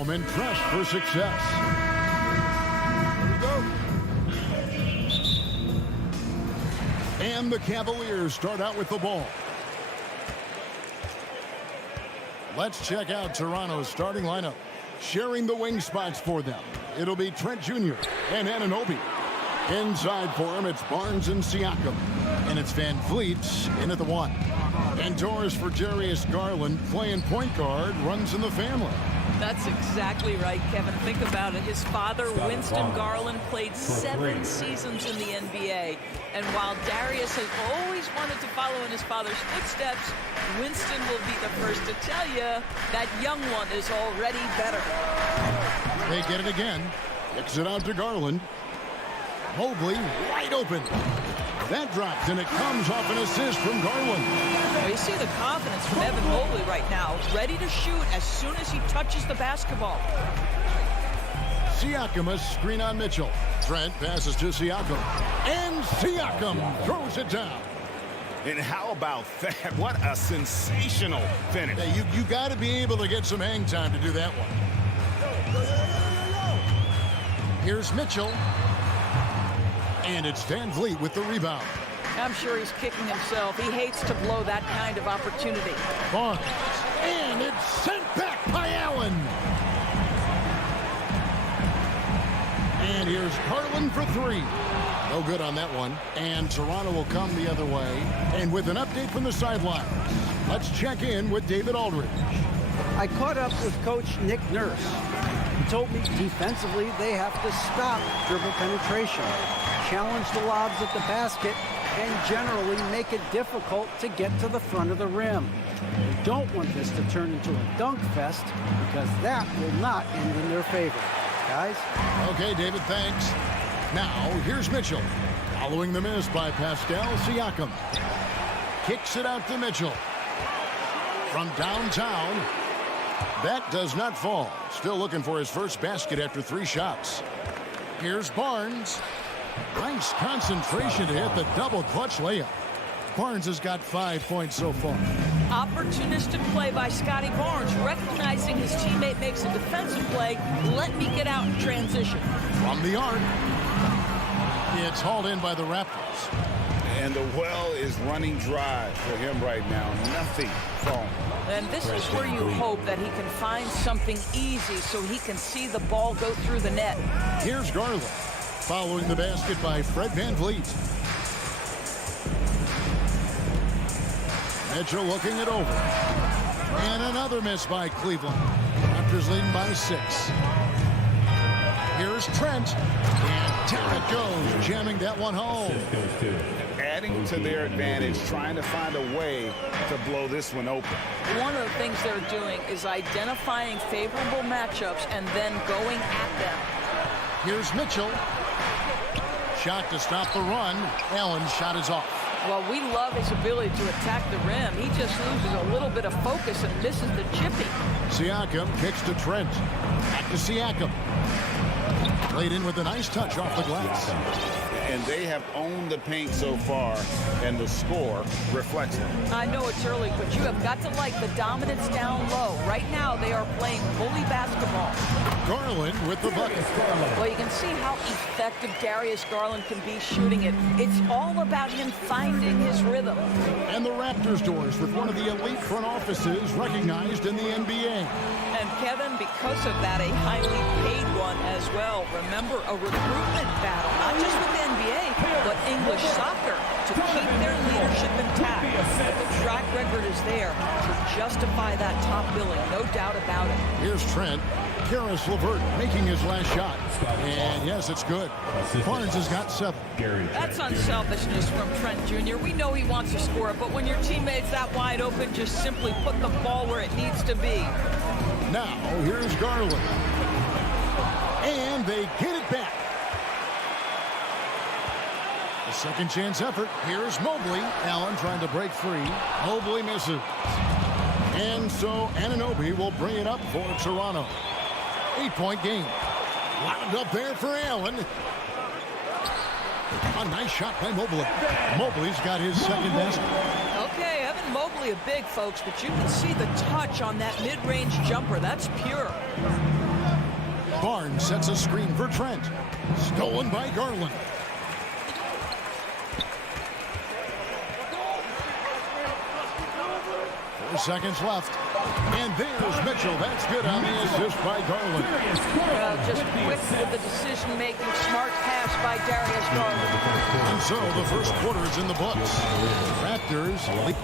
home and pressed for success. Here we go. And the Cavaliers start out with the ball. Let's check out Toronto's starting lineup. Sharing the wing spots for them, it'll be Trent Jr. and Anunoby. Inside for him, it's Barnes and Siakam. And it's Van Vliet in at the 1. Indoors for Darius Garland, playing point guard, runs in the family. That's exactly right, Kevin. Think about it. His father, Winston Garland, played 7 seasons in the NBA. And while Darius has always wanted to follow in his father's footsteps, Winston will be the first to tell you that young one is already better. They get it again. Kicks it out to Garland. Mobley wide open. That drops, and it comes off an assist from Garland. Well, you see the confidence from Evan Mobley right now, ready to shoot as soon as he touches the basketball. Siakam, a screen on Mitchell. Trent passes to Siakam. And Siakam throws it down. And how about that? What a sensational finish. Hey, you got to be able to get some hang time to do that one. Here's Mitchell. And it's Van Vliet with the rebound. I'm sure he's kicking himself. He hates to blow that kind of opportunity. Barnes. And it's sent back by Allen. And here's Garland for 3. No good on that one. And Toronto will come the other way. And with an update from the sidelines, let's check in with David Aldridge. I caught up with Coach Nick Nurse. He told me defensively they have to stop dribble penetration, challenge the lobs at the basket, and generally make it difficult to get to the front of the rim. We don't want this to turn into a dunk fest because that will not end in their favor. Guys? Okay, David, thanks. Now, here's Mitchell. Following the miss by Pascal Siakam. Kicks it out to Mitchell. From downtown. That does not fall. Still looking for his first basket after 3 shots. Here's Barnes. Nice concentration to hit the double clutch layup. Barnes has got 5 points so far. Opportunistic play by Scotty Barnes, recognizing his teammate makes a defensive play. Let me get out in transition. From the arc. It's hauled in by the Raptors. And the well is running dry for him right now. Nothing falling. And this is where you hope that he can find something easy so he can see the ball go through the net. Here's Garland. Following the basket by Fred Van Vliet. Mitchell looking it over. And another miss by Cleveland. Raptors leading by 6. Here's Trent. And down it goes, jamming that one home. Adding to their advantage, trying to find a way to blow this one open. One of the things they're doing is identifying favorable matchups and then going at them. Here's Mitchell. Shot to stop the run. Allen's shot is off. Well, we love his ability to attack the rim. He just loses a little bit of focus and misses the chippy. Siakam kicks to Trent. Back to Siakam. Played in with a nice touch off the glass. And they have owned the paint so far, and the score reflects it. I know it's early, but you have got to like the dominance down low. Right now, they are playing bully basketball. Garland with the bucket. Well, you can see how effective Darius Garland can be shooting it. It's all about him finding his rhythm. And the Raptors doors with one of the elite front offices recognized in the NBA. And Kevin, because of that, a highly paid one as well. Remember, a recruitment battle, not just with the NBA, but English soccer, to keep their leadership intact. But the track record is there to justify that top billing, no doubt about it. Here's Trent. Karis LeVert making his last shot. And yes, it's good. Barnes has got 7. That's unselfishness from Trent Jr. We know he wants to score it, but when your teammate's that wide open, just simply put the ball where it needs to be. Now, here's Garland. And they get it back. A second chance effort. Here's Mobley. Allen trying to break free. Mobley misses. And so Anunoby will bring it up for Toronto. 8-point game. Wound up there for Allen. A nice shot by Mobley. Mobley's got his second basket. Okay, Evan Mobley a big, folks, but you can see the touch on that mid-range jumper. That's pure. Barnes sets a screen for Trent. Stolen by Garland. 4 seconds left. And there's Mitchell. That's good on the assist by Garland. Well, just quick with the decision-making, smart pass by Darius Garland. And so the first quarter is in the books. Raptors lead.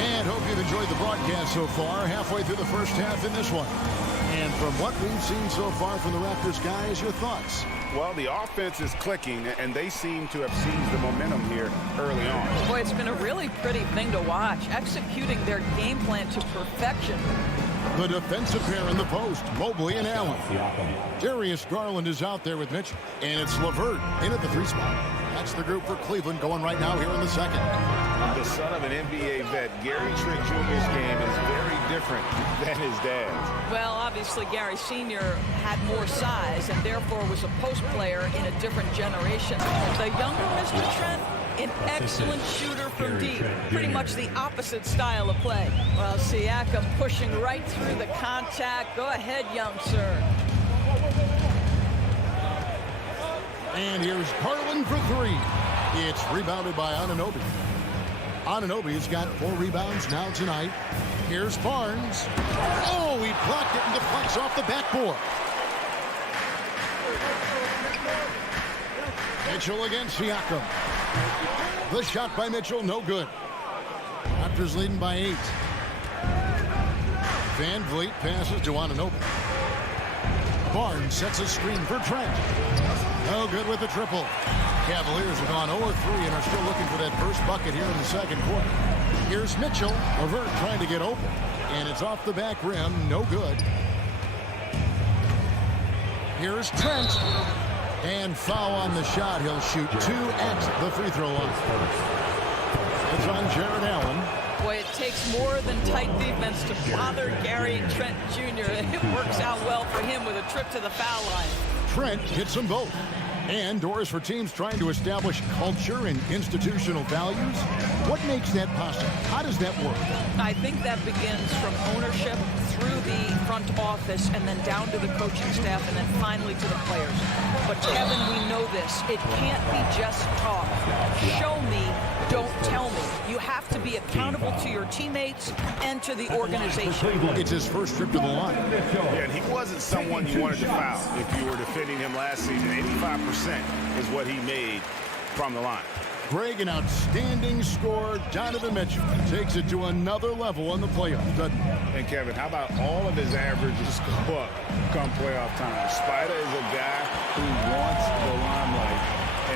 And hope you've enjoyed the broadcast so far. Halfway through the first half in this one. And from what we've seen so far from the Raptors guys, your thoughts? Well, the offense is clicking, and they seem to have seized the momentum here early on. Boy, it's been a really pretty thing to watch, executing their game plan to perfection. The defensive pair in the post, Mobley and Allen. Darius Garland is out there with Mitchell, and it's LeVert in at the 3 spot. That's the group for Cleveland going right now here in the second. The son of an NBA vet, Gary Trent Jr.'s game is very different than his dad's. Well, obviously, Gary Sr. had more size and therefore was a post player in a different generation. The younger Mr. Trent, an excellent shooter from deep. Pretty much the opposite style of play. Well, Siakam pushing right through the contact. Go ahead, young sir. And here's Garland for 3. It's rebounded by Anunoby. Anunoby's got 4 rebounds now tonight. Here's Barnes. Oh, he blocked it and deflects off the backboard. Mitchell against Siakam. The shot by Mitchell, no good. Raptors leading by 8. Van Vliet passes to Anunoby. Barnes sets a screen for Trent. No good with the triple. Cavaliers have gone 0-3 and are still looking for that first bucket here in the second quarter. Here's Mitchell. LeVert trying to get open. And it's off the back rim. No good. Here's Trent. And foul on the shot. He'll shoot 2 at the free throw line. It's on Jared Allen. Boy, it takes more than tight defense to bother Gary Trent Jr. It works out well for him with a trip to the foul line. Trent hits them both. And doors for teams trying to establish culture and institutional values. What makes that possible? How does that work? I think that begins from ownership through the front office and then down to the coaching staff and then finally to the players. But Kevin, we know this. It can't be just talk. Show me, don't tell me. You have to be accountable to your teammates and to the organization. It's his first trip to the line. Yeah, and he wasn't someone you wanted to foul if you were defending him last season. 85% is what he made from the line. Greg, an outstanding scorer. Donovan Mitchell takes it to another level in the playoffs, doesn't he? And Kevin, how about all of his averages go up come playoff time? Spider is a guy who wants the limelight,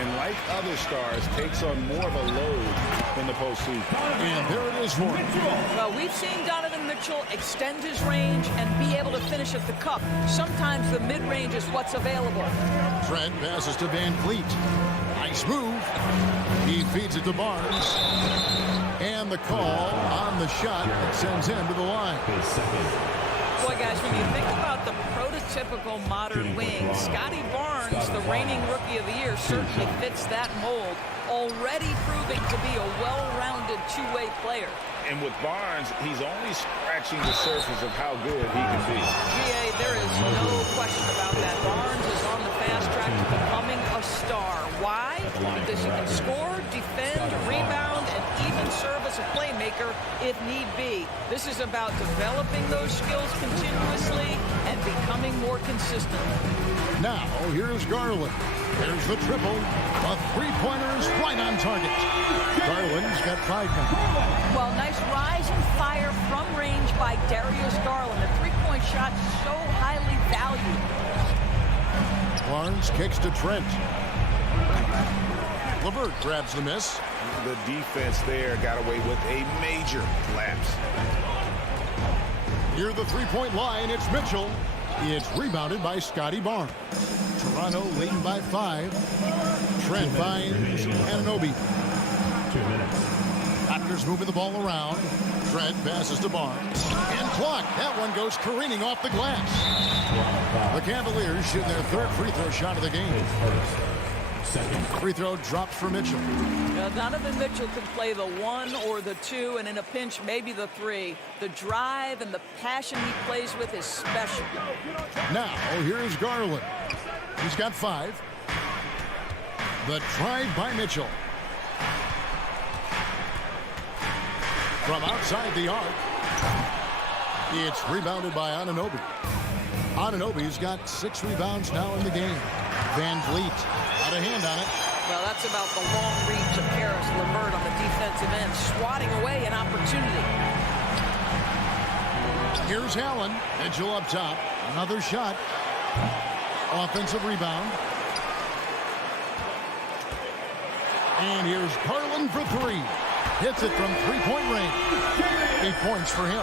and like other stars, takes on more of a load in the postseason. And there it is for him. Well, we've seen Donovan Mitchell extend his range and be able to finish at the cup. Sometimes the mid-range is what's available. Trent passes to Van Vliet. Nice move. He feeds it to Barnes. And the call on the shot sends him to the line. Boy, guys, when you think about the prototypical modern wing, Scotty Barnes, the reigning Rookie of the Year, certainly fits that mold, already proving to be a well-rounded two-way player. And with Barnes, he's only scratching the surface of how good he can be. GA, there is no question about that. Barnes is on the fast track to becoming a star. Why? Because he can score, defend, rebound, and even serve as a playmaker if need be. This is about developing those skills continuously and becoming more consistent. Now, here's Garland. There's the triple. The three-pointers right on target. Garland's got 5 now. Well, nice rise and fire from range by Darius Garland. The three-point shot so highly valued. Barnes kicks to Trent. LeVert grabs the miss. The defense there got away with a major lapse. Near the three-point line, it's Mitchell. It's rebounded by Scotty Barnes. Toronto leading by 5. Trent finds Anunoby. 2 minutes. Raptors moving the ball around. Trent passes to Barnes. And clock. That one goes careening off the glass. The Cavaliers shoot their 3rd free throw shot of the game. seconds. Free throw drops for Mitchell. Now, Donovan Mitchell can play the 1 or the 2, and in a pinch, maybe the 3. The drive and the passion he plays with is special. Now, here's Garland. He's got 5. The drive by Mitchell. From outside the arc. It's rebounded by Anunoby. Anunoby's got 6 rebounds now in the game. Van Vliet got a hand on it. Well, that's about the long reach of Harris LeVert on the defensive end, swatting away an opportunity. Here's Allen. Mitchell up top. Another shot. Offensive rebound. And here's Garland for 3. Hits it from three-point range. 8 points for him.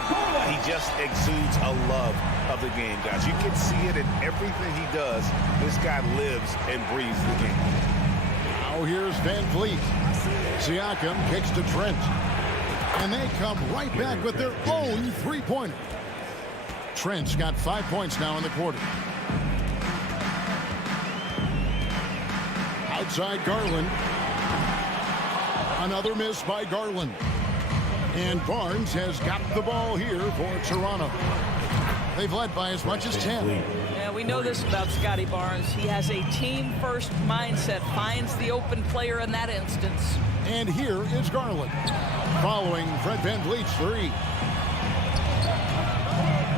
He just exudes a love of the game, guys. You can see it in everything he does. This guy lives and breathes the game. Now here's Van Vliet. Siakam kicks to Trent. And they come right back with their own three-pointer. Trent's got 5 points now in the quarter. Outside Garland. Another miss by Garland. And Barnes has got the ball here for Toronto. They've led by as much as 10. Yeah, we know this about Scotty Barnes. He has a team-first mindset, finds the open player in that instance. And here is Garland, following Fred Van Vliet's 3.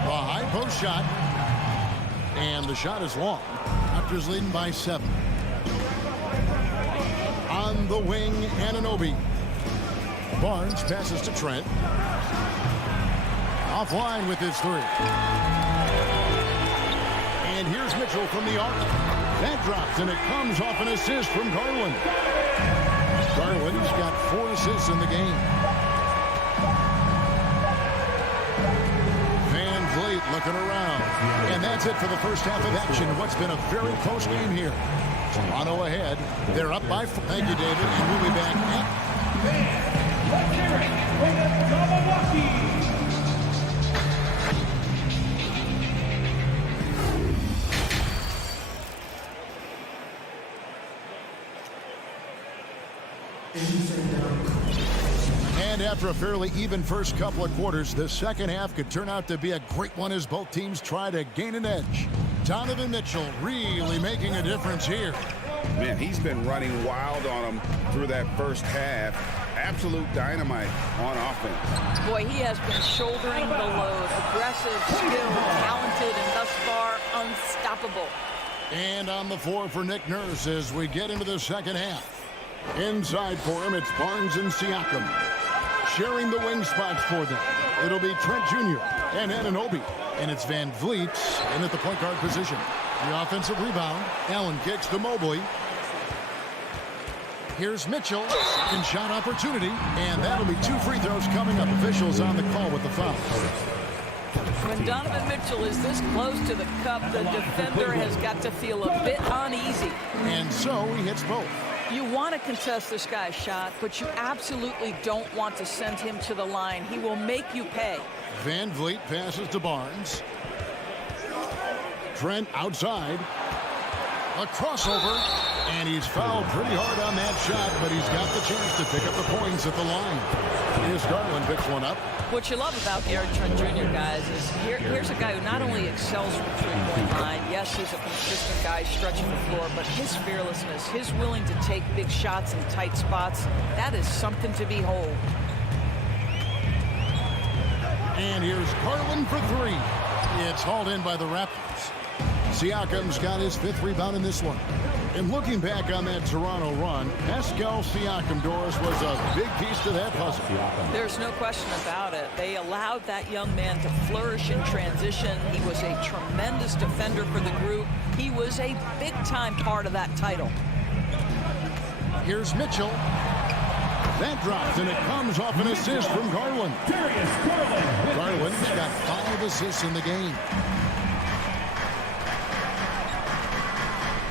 A high post shot. And the shot is long. Raptors leading by 7. On the wing, Anunoby. Barnes passes to Trent. Offline with his 3. And here's Mitchell from the arc. That drops, and it comes off an assist from Garland. Garland's got 4 assists in the game. Van Vliet looking around. And that's it for the first half of action. What's been a very close game here. Toronto ahead. They're up by 4. Thank you, David. And we'll be back at... And after a fairly even first couple of quarters, the second half could turn out to be a great one as both teams try to gain an edge. Donovan Mitchell really making a difference here. Man, he's been running wild on him through that first half. Absolute dynamite on offense. Boy, he has been shouldering the load. Aggressive, skilled, talented, and thus far unstoppable. And on the floor for Nick Nurse as we get into the second half. Inside for him, it's Barnes and Siakam. Sharing the wing spots for them. It'll be Trent Jr. and Anunoby. And it's Van Vliet in at the point guard position. The offensive rebound. Allen kicks to Mobley. Here's Mitchell. Second shot opportunity. And that'll be 2 free throws coming up. Officials on the call with the foul. When Donovan Mitchell is this close to the cup, the defender has got to feel a bit uneasy. And so he hits both. You want to contest this guy's shot, but you absolutely don't want to send him to the line. He will make you pay. Van Vliet passes to Barnes. Trent outside. A crossover. And he's fouled pretty hard on that shot, but he's got the chance to pick up the points at the line. Here's Garland, picks one up. What you love about Gary Trent Jr., guys, is here's a guy who not only excels from the three-point line, yes, he's a consistent guy stretching the floor, but his fearlessness, his willing to take big shots in tight spots, that is something to behold. And here's Garland for 3. It's hauled in by the Raptors. Siakam's got his 5th rebound in this one. And looking back on that Toronto run, Pascal Siakam, Doris, was a big piece to that puzzle. There's no question about it. They allowed that young man to flourish in transition. He was a tremendous defender for the group. He was a big-time part of that title. Here's Mitchell. That drops, and it comes off an assist from Garland. Garland's got 5 assists in the game.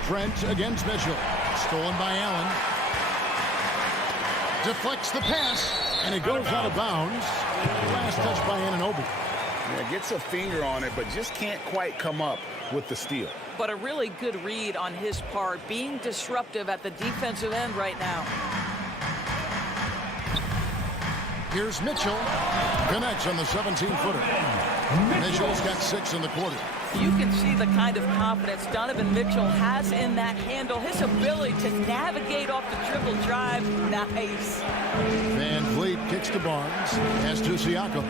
Trent against Mitchell. Stolen by Allen. Deflects the pass, and it goes out of bounds. Last touch by Anunoby. Yeah, gets a finger on it, but just can't quite come up with the steal. But a really good read on his part, being disruptive at the defensive end right now. Here's Mitchell. Connects on the 17-footer. Mitchell's got 6 in the quarter. You can see the kind of confidence Donovan Mitchell has in that handle. His ability to navigate off the dribble drive. Nice. Van Vliet kicks to Barnes. Has to Siakam.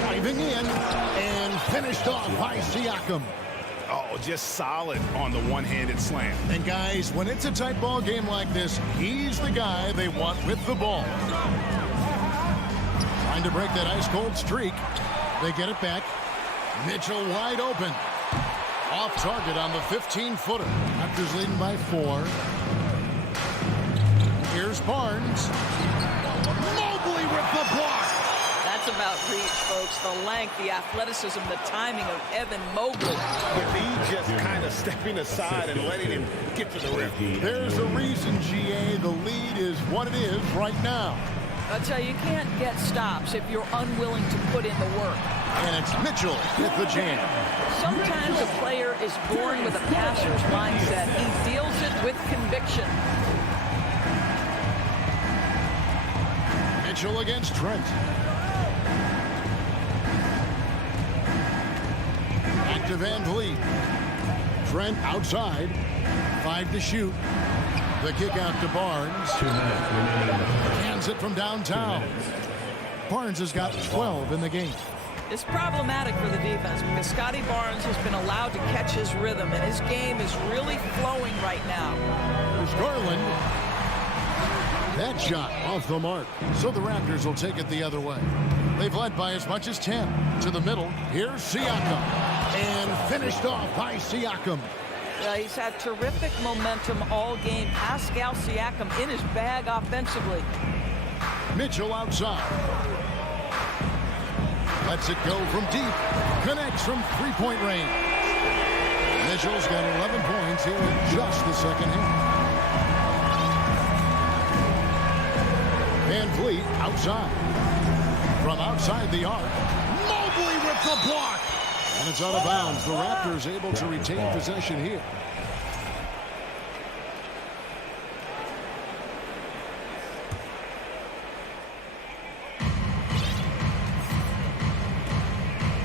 Driving in and finished off by Siakam. Oh, just solid on the one-handed slam. And guys, when it's a tight ball game like this, he's the guy they want with the ball. Trying to break that ice-cold streak. They get it back. Mitchell wide open. Off target on the 15-footer. Raptors leading by 4. Here's Barnes. Mobley with the block. That's about reach, folks. The length, the athleticism, the timing of Evan Mobley. With he just kind of stepping aside and letting him get to the rim. There's a reason, GA. The lead is what it is right now. I'll tell you, you can't get stops if you're unwilling to put in the work. And it's Mitchell with the jam. Sometimes a player is born with a passer's mindset. He deals it with conviction. Mitchell against Trent. Back to Van Vliet. Trent outside. 5 to shoot. The kick out to Barnes. 2 minutes remaining. Hands it from downtown. Barnes has got 12 in the game. It's problematic for the defense because Scotty Barnes has been allowed to catch his rhythm, and his game is really flowing right now. There's Garland. That shot off the mark. So the Raptors will take it the other way. They've led by as much as 10. To the middle. Here's Siakam. And finished off by Siakam. He's had terrific momentum all game. Pascal Siakam in his bag offensively. Mitchell outside. Lets it go from deep. Connects from three-point range. Mitchell's got 11 points here in just the second half. Van Vliet outside. From outside the arc. Mobley with the block. And it's out of bounds. The Raptors able to retain possession here.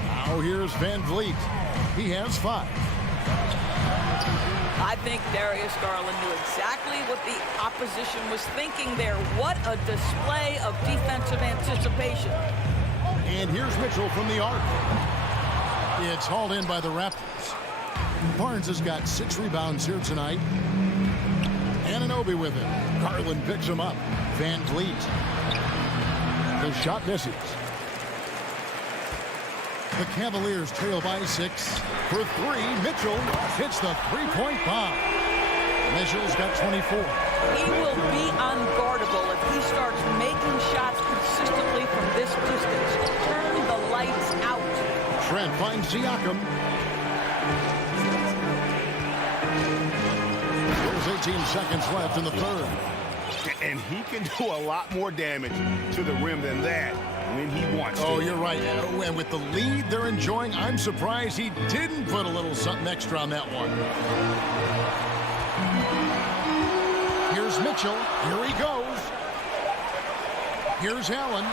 Now here's Van Vliet. He has 5. I think Darius Garland knew exactly what the opposition was thinking there. What a display of defensive anticipation. And here's Mitchell from the arc. It's hauled in by the Raptors. Barnes has got 6 rebounds here tonight. Anunoby with it. Garland picks him up. Van Vliet. The shot misses. The Cavaliers trail by 6. For 3, Mitchell hits the three-point bomb. Mitchell's got 24. He will be unguardable if he starts making shots consistently from this distance. Turn the lights out. Trent finds Siakam. There's 18 seconds left in the third. And he can do a lot more damage to the rim than that when he wants to. Oh, you're right. And with the lead they're enjoying, I'm surprised he didn't put a little something extra on that one. Here's Mitchell. Here he goes. Here's Allen.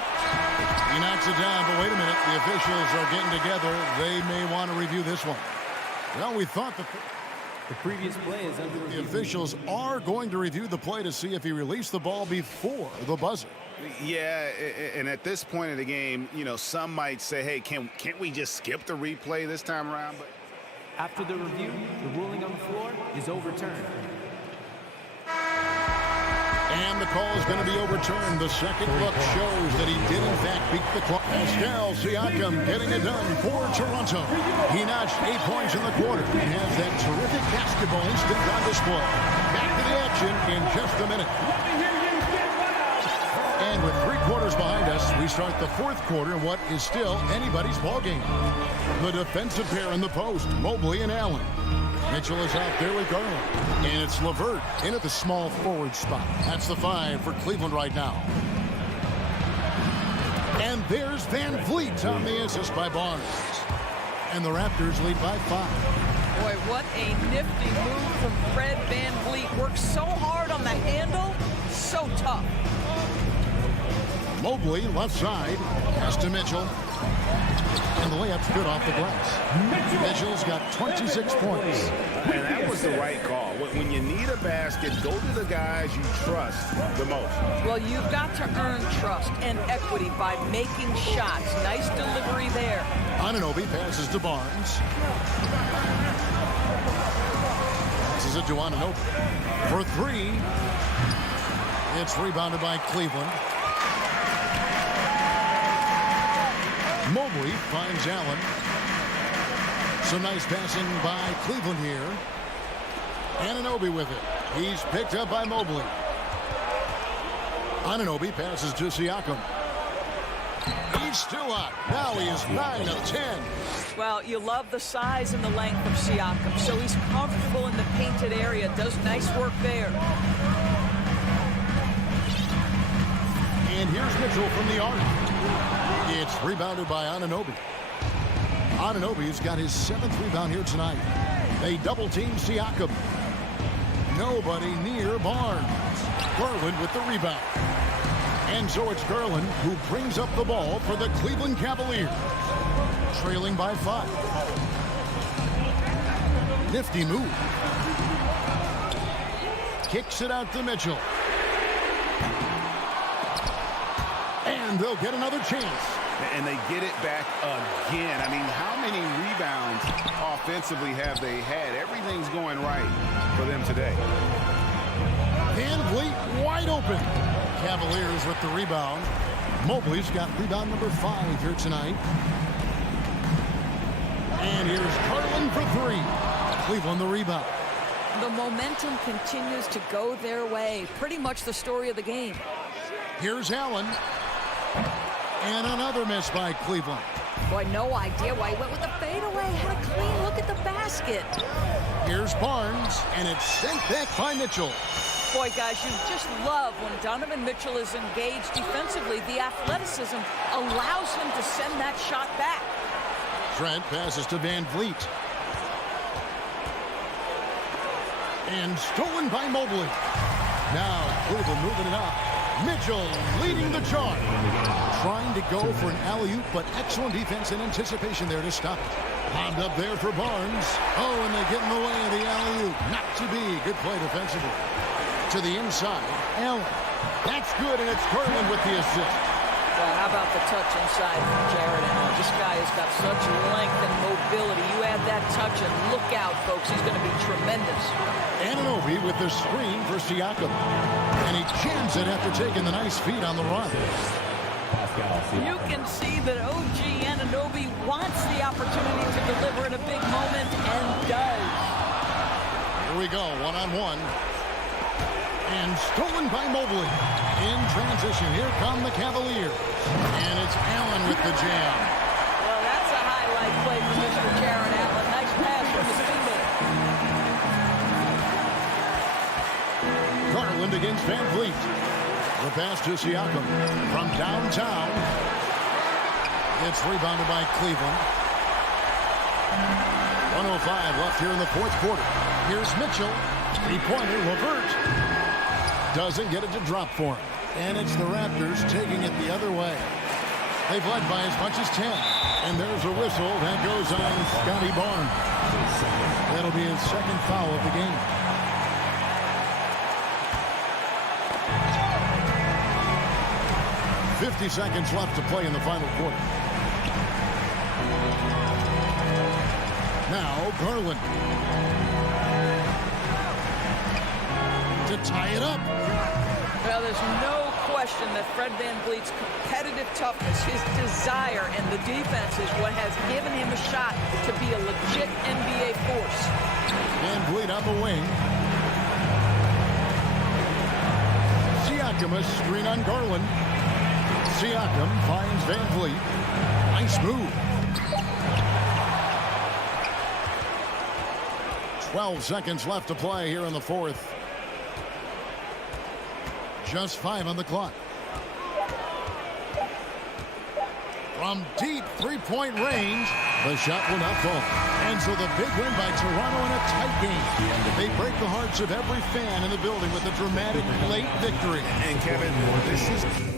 He knocks it down, but wait a minute. The officials are getting together. They may want to review this one. Well, we thought the previous play is under review. The officials are going to review the play to see if he released the ball before the buzzer. Yeah, and at this point in the game, you know, some might say, hey, can't we just skip the replay this time around? But after the review, the ruling on the floor is overturned. And the call is going to be overturned. The second look shows that he did, in fact, beat the clock. Pascal Siakam getting it done for Toronto. He notched 8 points in the quarter and has that terrific basketball instinct on display. Back to the action in just a minute. And with 3 quarters behind us, we start the 4th quarter in what is still anybody's ballgame. The defensive pair in the post, Mobley and Allen. Mitchell is out there with Garland. And it's LeVert in at the small forward spot. That's the 5 for Cleveland right now. And there's Van Vliet on the assist by Barnes. And the Raptors lead by 5. Boy, what a nifty move from Fred VanVleet. Works so hard on the handle, so tough. Mobley, left side, pass to Mitchell. And the layup's good off the glass. Mitchell's got 26 points. And that was the right call. When you need a basket, go to the guys you trust the most. Well, you've got to earn trust and equity by making shots. Nice delivery there. Anunoby passes to Barnes. Passes it to Anunoby. For 3. It's rebounded by Cleveland. Mobley finds Allen. Some nice passing by Cleveland here. Anunoby with it. He's picked up by Mobley. Anunoby passes to Siakam. He's still up. Now he is 9 of 10. Well, you love the size and the length of Siakam, so he's comfortable in the painted area. Does nice work there. And here's Mitchell from the arc. It's rebounded by Anunoby. Anunoby's got his 7th rebound here tonight. They double-team Siakam. Nobody near Barnes. Garland with the rebound. And so it's Garland who brings up the ball for the Cleveland Cavaliers. Trailing by 5. Nifty move. Kicks it out to Mitchell. And they'll get another chance. And they get it back again. I mean, how many rebounds offensively have they had? Everything's going right for them today. VanVleet wide open. Cavaliers with the rebound. Mobley's got rebound number 5 here tonight. And here's Garland for 3. Cleveland the rebound. The momentum continues to go their way. Pretty much the story of the game. Here's Allen. And another miss by Cleveland. Boy, no idea why he went with the fadeaway. Had a clean look at the basket. Here's Barnes, and it's sent back by Mitchell. Boy, guys, you just love when Donovan Mitchell is engaged defensively. The athleticism allows him to send that shot back. Trent passes to VanVleet. And stolen by Mobley. Now Cleveland moving it up. Mitchell leading the charge. Trying to go for an alley-oop, but excellent defense and anticipation there to stop it. Bombed up there for Barnes. Oh, and they get in the way of the alley-oop. Not to be. Good play defensively. To the inside. Allen. That's good, and it's Garland with the assist. Well, how about the touch inside from Jared Allen? This guy has got such length and mobility. You add that touch, and look out, folks. He's going to be tremendous. Anunoby with the screen for Siakam. And he jams it after taking the nice feed on the run. You can see that OG Anunoby wants the opportunity to deliver in a big moment and does. Here we go, one-on-one. And stolen by Mobley. In transition, here come the Cavaliers. And it's Allen with the jam. Well, that's a highlight play for Mr. Jared Allen. Nice pass from his teammate. Garland against VanVleet. The pass to Siakam from downtown. It's rebounded by Cleveland. 1:05 left here in the 4th quarter. Here's Mitchell. 3-pointer, LeVert. Doesn't get it to drop for him. And it's the Raptors taking it the other way. They've led by as much as 10. And there's a whistle that goes on Scotty Barnes. That'll be his 2nd foul of the game. .50 seconds left to play in the final quarter. Now Garland. To tie it up. Well, there's no question that Fred VanVleet's competitive toughness, his desire, and the defense is what has given him a shot to be a legit NBA force. VanVleet on the wing. Siakam, a screen on Garland. Siakam finds VanVleet. Nice move. 12 seconds left to play here in the 4th. Just 5 on the clock. From deep three-point range, the shot will not fall. And so the big win by Toronto in a tight game. They break the hearts of every fan in the building with a dramatic late victory. And Kevin, this is...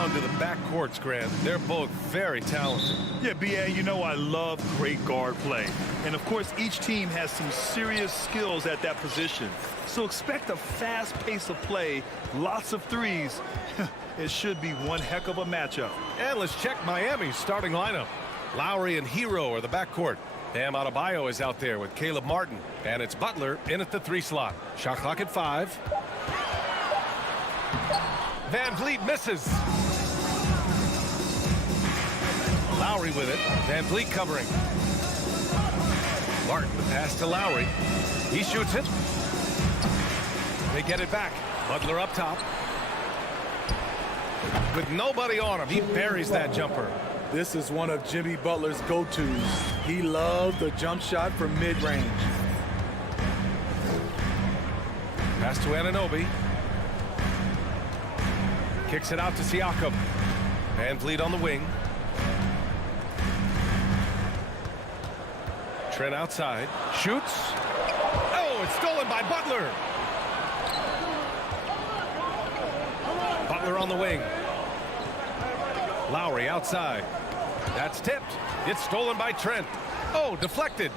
down to the backcourts, Grant. They're both very talented. Yeah, B.A., you know I love great guard play. And, of course, each team has some serious skills at that position. So expect a fast pace of play, lots of threes. It should be one heck of a matchup. And let's check Miami's starting lineup. Lowry and Hero are the backcourt. Bam Adebayo is out there with Caleb Martin. And it's Butler in at the 3 slot. Shot clock at 5. Van Vliet misses. Lowry with it. Van Vliet covering. Martin, the pass to Lowry. He shoots it. They get it back. Butler up top. With nobody on him, he buries that jumper. This is one of Jimmy Butler's go-tos. He loved the jump shot from mid-range. Pass to Anunoby. Kicks it out to Siakam. Van Vliet on the wing. Trent outside. Shoots. Oh, it's stolen by Butler. Butler on the wing. Lowry outside. That's tipped. It's stolen by Trent. Oh, deflected.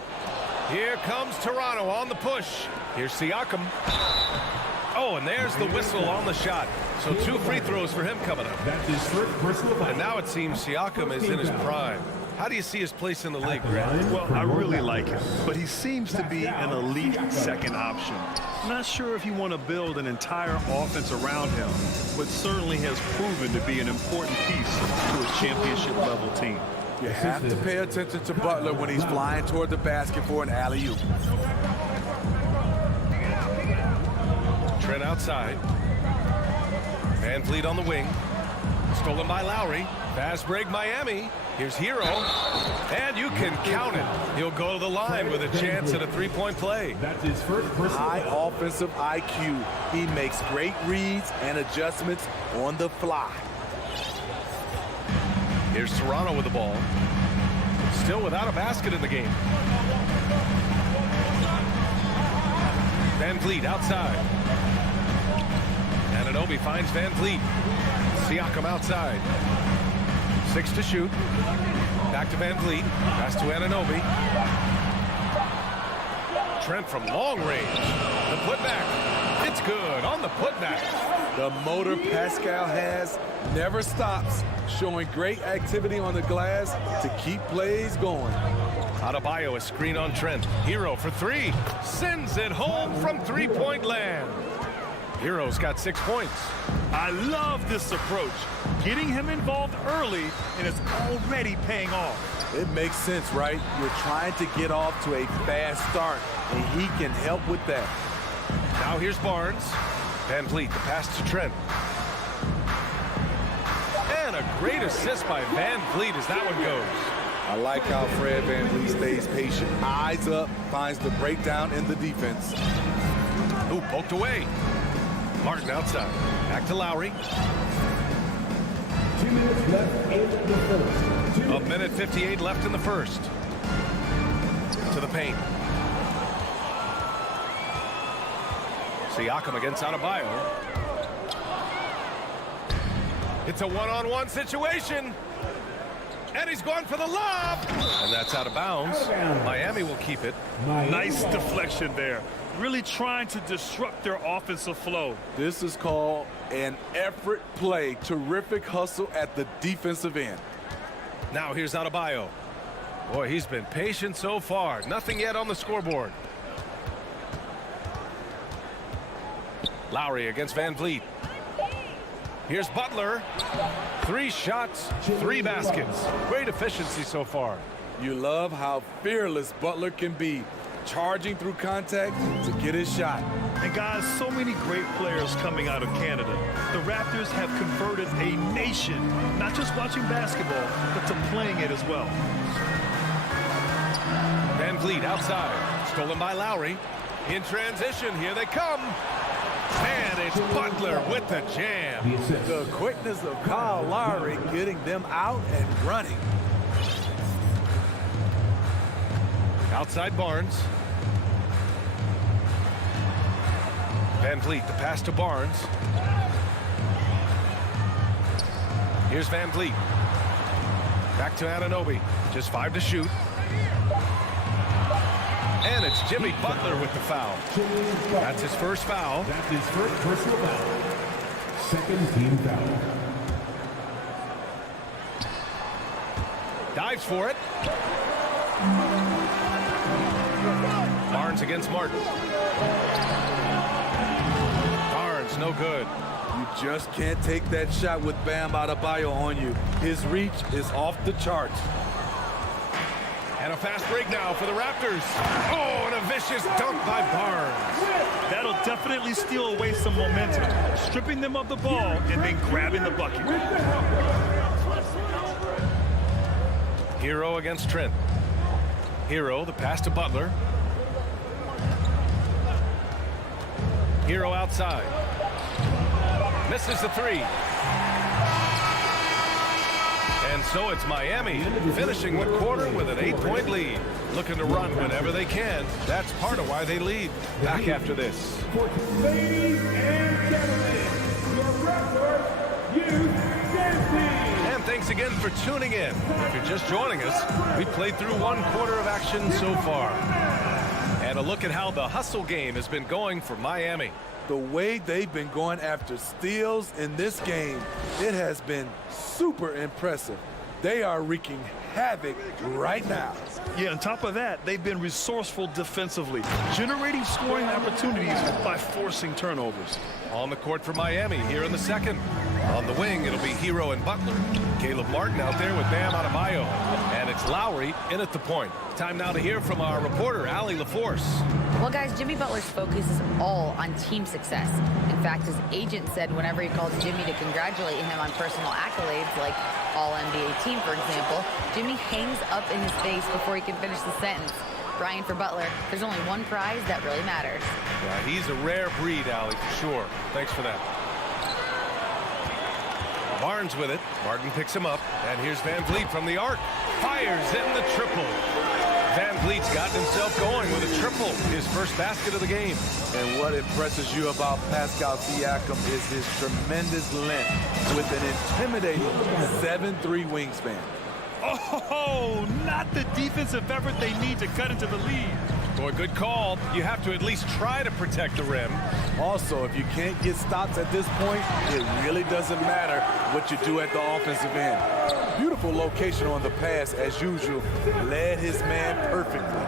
Here comes Toronto on the push. Here's Siakam. Oh, and there's the whistle on the shot. So 2 free throws for him coming up. That's his first personal foul. And now it seems Siakam is in his prime. How do you see his place in the league, Grant? Well, I really like him, but he seems to be an elite second option. Not sure if you want to build an entire offense around him, but certainly has proven to be an important piece to a championship-level team. You have to pay attention to Butler when he's flying toward the basket for an alley-oop. Trent outside. Van Vliet on the wing. Stolen by Lowry. Fast break Miami. Here's Hero. And you can count it. He'll go to the line with a chance at a 3-point play. That's his first personal High offensive IQ. He makes great reads and adjustments on the fly. Here's Toronto with the ball. Still without a basket in the game. Van Vliet outside. Anunoby finds Van Vliet. Siakam outside. 6 to shoot. Back to Van Vliet. Pass to Anunoby. Trent from long range. The putback. It's good on the putback. The motor Pascal has never stops, showing great activity on the glass to keep plays going. Adebayo, a screen on Trent. Hero for 3. Sends it home from 3-point land. Hero's got 6 points. I love this approach. Getting him involved early, and it's already paying off. It makes sense, right? You're trying to get off to a fast start, and he can help with that. Now here's Barnes. Van Vliet, the pass to Trent. And a great assist by Van Vliet as that one goes. I like how Fred Van Vliet stays patient. Eyes up, finds the breakdown in the defense. Ooh, poked away. Martin outside. Back to Lowry. 2 minutes left in the first. 1 minute 58 left in the first. To the paint. Siakam against Adebayo. It's a one-on-one situation. And he's going for the lob. And that's out of bounds. Miami will keep it. Nice deflection there. Really trying to disrupt their offensive flow. This is called an effort play. Terrific hustle at the defensive end. Now here's Adebayo. Boy, he's been patient so far. Nothing yet on the scoreboard. Lowry against Van Vliet. Here's Butler. 3 shots, 3 baskets. Great efficiency so far. You love how fearless Butler can be, charging through contact to get his shot. And guys, so many great players coming out of Canada. The Raptors have converted a nation, not just watching basketball, but to playing it as well. Van Vliet outside. Stolen by Lowry. In transition, here they come. And it's Butler with the jam. The quickness of Kyle Lowry getting them out and running. Outside Barnes. Van Vliet, the pass to Barnes. Here's Van Vliet. Back to Anunoby. Just 5 to shoot. And it's Jimmy Butler with the foul. That's his first foul. That's his first personal foul. Second team foul. Dives for it. Barnes against Martin. Barnes, no good. You just can't take that shot with Bam Adebayo on you. His reach is off the charts. And a fast break now for the Raptors. Oh, and a vicious dunk by Barnes. That'll definitely steal away some momentum, stripping them of the ball and then grabbing the bucket. Hero against Trent. Hero, the pass to Butler. Hero outside. Misses the 3. And so it's Miami finishing the quarter with an 8-point lead. Looking to run whenever they can. That's part of why they lead. Back after this. Ladies and gentlemen, your Raptors youth dance team. And thanks again for tuning in. If you're just joining us, we played through 1 quarter of action so far. And a look at how the hustle game has been going for Miami. The way they've been going after steals in this game, it has been super impressive. They are wreaking havoc right now. Yeah, on top of that, they've been resourceful defensively, generating scoring opportunities by forcing turnovers. On the court for Miami here in the second. On the wing, it'll be Hero and Butler. Caleb Martin out there with Bam Adebayo. And it's Lowry in at the point. Time now to hear from our reporter, Allie LaForce. Well, guys, Jimmy Butler's focus is all on team success. In fact, his agent said whenever he calls Jimmy to congratulate him on personal accolades, like All-NBA team, for example, Jimmy hangs up in his face before he can finish the sentence. Brian, for Butler, there's only one prize that really matters. Yeah, he's a rare breed, Allie, for sure. Thanks for that. Barnes with it. Martin picks him up. And here's Van Vliet from the arc. Fires in the triple. Van Vliet's gotten himself going with a triple. His first basket of the game. And what impresses you about Pascal Siakam is his tremendous length with an intimidating 7'3" wingspan. Oh, not the defensive effort they need to cut into the lead. Boy, good call. You have to at least try to protect the rim. Also, if you can't get stops at this point, it really doesn't matter what you do at the offensive end. Beautiful location on the pass, as usual. Led his man perfectly.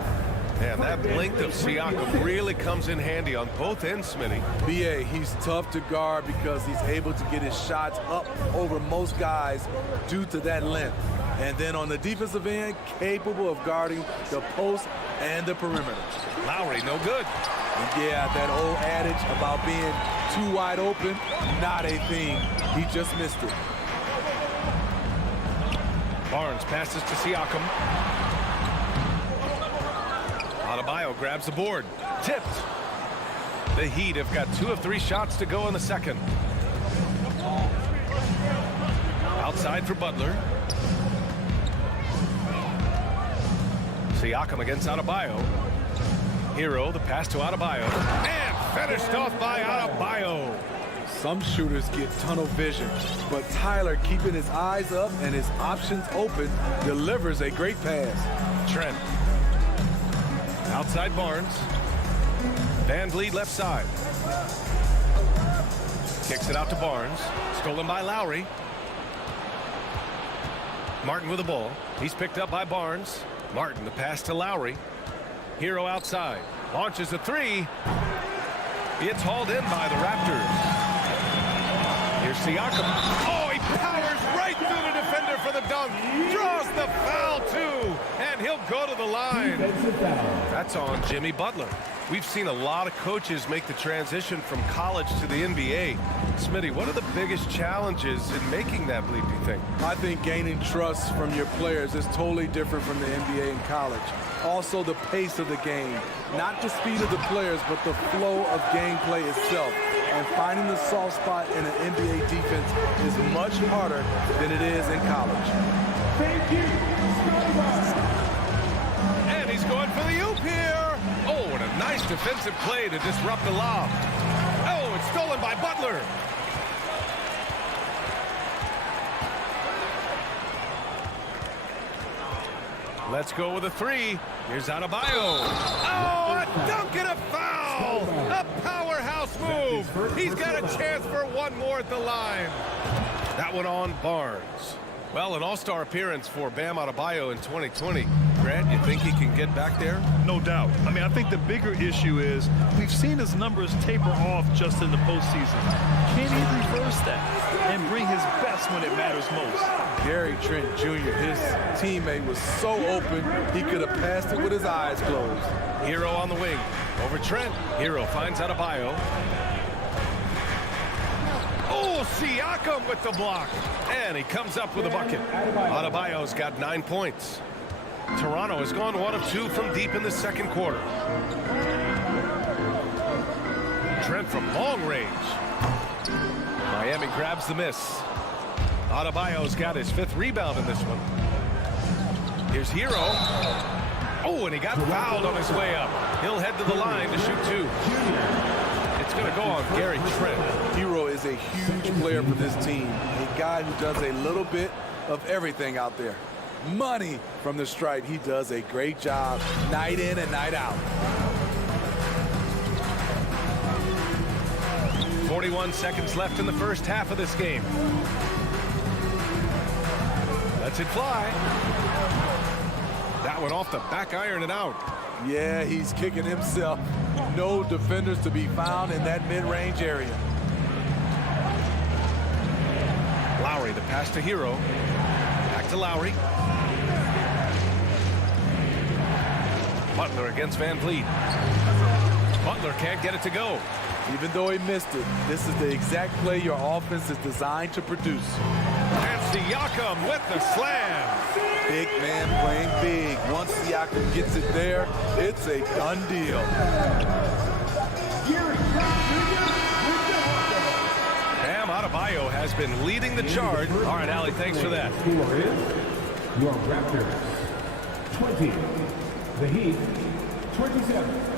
And that length of Siakam really comes in handy on both ends, Smitty. B.A., he's tough to guard because he's able to get his shots up over most guys due to that length. And then on the defensive end, capable of guarding the post and the perimeter. Lowry, no good. And yeah, that old adage about being too wide open, not a thing. He just missed it. Barnes passes to Siakam. Adebayo grabs the board. Tipped. The Heat have got 2 of 3 shots to go in the second. Outside for Butler. Siakam against Adebayo. Hero, the pass to Adebayo. And finished off by Adebayo. Some shooters get tunnel vision, but Tyler, keeping his eyes up and his options open, delivers a great pass. Trent. Outside Barnes. Van Vliet left side. Kicks it out to Barnes. Stolen by Lowry. Martin with the ball. He's picked up by Barnes. Martin, the pass to Lowry. Hero outside. Launches a 3. It's hauled in by the Raptors. Here's Siakam. Oh, he powers right through the defender for the dunk. Draws the foul, too. And he'll go to the line. That's on Jimmy Butler. We've seen a lot of coaches make the transition from college to the NBA. Smitty, what are the biggest challenges in making that leap, you think? I think gaining trust from your players is totally different from the NBA and college. Also, the pace of the game. Not the speed of the players, but the flow of gameplay itself. And finding the soft spot in an NBA defense is much harder than it is in college. Thank you. And he's going for the oop here. Oh, and a nice defensive play to disrupt the lob. Oh, it's stolen by Butler. Let's go with a three. Here's Adebayo. Oh, a dunk and a foul. A powerhouse move. He's got a chance for one more at the line. That one on Barnes. Well, an all-star appearance for Bam Adebayo in 2020. Grant, you think he can get back there? No doubt. I mean, I think the bigger issue is we've seen his numbers taper off just in the postseason. Can he reverse that and bring his best when it matters most? Gary Trent Jr., his teammate, was so open, he could have passed it with his eyes closed. Hero on the wing. Over Trent. Hero finds Adebayo. Oh, Siakam with the block. And he comes up with a bucket. Adebayo's got 9 points. Toronto has gone 1 of 2 from deep in the second quarter. Trent from long range. Miami grabs the miss. Adebayo's got his 5th rebound in this one. Here's Hero. Oh, and he got fouled on his way up. He'll head to the line to shoot 2. It's going to go on Gary Trent. Hero is a huge player for this team. A guy who does a little bit of everything out there. Money from the stripe. He does a great job night in and night out. 41 seconds left in the first half of this game. Lets it fly. That one off the back iron and out. Yeah, he's kicking himself. No defenders to be found in that mid-range area. Lowry, the pass to Hero. Back to Lowry. Butler against Van Vliet. Butler can't get it to go. Even though he missed it, this is the exact play your offense is designed to produce. And Siakam with the slam. Big man playing big. Once Siakam gets it there, it's a done deal. Bam Adebayo has been leading the charge. All right, Allie, thanks for that. Score is your Raptors 20, the Heat 27.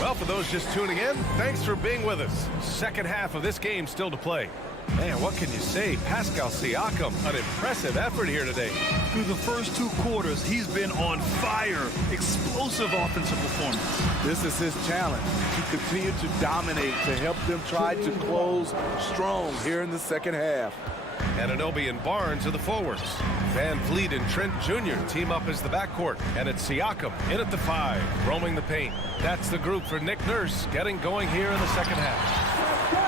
Well, for those just tuning in, thanks for being with us. Second half of this game still to play. Man, what can you say? Pascal Siakam, an impressive effort here today. Through the first 2 quarters, he's been on fire. Explosive offensive performance. This is his challenge, to continue to dominate, to help them try to close strong here in the second half. Anunoby and Barnes are the forwards. Van Vliet and Trent Jr. team up as the backcourt. And it's Siakam in at the 5, roaming the paint. That's the group for Nick Nurse getting going here in the second half.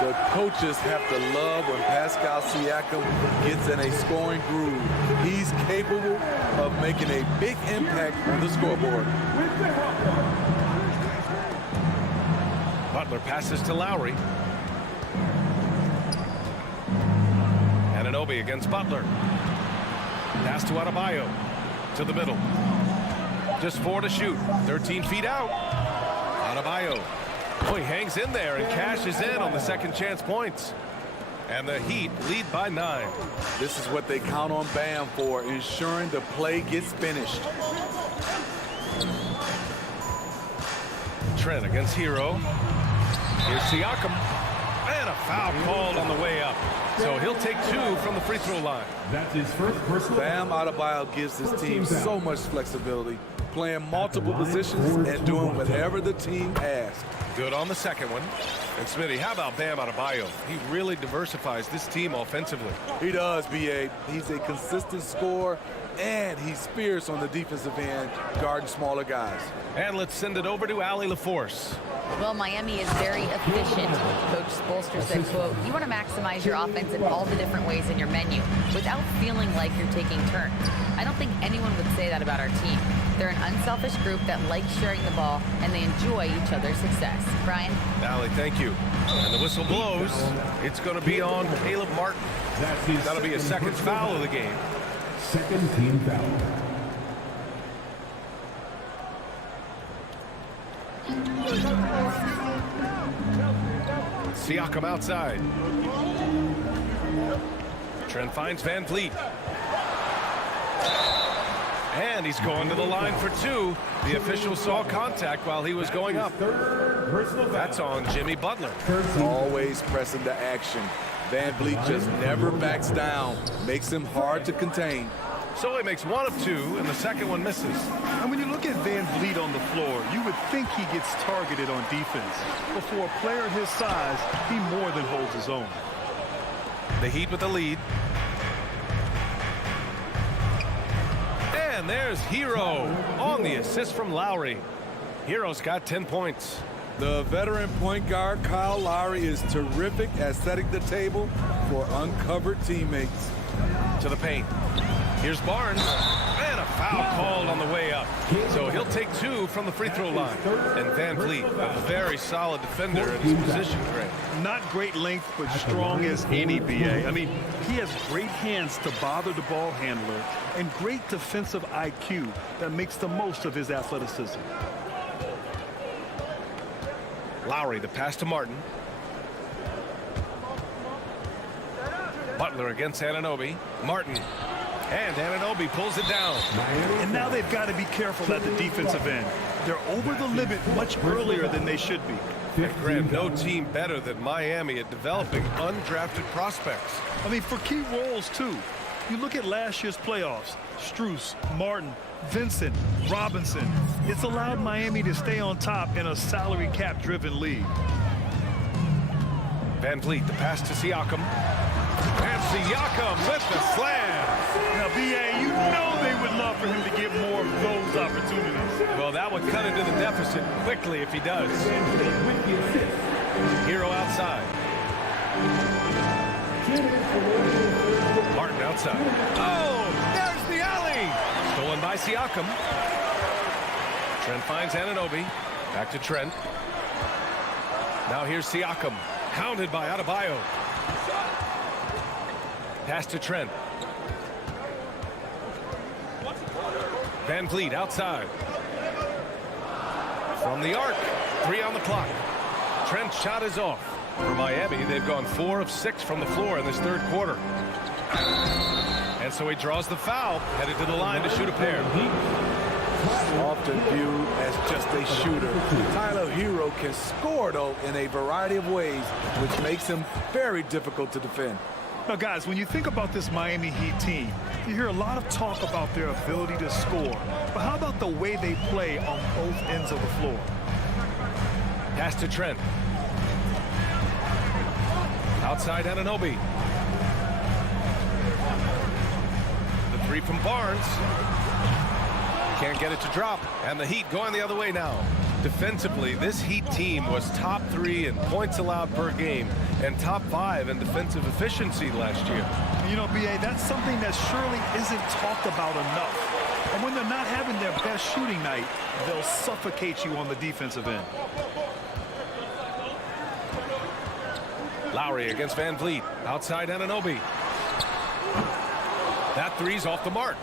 The coaches have to love when Pascal Siakam gets in a scoring groove. He's capable of making a big impact on the scoreboard. Butler passes to Lowry. Anunoby against Butler. Pass to Adebayo. To the middle. Just 4 to shoot. 13 feet out. Adebayo. Oh, he hangs in there and cashes in on the second chance points. And the Heat lead by 9. This is what they count on Bam for, ensuring the play gets finished. Trent against Hero. Here's Siakam. And a foul called on the way up. So he'll take 2 from the free throw line. That's his first personal. Bam Adebayo gives his team so much flexibility, playing multiple positions and doing whatever the team asks. Good on the second one. And Smitty, how about Bam Adebayo? He really diversifies this team offensively. He does, B.A. He's a consistent scorer, and he's fierce on the defensive end, guarding smaller guys. And let's send it over to Allie LaForce. Well, Miami is very efficient. Coach Spoelstra said, quote, you want to maximize your offense in all the different ways in your menu without feeling like you're taking turns. I don't think anyone would say that about our team. They're an unselfish group that likes sharing the ball, and they enjoy each other's success. Brian? Allie, thank you. And the whistle blows. It's going to be on Caleb Martin. That'll be his second foul of the game. Second team foul. Siakam outside. Trent finds Van Vliet. And he's going to the line for two. The official saw contact while he was going up. That's on Jimmy Butler. Always pressing the action. Van Vliet just never backs down. Makes him hard to contain. So he makes one of two, and the second one misses. And when you look at Van Vliet on the floor, you would think he gets targeted on defense. But for a player his size, he more than holds his own. The Heat with the lead. And there's Hero on the assist from Lowry. Hero's got 10 points. The veteran point guard Kyle Lowry is terrific at setting the table for uncovered teammates. To the paint. Here's Barnes. And a foul called on the way up. So he'll take two from the free throw line. And Van Vliet, a very solid defender in his position, Greg. Not great length, but strong as any BA. I mean, he has great hands to bother the ball handler and great defensive IQ that makes the most of his athleticism. Lowry, the pass to Martin. Butler against Anunoby. Martin. And Anunoby pulls it down. And now they've got to be careful at the defensive end. They're over the limit much earlier than they should be. And Grant, no team better than Miami at developing undrafted prospects. I mean, for key roles, too. You look at last year's playoffs. Strus, Martin, Vincent, Robinson. It's allowed Miami to stay on top in a salary cap-driven league. Van Vliet, the pass to Siakam. And Siakam with the slam. Now, BA, you know they would love for him to get more of those opportunities. Well, that would cut into the deficit quickly if he does. Hero outside. Martin outside. Oh, there's the alley. Stolen by Siakam. Trent finds Anunoby. Back to Trent. Now here's Siakam. Hounded by Adebayo. Pass to Trent. Van Vliet outside. From the arc. 3 on the clock. Trent's shot is off. For Miami, they've gone 4 of 6 from the floor in this third quarter. And so he draws the foul, headed to the line to shoot a pair. Often viewed as just a shooter, Tyler Hero can score, though, in a variety of ways, which makes him very difficult to defend. Now, guys, when you think about this Miami Heat team, you hear a lot of talk about their ability to score. But how about the way they play on both ends of the floor? Pass to Trent. Outside Anunoby. The three from Barnes. Can't get it to drop. And the Heat going the other way now. Defensively, this Heat team was top 3 in points allowed per game and top 5 in defensive efficiency last year. You know, BA, that's something that surely isn't talked about enough. And when they're not having their best shooting night, they'll suffocate you on the defensive end. Lowry against Van Vliet. Outside Anunoby. That three's off the mark.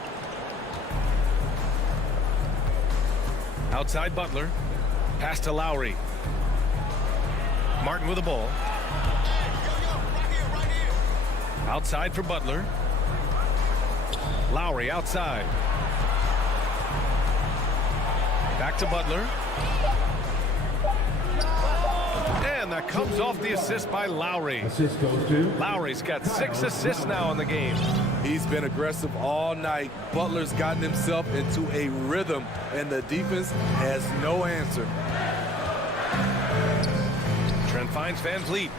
Outside Butler. Pass to Lowry. Martin with the ball. Outside for Butler. Lowry outside. Back to Butler. And that comes off the assist by Lowry. Assist goes to Lowry's got 6 assists now in the game. He's been aggressive all night. Butler's gotten himself into a rhythm, and the defense has no answer. Trent finds Van Vliet.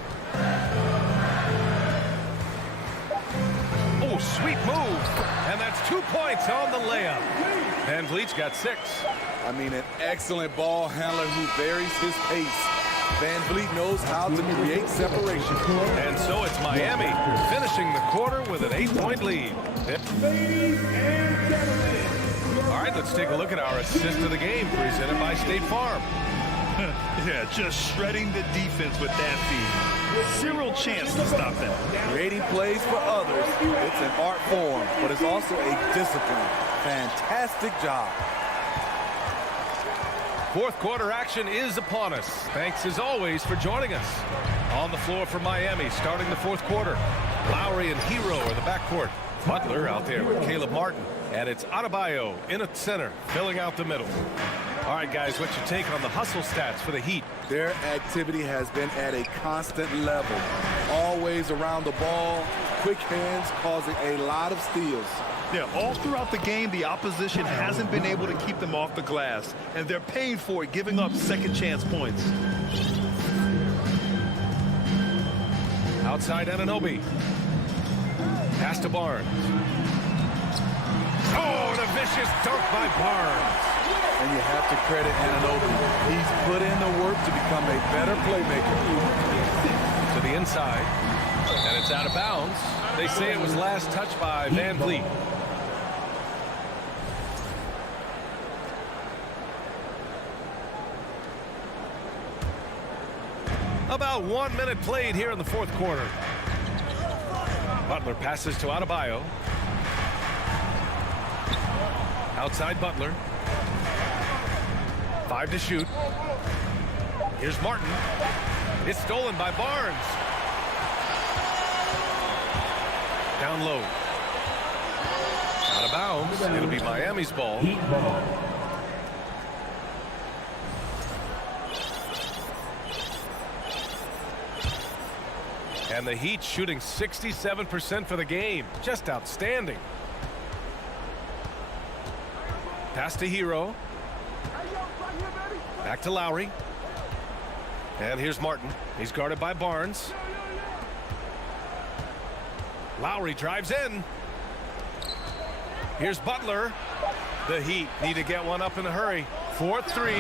Oh, sweet move. And that's 2 points on the layup. Van Vliet's got 6. I mean, an excellent ball handler who varies his pace. Van Vliet knows how to create separation. And so it's Miami finishing the quarter with an 8-point lead. All right, let's take a look at our assist of the game presented by State Farm. Yeah, just shredding the defense with that feed. Zero chance to stop that. Creating plays for others. It's an art form, but it's also a discipline. Fantastic job. Fourth quarter action is upon us. Thanks as always for joining us. On the floor for Miami starting the fourth quarter. Lowry and Hero are the backcourt. Butler out there with Caleb Martin. And it's Adebayo in at center, filling out the middle. All right, guys, what's your take on the hustle stats for the Heat? Their activity has been at a constant level. Always around the ball, quick hands causing a lot of steals. Yeah, all throughout the game, the opposition hasn't been able to keep them off the glass, and they're paying for it, giving up second chance points. Outside Anunoby. Pass to Barnes. Oh, and a vicious dunk by Barnes. And you have to credit Anunoby. He's put in the work to become a better playmaker. To the inside. And it's out of bounds. They say it was last touched by Van Vliet. About 1 minute played here in the fourth quarter. Butler passes to Adebayo. Outside Butler. 5 to shoot. Here's Martin. It's stolen by Barnes. Down low. Out of bounds. It'll be Miami's ball. And the Heat shooting 67% for the game. Just outstanding. Pass to Hero. Back to Lowry. And here's Martin. He's guarded by Barnes. Lowry drives in. Here's Butler. The Heat need to get one up in a hurry. 4-3.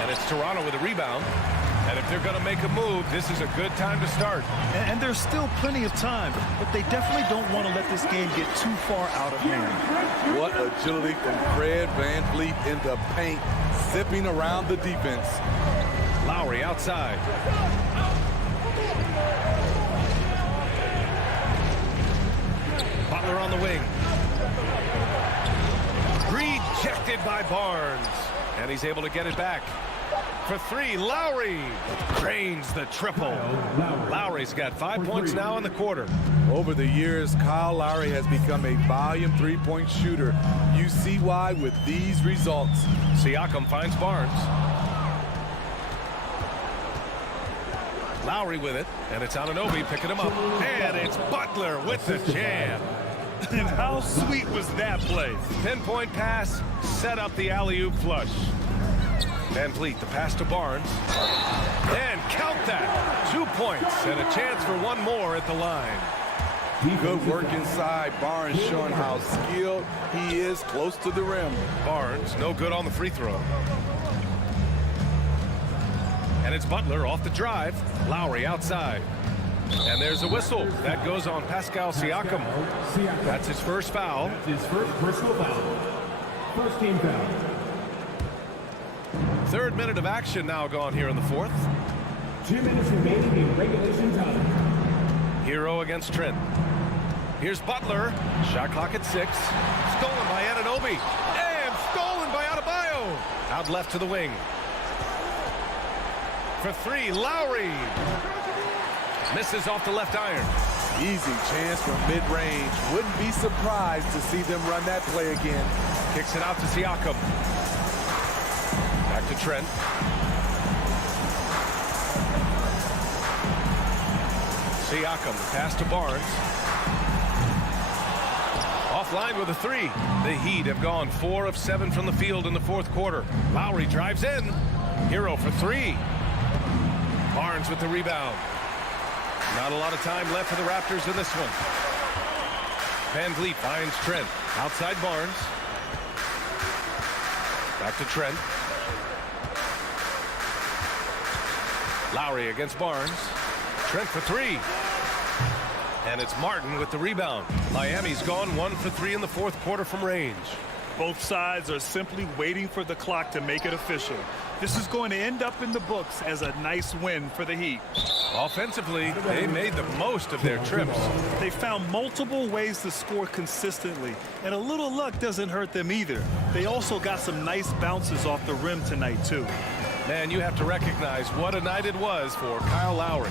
And it's Toronto with a rebound. And if they're going to make a move, this is a good time to start. And there's still plenty of time, but they definitely don't want to let this game get too far out of hand. What agility from Fred Van Vliet in the paint, zipping around the defense. Lowry outside. Butler on the wing. Rejected by Barnes. And he's able to get it back. For 3, Lowry drains the triple. Lowry's got 5 points now in the quarter. Over the years, Kyle Lowry has become a volume three-point shooter. You see why with these results. Siakam finds Barnes. Lowry with it, and it's Anunoby picking him up. And it's Butler with the jam. And how sweet was that play? Pinpoint pass, set up the alley-oop flush. Van Vliet, the pass to Barnes. And count that. 2 points and a chance for one more at the line. Good work inside. Barnes showing how skilled he is close to the rim. Barnes, no good on the free throw. And it's Butler off the drive. Lowry outside. And there's a whistle. That goes on Pascal Siakam. That's his first foul. That's his first personal foul. First team foul. Third minute of action now gone here in the fourth. 2 minutes remaining in regulation time. Hero against Trent. Here's Butler. Shot clock at 6. Stolen by Anunoby. And stolen by Adebayo. Out left to the wing. For 3, Lowry. Misses off the left iron. Easy chance from mid-range. Wouldn't be surprised to see them run that play again. Kicks it out to Siakam. Back to Trent. Siakam, pass to Barnes. Offline with a 3. The Heat have gone 4 of 7 from the field in the fourth quarter. Lowry drives in. Hero for 3. Barnes with the rebound. Not a lot of time left for the Raptors in this one. Van Vliet finds Trent. Outside Barnes. Back to Trent. Lowry against Barnes. Trent for 3. And it's Martin with the rebound. Miami's gone 1 for 3 in the fourth quarter from range. Both sides are simply waiting for the clock to make it official. This is going to end up in the books as a nice win for the Heat. Offensively, they made the most of their trips. They found multiple ways to score consistently, and a little luck doesn't hurt them either. They also got some nice bounces off the rim tonight, too. Man, you have to recognize what a night it was for Kyle Lowry.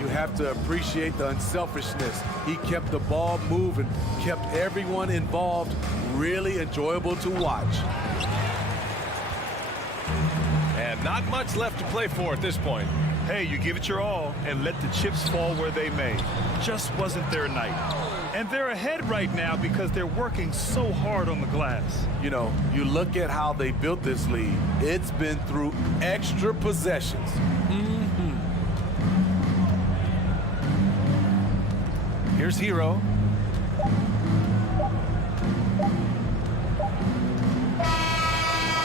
You have to appreciate the unselfishness. He kept the ball moving, kept everyone involved, really enjoyable to watch. And not much left to play for at this point. Hey, you give it your all and let the chips fall where they may. Just wasn't their night. And they're ahead right now because they're working so hard on the glass. You know, you look at how they built this lead. It's been through extra possessions. Here's Hero.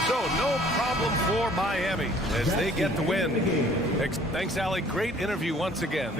So no problem for Miami as they get the win. Thanks, Allie. Great interview once again.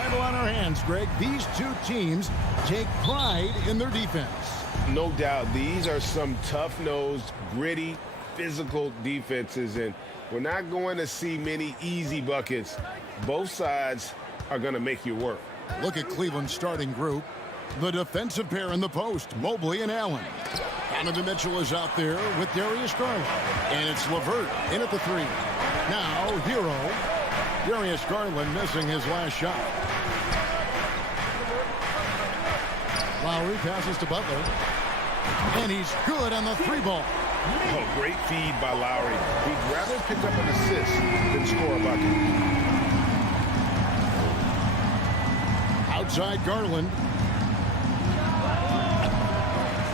battle on our hands, Greg. These two teams take pride in their defense. No doubt, these are some tough-nosed, gritty, physical defenses, and we're not going to see many easy buckets. Both sides are going to make you work. Look at Cleveland's starting group. The defensive pair in the post, Mobley and Allen. Donovan Mitchell is out there with Darius Garland. And it's LeVert in at the 3. Now, Hero. Darius Garland missing his last shot. Lowry passes to Butler. And he's good on the 3-ball. Oh, great feed by Lowry. He'd rather pick up an assist than score a bucket. Outside Garland.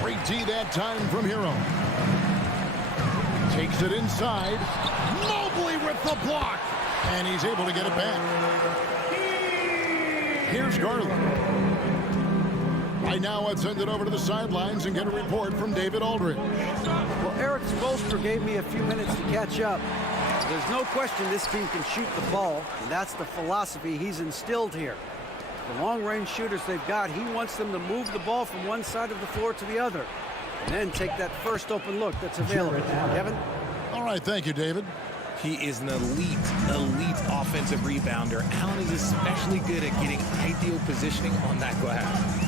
Great D that time from Hero. Takes it inside. Mobley with the block. And he's able to get it back. Here's Garland. Right now, let's send it over to the sidelines and get a report from David Aldridge. Well, Eric Spoelstra gave me a few minutes to catch up. There's no question this team can shoot the ball, and that's the philosophy he's instilled here. The long-range shooters they've got, he wants them to move the ball from one side of the floor to the other, and then take that first open look that's available. Kevin? All right, thank you, David. He is an elite offensive rebounder. Allen is especially good at getting ideal positioning on that glass.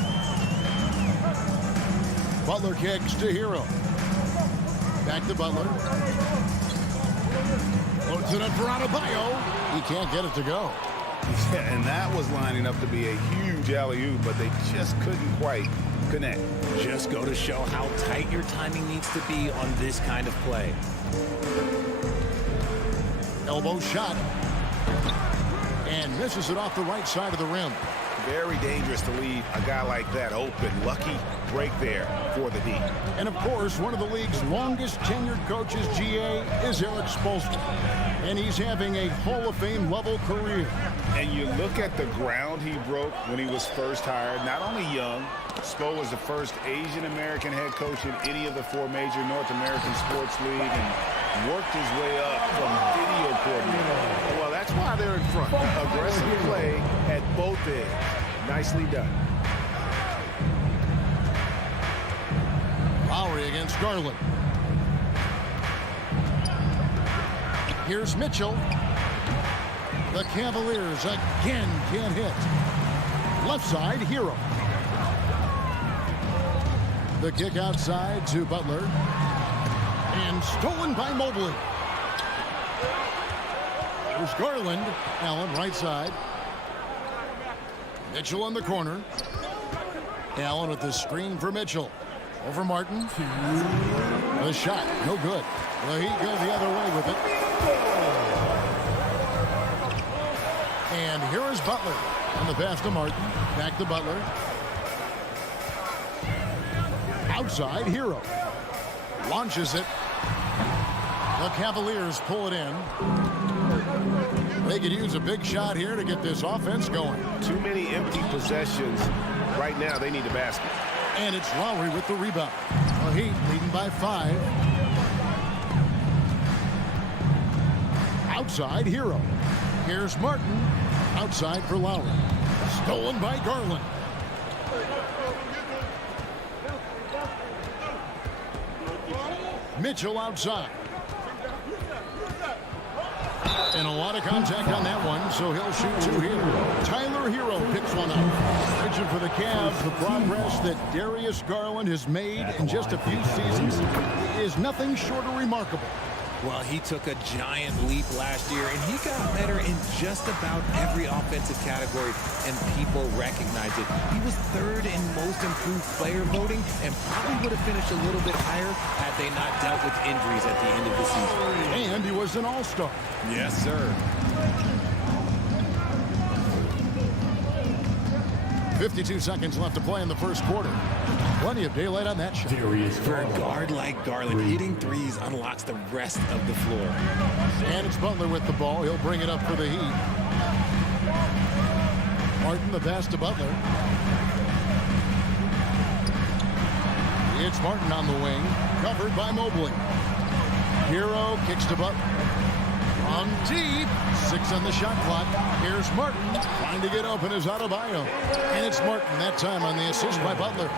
Butler kicks to Hero. Back to Butler. Puts it up for Adebayo. He can't get it to go. Yeah, and that was lining up to be a huge alley-oop, but they just couldn't quite connect. Just go to show how tight your timing needs to be on this kind of play. Elbow shot. And misses it off the right side of the rim. Very dangerous to leave a guy like that open. Lucky break there for the D. And, of course, one of the league's longest tenured coaches, GA, is Eric Spoelstra. And he's having a Hall of Fame level career. And you look at the ground he broke when he was first hired. Not only young, Spo was the first Asian-American head coach in any of the 4 major North American sports leagues and worked his way up from video coordinator. Well, that's why they're in front. Aggressive play at both ends. Nicely done. Lowry against Garland. Here's Mitchell. The Cavaliers again can't hit. Left side, Hero. The kick outside to Butler. And stolen by Mobley. Here's Garland. Allen right side. Mitchell in the corner. Allen with the screen for Mitchell. Over Martin. The shot, no good. The Heat go the other way with it. And here is Butler. On the pass to Martin. Back to Butler. Outside, Hero. Launches it. The Cavaliers pull it in. They could use a big shot here to get this offense going. Too many empty possessions. Right now, they need a basket. And it's Lowry with the rebound. The Heat leading by 5. Outside, Hero. Here's Martin. Outside for Lowry. Stolen by Garland. Mitchell outside. And a lot of contact on that one, so he'll shoot 2 here. Tyler Hero picks one up. Mention for the Cavs, the progress that Darius Garland has made in just a few seasons is nothing short of remarkable. Well, he took a giant leap last year, and he got better in just about every offensive category, and people recognize it. He was 3rd in most improved player voting, and probably would have finished a little bit higher had they not dealt with injuries at the end of the season. And he was an all-star. Yes, sir. 52 seconds left to play in the first quarter. Plenty of daylight on that shot. For a guard like Garland, hitting threes unlocks the rest of the floor. And it's Butler with the ball. He'll bring it up for the Heat. Martin, the pass to Butler. It's Martin on the wing, covered by Mobley. Hero kicks to Butler. From deep. 6 on the shot clock. Here's Martin. Trying to get open is Adebayo. And it's Martin that time on the assist by Butler.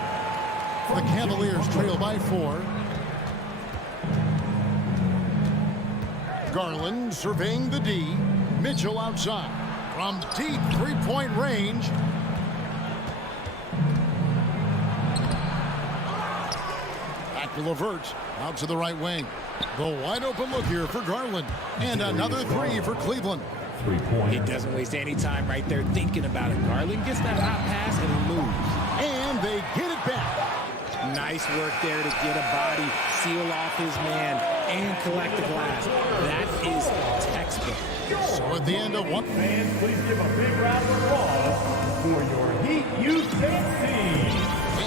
The Cavaliers trail by 4. Garland surveying the D. Mitchell outside. From deep three-point range. Back to LeVert. Out to the right wing. The wide open look here for Garland. And another 3 for Cleveland. He doesn't waste any time right there thinking about it. Garland gets that hot pass and moves. And they get it back. Nice work there to get a body, seal off his man, and collect the glass. That is textbook. So at the end of one... Fans, please give a big round of applause for your Heat UCC.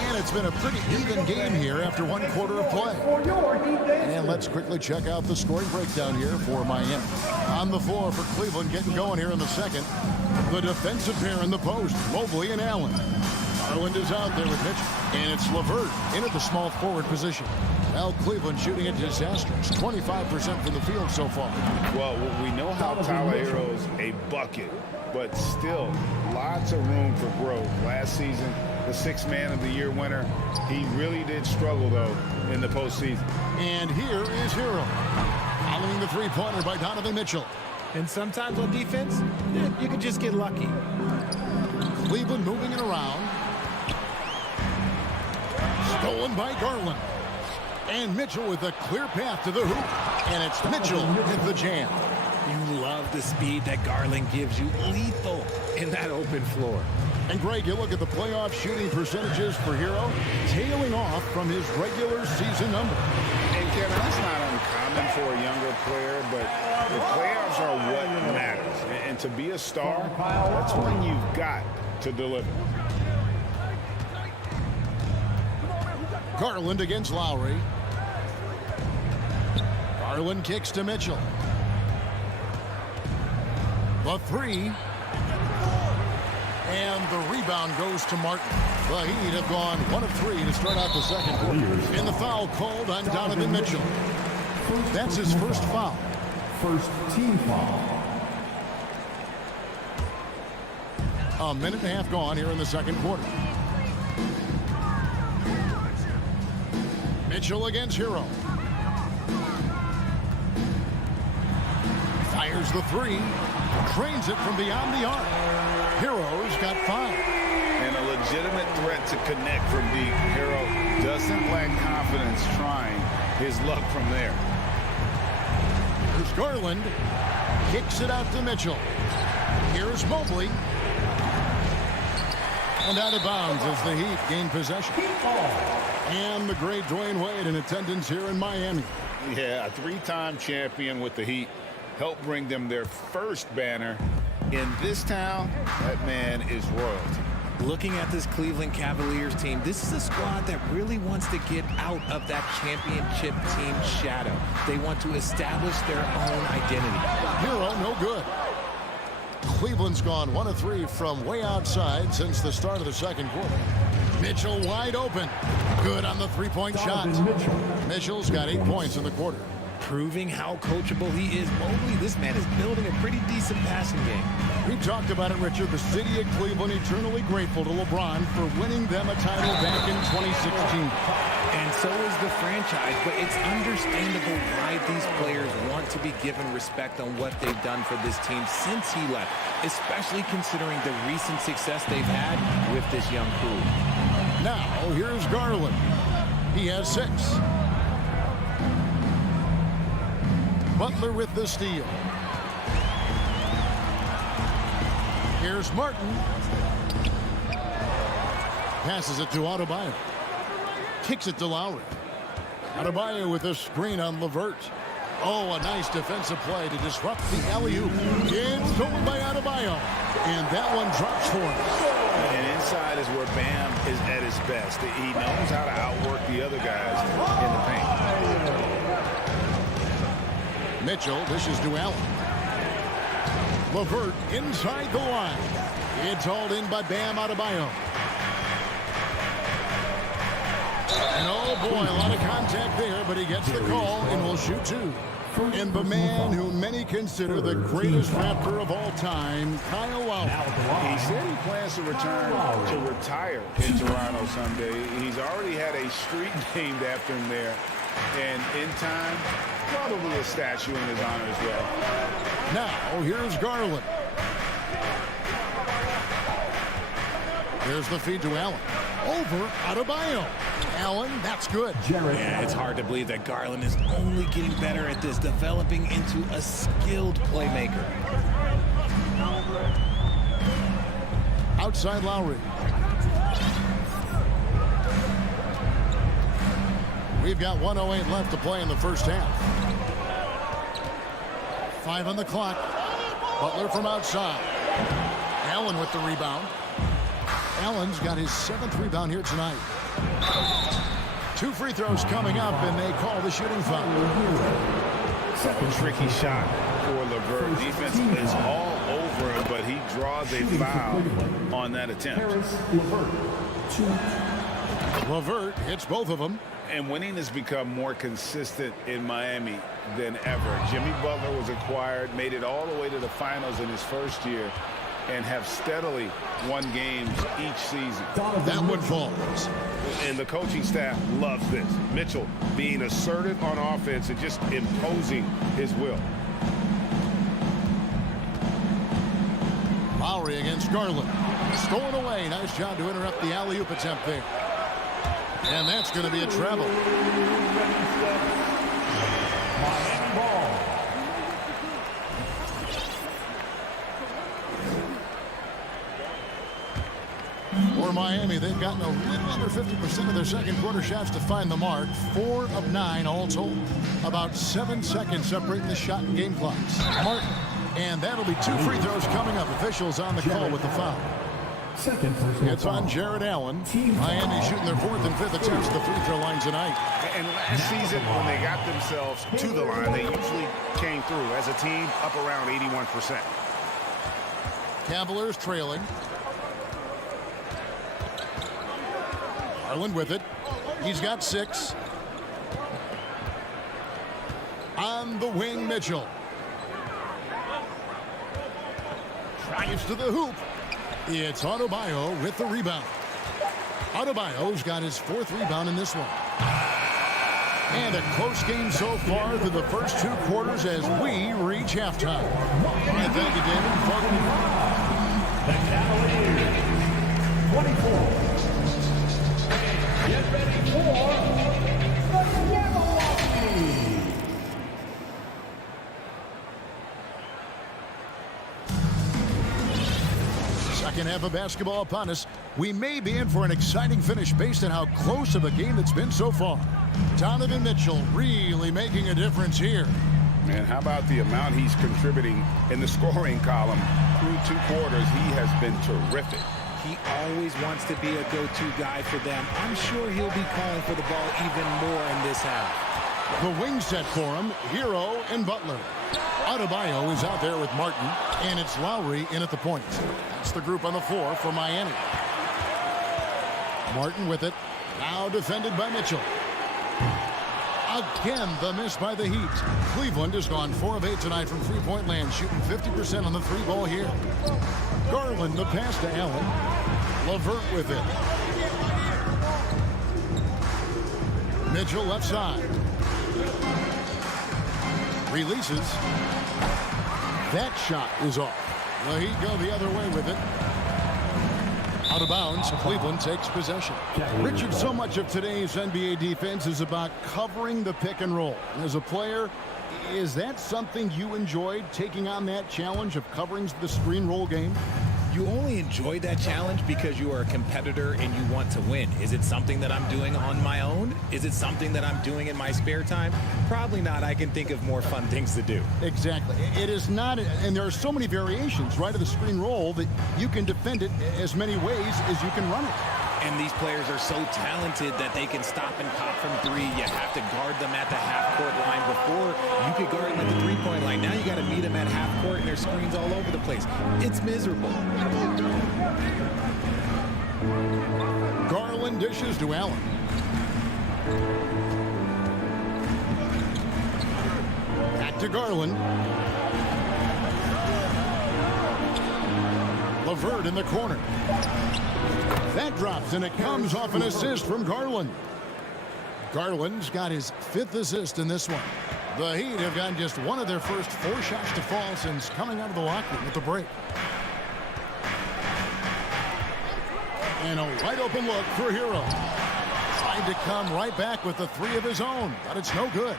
And it's been a pretty even game here after 1 quarter of play. And let's quickly check out the scoring breakdown here for Miami. On the floor for Cleveland, getting going here in the second. The defensive pair in the post, Mobley and Allen. Garland is out there with Mitchell. And it's LeVert in at the small forward position. Well, Cleveland shooting it disastrous. 25% from the field so far. Well, we know how Tyler Hero's a bucket, but still lots of room for growth. Last season, the 6th Man of the Year winner, he really did struggle, though, in the postseason. And here is Hero. Following the three-pointer by Donovan Mitchell. And sometimes on defense, you can just get lucky. Cleveland moving it around. Stolen by Garland. And Mitchell with a clear path to the hoop. And it's Mitchell with the jam. You love the speed that Garland gives you. Lethal in that open floor. And Greg, you look at the playoff shooting percentages for Hero, tailing off from his regular season number. And Kevin, that's not uncommon for a younger player, but the playoffs are what matters. And to be a star, that's when you've got to deliver. Garland against Lowry. Garland kicks to Mitchell. The 3. And the rebound goes to Martin. The Heat have gone 1 of 3 to start out the second quarter. And the foul called on Donovan Mitchell. That's his first foul. First team foul. A minute and a half gone here in the second quarter. Mitchell against Hero. Fires the 3. Trains it from beyond the arc. Hero's got 5. And a legitimate threat to connect from deep. Hero doesn't lack confidence trying his luck from there. Here's Garland. Kicks it out to Mitchell. Here's Mobley. And out of bounds as the Heat gain possession. And the great Dwayne Wade in attendance here in Miami. Yeah, a 3-time champion with the Heat. Helped bring them their first banner. In this town, that man is royalty. Looking at this Cleveland Cavaliers team, this is a squad that really wants to get out of that championship team shadow. They want to establish their own identity. Hero, no good. Cleveland's gone 1 of 3 from way outside since the start of the second quarter. Mitchell wide open. Good on the 3-point shot. Mitchell's got 8 points in the quarter. Proving how coachable he is. Mobley, this man is building a pretty decent passing game. We talked about it, Richard. The city of Cleveland eternally grateful to LeBron for winning them a title back in 2016. And so is the franchise, but it's understandable why these players want to be given respect on what they've done for this team since he left, especially considering the recent success they've had with this young crew. Now, here's Garland. He has 6. Butler with the steal. Here's Martin. Passes it to Adebayo. Kicks it to Lowry. Adebayo with a screen on LeVert. Oh, a nice defensive play to disrupt the alley-oop. It's stolen by Adebayo. And that one drops for him. And inside is where Bam is at his best. He knows how to outwork the other guys in the paint. Mitchell dishes to Allen. LeVert inside the line. It's hauled in by Bam Adebayo. And oh boy, a lot of contact there, but he gets the call and will shoot 2. And the man who many consider the greatest Raptor of all time, Kyle Lowry. He said he plans to return to retire in Toronto someday. He's already had a street named after him there. And in time, probably a statue in his honor as well. Now, here's Garland. There's the feed to Allen. Over Adebayo. Allen, that's good. Yeah, it's hard to believe that Garland is only getting better at this, developing into a skilled playmaker. Outside Lowry. We've got 1:08 left to play in the first half. 5 on the clock. Butler from outside. Allen with the rebound. Allen's got his 7th rebound here tonight. 2 free throws coming up, and they call the shooting foul. Tricky shot for LeVert. Defense is all over him, but he draws a foul on that attempt. LeVert hits both of them. And winning has become more consistent in Miami than ever. Jimmy Butler was acquired, made it all the way to the finals in his first year, and have steadily won games each season. That one falls. And the coaching staff loves this. Mitchell being assertive on offense and just imposing his will. Lowry against Garland. Stolen away. Nice job to interrupt the alley-oop attempt there. And that's going to be a travel. Miami ball. For Miami, they've gotten a little under 50% of their second quarter shots to find the mark. 4 of 9 all told. About 7 seconds separating the shot and game clocks. Martin. And that'll be 2 free throws coming up. Officials on the call with the foul. It's on Jared Allen. Miami shooting their 4th and 5th attempts at the free throw line tonight. And last season, when they got themselves to the line, they usually came through as a team up around 81%. Cavaliers trailing. Garland with it. He's got 6. On the wing, Mitchell. Drives to the hoop. It's Adebayo with the rebound. Adebayo's got his 4th rebound in this one. And a close game so far through the first 2 quarters as we reach halftime. And thank you, David. The Cavaliers, 24. Get ready for the Cavaliers. Second half of basketball upon us. We may be in for an exciting finish based on how close of a game it's been so far. Donovan Mitchell really making a difference here. Man, how about the amount he's contributing in the scoring column through 2 quarters? He has been terrific. He always wants to be a go-to guy for them. I'm sure he'll be calling for the ball even more in this half. The wing set for him, Hero and Butler. Adebayo is out there with Martin, and it's Lowry in at the point. That's the group on the floor for Miami. Martin with it. Now defended by Mitchell. Again, the miss by the Heat. Cleveland has gone 4 of 8 tonight from three-point land, shooting 50% on the 3-ball here. Garland, the pass to Allen. LeVert with it. Mitchell left side. Releases. That shot is off. The Heat go the other way with it. Out of bounds, Cleveland takes possession. Richard, so much of today's NBA defense is about covering the pick and roll. And as a player, is that something you enjoyed, taking on that challenge of covering the screen roll game? You only enjoy that challenge because you are a competitor and you want to win. Is it something that I'm doing on my own? Is it something that I'm doing in my spare time? Probably not. I can think of more fun things to do. Exactly. It is not, and there are so many variations, right, of the screen roll that you can defend it as many ways as you can run it. And these players are so talented that they can stop and pop from 3. You have to guard them at the half-court line. Before, you could guard them at the 3-point line. Now you got to meet them at half-court, and their screens all over the place. It's miserable. Garland dishes to Allen. Back to Garland. LeVert in the corner. That drops, and it comes off an assist from Garland. Garland's got his 5th assist in this one. The Heat have gotten just one of their first 4 shots to fall since coming out of the locker room with the break. And a wide open look for Hero. Trying to come right back with the 3 of his own, but it's no good.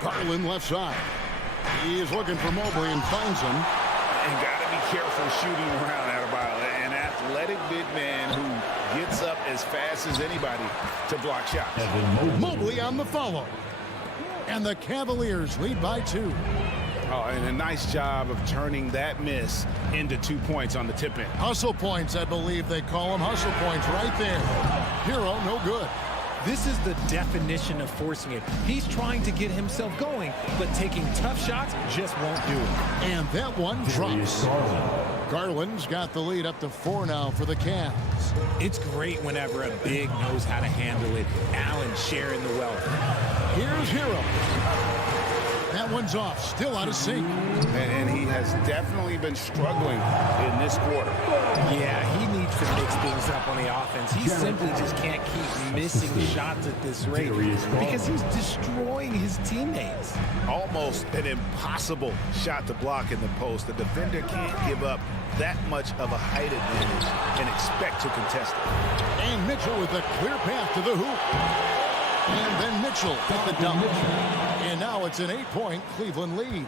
Garland left side. He is looking for Mobley and finds him. And got to be careful shooting around Adebayo. An athletic big man who gets up as fast as anybody to block shots. Mobley on the follow. And the Cavaliers lead by 2. Oh, and a nice job of turning that miss into 2 points on the tip in. Hustle points, I believe they call them. Hustle points right there. Hero, no good. This is the definition of forcing it. He's trying to get himself going, but taking tough shots just won't do it. And that one drops. Garland's got the lead up to 4 now for the Cavs. It's great whenever a big knows how to handle it. Allen sharing the wealth. Here's Hero. That one's off, still out of sync. And he has definitely been struggling in this quarter. Yeah, he needs to mix things up on the offense. He simply just can't keep missing shots at this rate because he's destroying his teammates. Almost an impossible shot to block in the post. The defender can't give up that much of a height advantage and expect to contest it. And Mitchell with a clear path to the hoop. And then Mitchell with the dunk. And now it's an 8-point Cleveland lead.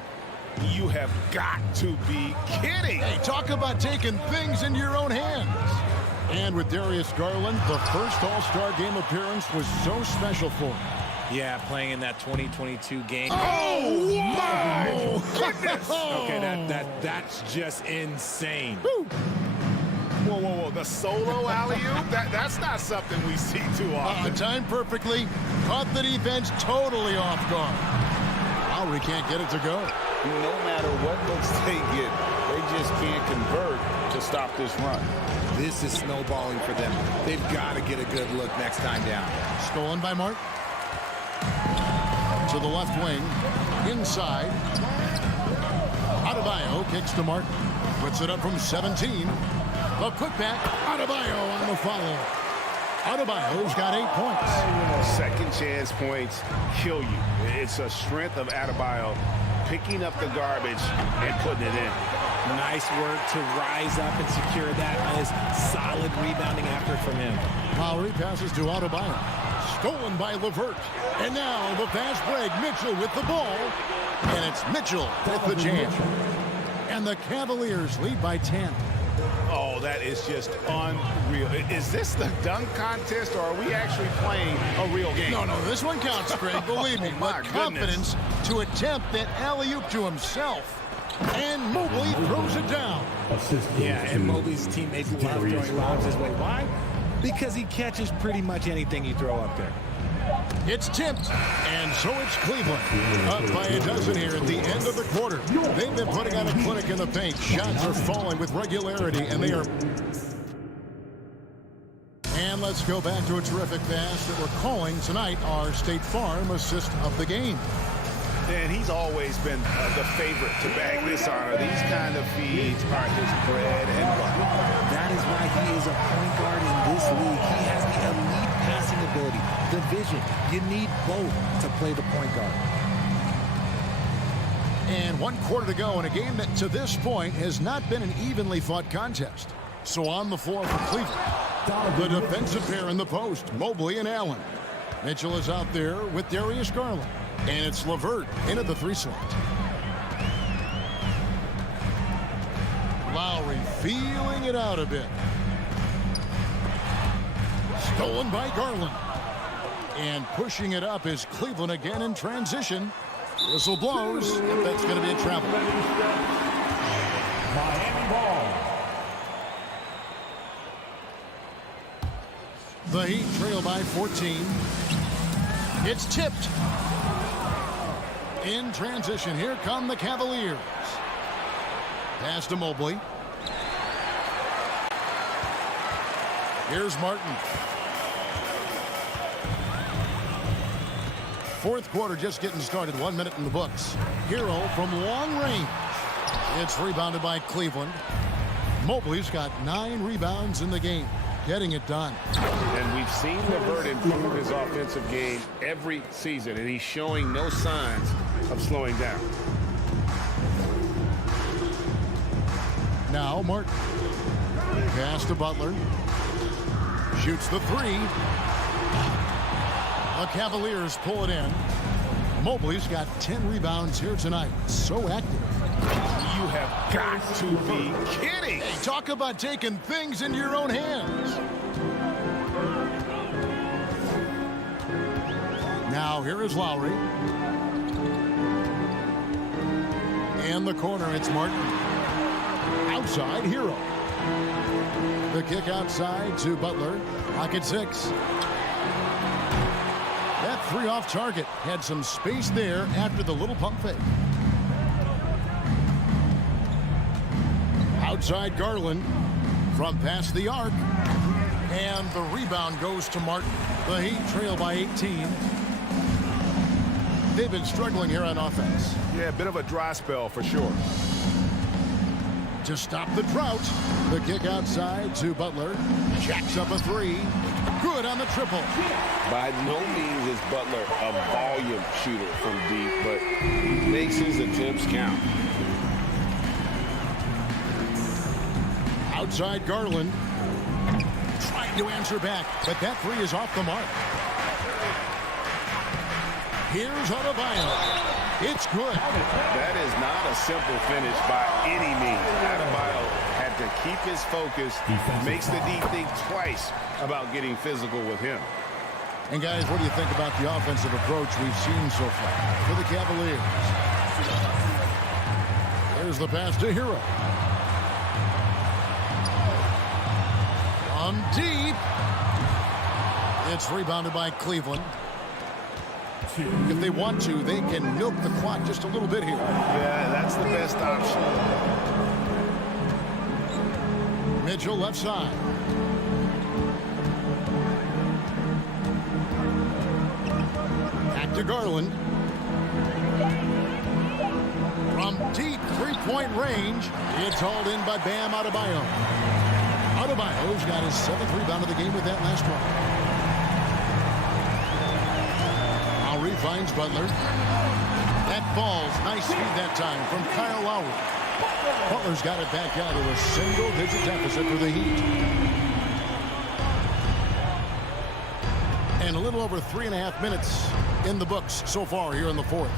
You have got to be kidding. Hey, talk about taking things into your own hands. And with Darius Garland, the first All-Star game appearance was so special for him. Yeah, playing in that 2022 game. Oh, my goodness. Okay, that's just insane. Woo. Whoa, whoa, whoa. The solo alley-oop? That's not something we see too often. Timed perfectly. Caught the defense totally off guard. Lowry can't get it to go. No matter what looks they get, they just can't convert to stop this run. This is snowballing for them. They've got to get a good look next time down. Stolen by Mark. To the left wing. Inside. Adebayo kicks to Mark. Puts it up from 17. A putback. Adebayo on the follow. Adebayo's got 8 points. Second chance points kill you. It's a strength of Adebayo picking up the garbage and putting it in. Nice work to rise up and secure that. Nice solid rebounding effort from him. Lowry passes to Adebayo. Stolen by LeVert. And now the fast break. Mitchell with the ball. And it's Mitchell with the jam. And the Cavaliers lead by 10. Oh, that is just unreal. Is this the dunk contest, or are we actually playing a real game? No, this one counts, Greg. Believe me. My With confidence to attempt that alley-oop to himself. And Mobley throws it down. Yeah, and Mobley's teammates love throwing lobs his way. Why? Because he catches pretty much anything you throw up there. It's tipped, and so it's Cleveland. Up by a dozen here at the end of the quarter. They've been putting on a clinic in the paint. Shots are falling with regularity, and they are... And let's go back to a terrific pass that we're calling tonight our State Farm assist of the game. And he's always been the favorite to bag this honor. These kind of feeds are his bread and butter. That is why he is a point guard in this league. He has the elite passing ability, the vision. You need both to play the point guard. And 1 quarter to go in a game that to this point has not been an evenly fought contest. So on the floor for Cleveland, the defensive pair in the post, Mobley and Allen. Mitchell is out there with Darius Garland. And it's LeVert into the 3 slot. Lowry feeling it out a bit. Stolen by Garland. And pushing it up is Cleveland again in transition. Whistle blows. If that's going to be a travel. Miami ball. The Heat trail by 14. It's tipped. In transition, here come the Cavaliers. Pass to Mobley. Here's Martin. Fourth quarter just getting started. 1 minute in the books. Hero from long range. It's rebounded by Cleveland. Mobley's got 9 rebounds in the game. Getting it done. And we've seen LeVert improve his offensive game every season, and he's showing no signs of slowing down. Now Martin. Pass to Butler. Shoots the 3. The Cavaliers pull it in. Mobley's got 10 rebounds here tonight. So active. You have got to be kidding. Hey, talk about taking things into your own hands. Now here is Lowry. In the corner, it's Martin. Outside, Hero. The kick outside to Butler. Pocket 6. That 3 off target. Had some space there after the little pump fake. Outside Garland from past the arc. And the rebound goes to Martin. The Heat trail by 18. They've been struggling here on offense. Yeah, a bit of a dry spell for sure. To stop the drought, the kick outside to Butler. Jacks up a 3. Good on the triple. By no means is Butler a volume shooter from deep, but he makes his attempts count. Outside Garland. Trying to answer back, but that 3 is off the mark. Here's Adebayo. It's good. That is not a simple finish by any means. Adebayo had to keep his focus. Makes the D think twice about getting physical with him. And guys, what do you think about the offensive approach we've seen so far for the Cavaliers? There's the pass to Hero. From deep. It's rebounded by Cleveland. If they want to, they can milk the clock just a little bit here. Yeah, that's the best option. Mitchell left side. Back to Garland. From deep three-point range, it's hauled in by Bam Adebayo. Adebayo's got his 7th rebound of the game with that last one. Finds Butler. That ball's nice speed that time from Kyle Lowry. Butler's got it back out to a single-digit deficit for the Heat. And a little over 3.5 minutes in the books so far here in the 4th.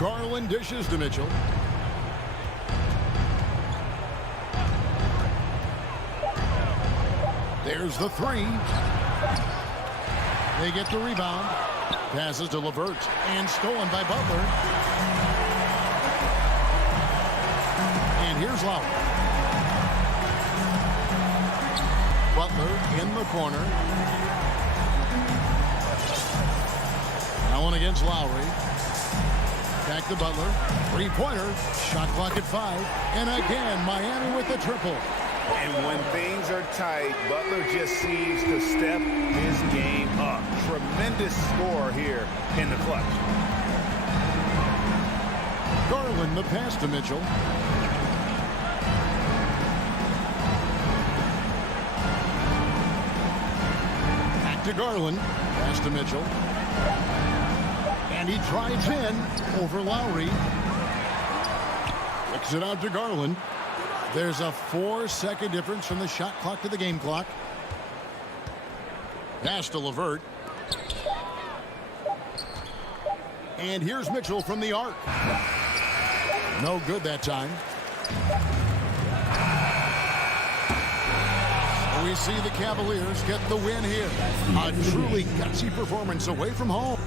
Garland dishes to Mitchell. There's the 3. They get the rebound. Passes to LeVert. And stolen by Butler. And here's Lowry. Butler in the corner. Now one against Lowry. Back to Butler. 3-pointer. Shot clock at 5. And again, Miami with the triple. And when things are tight, Butler just seems to step his game up. Tremendous score here in the clutch. Garland the pass to Mitchell. Back to Garland. Pass to Mitchell. And he drives in over Lowry. Kicks it out to Garland. There's a 4-second difference from the shot clock to the game clock. Pass to LeVert. And here's Mitchell from the arc. No good that time. So we see the Cavaliers get the win here. A truly gutsy performance away from home.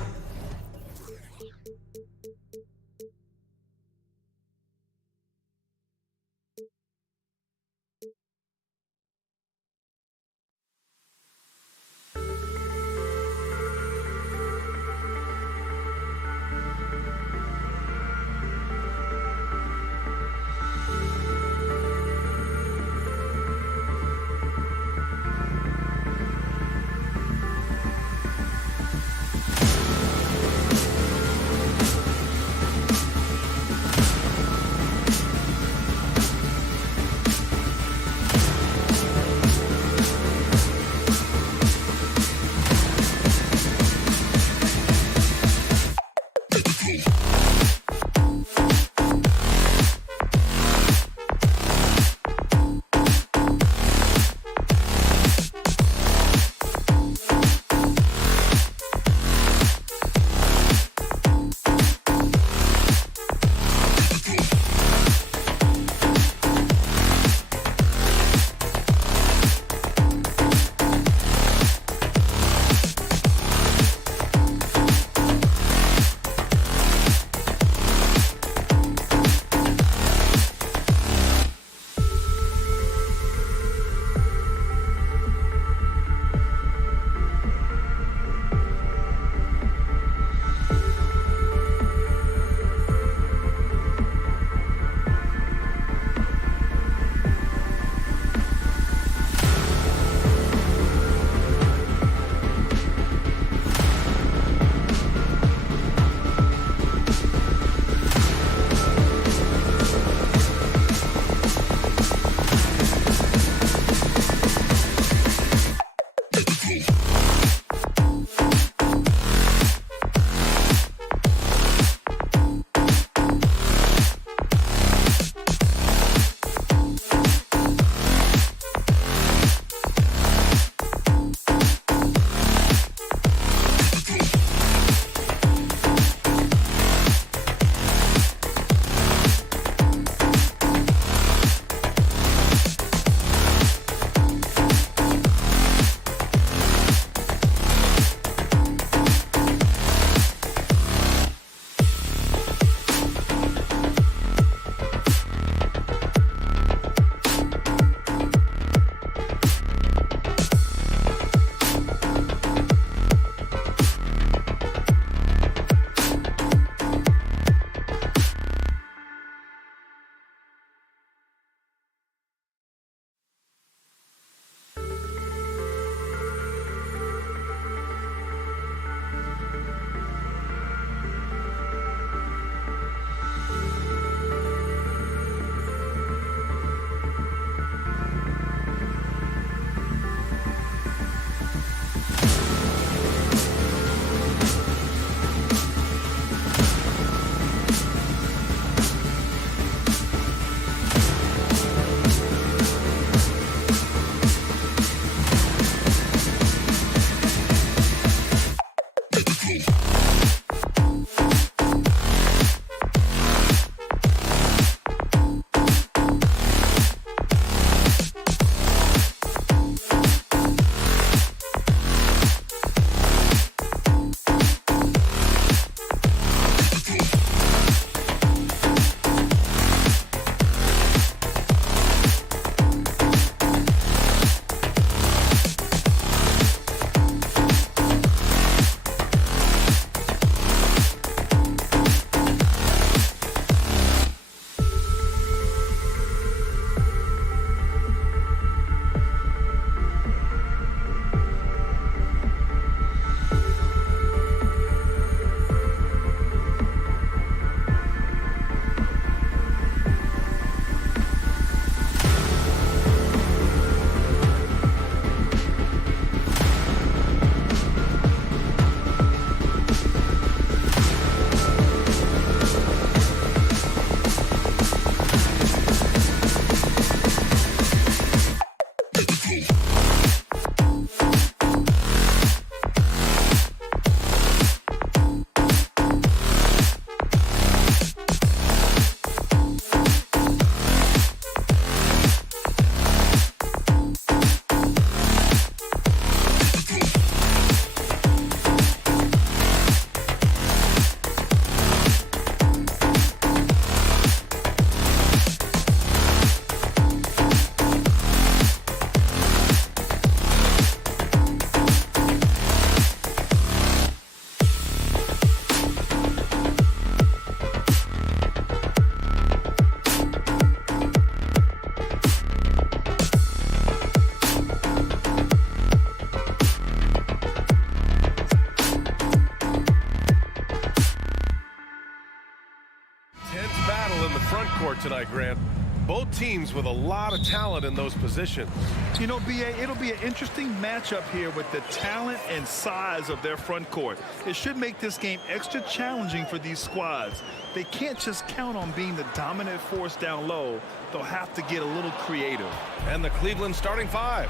Grant. Both teams with a lot of talent in those positions. You know, B.A., it'll be an interesting matchup here with the talent and size of their front court. It should make this game extra challenging for these squads. They can't just count on being the dominant force down low. They'll have to get a little creative. And the Cleveland starting five.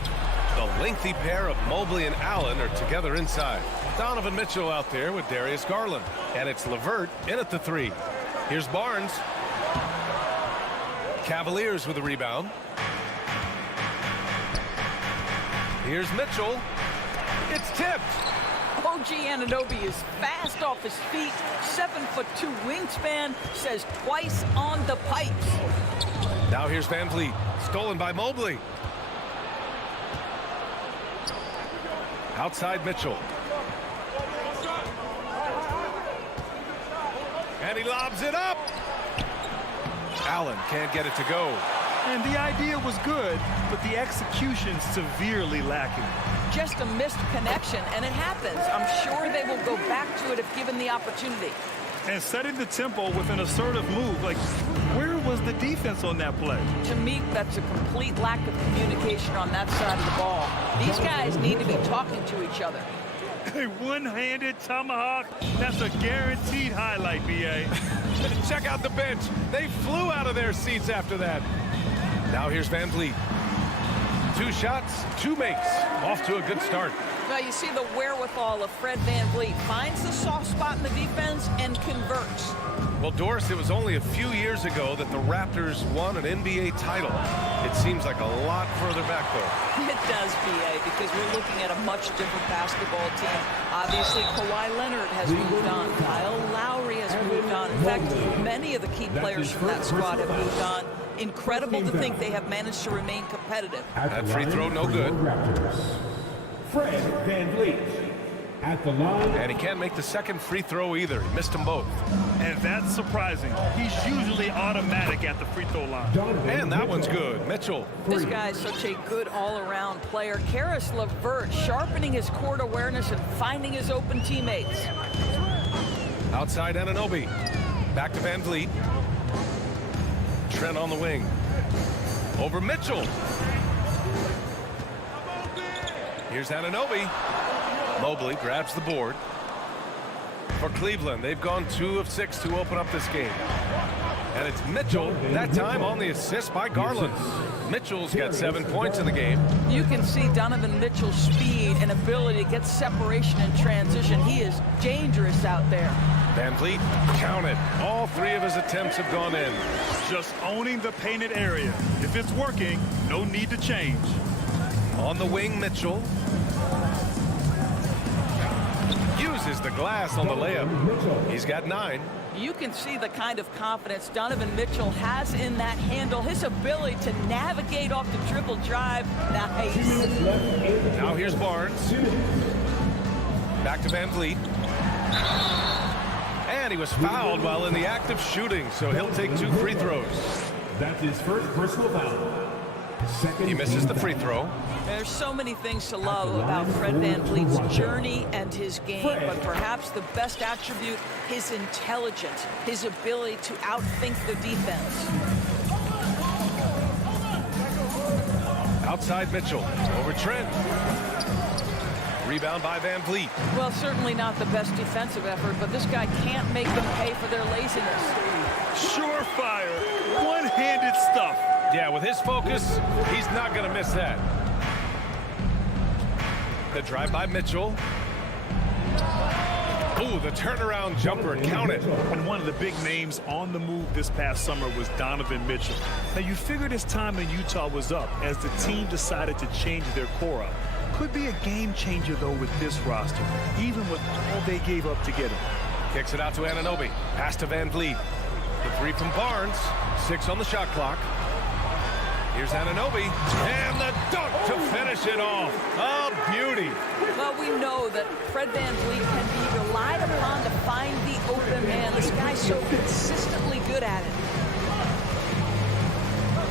The lengthy pair of Mobley and Allen are together inside. Donovan Mitchell out there with Darius Garland. And it's LeVert in at the three. Here's Barnes. Cavaliers with a rebound. Here's Mitchell. It's tipped. OG Anunoby is fast off his feet. 7'2" wingspan, says twice on the pipes. Now here's Van Vliet. Stolen by Mobley. Outside Mitchell. And he lobs it up. Allen can't get it to go. And the idea was good, but the execution severely lacking. Just a missed connection, and it happens. I'm sure they will go back to it if given the opportunity. And setting the tempo with an assertive move. Like, where was the defense on that play? To me, that's a complete lack of communication on that side of the ball. These guys need to be talking to each other. A one-handed tomahawk. That's a guaranteed highlight, B.A. Check out the bench. They flew out of their seats after that. Now here's Van Vliet. 2 shots, 2 makes. Off to a good start. Now you see the wherewithal of Fred Van Vliet. Finds the soft spot in the defense and converts. Well, Doris, it was only a few years ago that the Raptors won an NBA title. It seems like a lot further back, though. It does, B.A., because we're looking at a much different basketball team. Obviously, Kawhi Leonard has moved on. Kyle Lowry has moved on. In fact, many of the key players from that squad have moved on. Incredible to think they have managed to remain competitive. That free throw, no good. Fred Van Vliet at the line. And he can't make the second free throw either. He missed them both. And that's surprising. He's usually automatic at the free throw line. And that one's good. Mitchell. This guy is such a good all-around player. Karis LeVert sharpening his court awareness and finding his open teammates. Outside Anunoby. Back to Van Vliet. Trent on the wing. Over Mitchell. Here's Anunoby. Mobley grabs the board. For Cleveland, they've gone 2 of 6 to open up this game. And it's Mitchell, that time on the assist by Garland. Mitchell's got 7 points in the game. You can see Donovan Mitchell's speed and ability to get separation and transition. He is dangerous out there. Van Vliet counted. All 3 of his attempts have gone in. Just owning the painted area. If it's working, no need to change. On the wing, Mitchell. Uses the glass on the layup. He's got 9. You can see the kind of confidence Donovan Mitchell has in that handle. His ability to navigate off the dribble drive. Nice. Now here's Barnes. Back to Van Vliet. And he was fouled while in the act of shooting, so he'll take 2 free throws. That's his first personal foul. He misses the free throw. There's so many things to love about Fred Van Vliet's journey and his game, but perhaps the best attribute, his intelligence, his ability to outthink the defense. Outside Mitchell, over Trent. Rebound by Van Vliet. Well, certainly not the best defensive effort, but this guy can't make them pay for their laziness. Surefire, one-handed stuff. Yeah, with his focus, he's not going to miss that. The drive by Mitchell. Ooh, the turnaround jumper, count it. And one of the big names on the move this past summer was Donovan Mitchell. Now, you figured his time in Utah was up as the team decided to change their core up. Could be a game changer, though, with this roster, even with all they gave up to get him. Kicks it out to Anunoby. Pass to Van Vliet. The 3 from Barnes. 6 on the shot clock. Here's Anunoby, and the dunk to finish it off. A beauty. Well, we know that Fred Van Vliet can be relied upon to find the open man. This guy's so consistently good at it.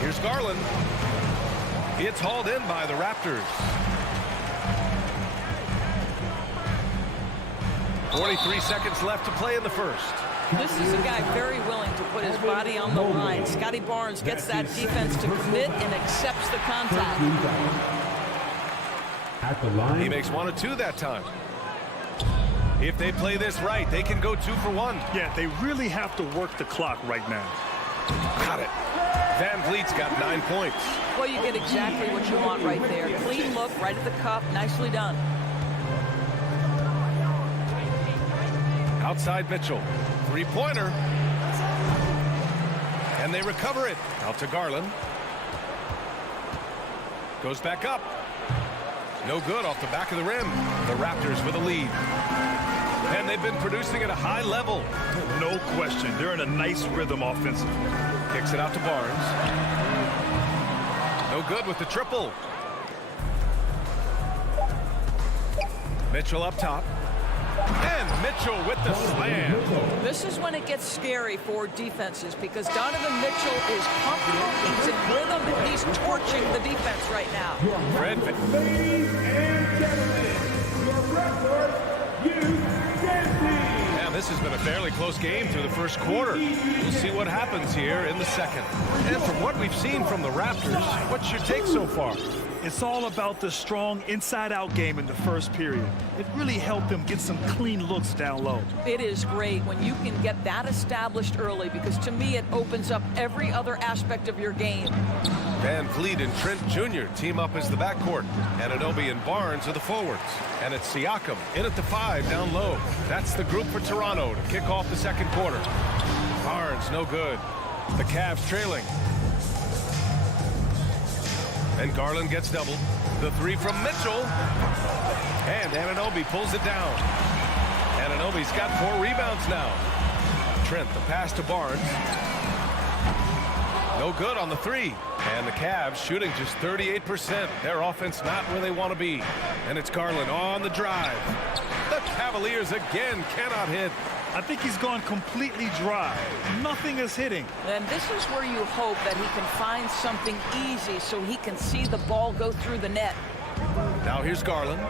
Here's Garland. It's hauled in by the Raptors. 43 seconds left to play in the first. This is a guy very willing to put his body on the line. Scotty Barnes gets that defense to commit and accepts the contact. At the line. He makes 1 of 2 that time. If they play this right, they can go 2 for 1. Yeah, they really have to work the clock right now. Got it. Van Vliet's got 9 points. Well, you get exactly what you want right there. Clean look, right at the cup. Nicely done. Outside Mitchell. 3-pointer. And they recover it. Out to Garland. Goes back up. No good off the back of the rim. The Raptors with a lead. And they've been producing at a high level. No question. They're in a nice rhythm offensively. Kicks it out to Barnes. No good with the triple. Mitchell up top. And Mitchell with the slam. This is when it gets scary for defenses because Donovan Mitchell is comfortable, he's in rhythm, and he's torching the defense right now. Fred. Ladies and gentlemen, your Raptors youth champion. Yeah, this has been a fairly close game through the first quarter. We'll see what happens here in the second. And from what we've seen from the Raptors, what's your take so far? It's all about the strong inside-out game in the first period. It really helped them get some clean looks down low. It is great when you can get that established early because to me it opens up every other aspect of your game. Van Vliet and Trent Jr. team up as the backcourt. Anunoby and Barnes are the forwards. And it's Siakam in at the 5 down low. That's the group for Toronto to kick off the second quarter. Barnes no good. The Cavs trailing. And Garland gets doubled. The 3 from Mitchell. And Anunoby pulls it down. Anunoby's got 4 rebounds now. Trent, the pass to Barnes. No good on the 3. And the Cavs shooting just 38%. Their offense not where they want to be. And it's Garland on the drive. The Cavaliers again cannot hit. I think he's gone completely dry. Nothing is hitting. And this is where you hope that he can find something easy so he can see the ball go through the net. Now here's Garland.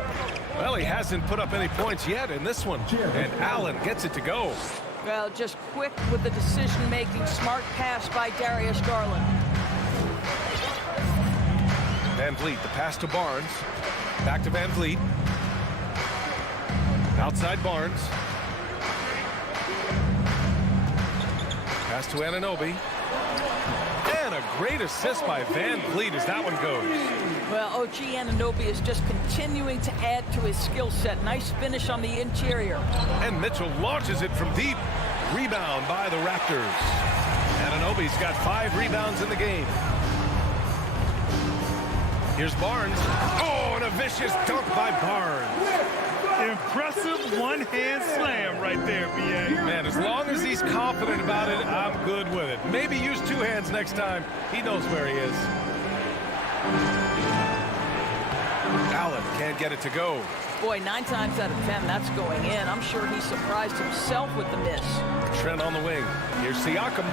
Well, he hasn't put up any points yet in this one. And Allen gets it to go. Well, just quick with the decision-making, smart pass by Darius Garland. Van Vliet, the pass to Barnes. Back to Van Vliet. Outside Barnes. Pass to Anunoby. And a great assist by Van Vliet as that one goes. Well, OG Anunoby is just continuing to add to his skill set. Nice finish on the interior. And Mitchell launches it from deep. Rebound by the Raptors. Anunoby's got 5 rebounds in the game. Here's Barnes. Oh, and a vicious dunk by Barnes. Impressive one-hand slam right there, B.A. Man, as long as he's confident about it, I'm good with it. Maybe use 2 hands next time. He knows where he is. Allen can't get it to go. Boy, 9 times out of 10, that's going in. I'm sure he surprised himself with the miss. Trent on the wing. Here's Siakam.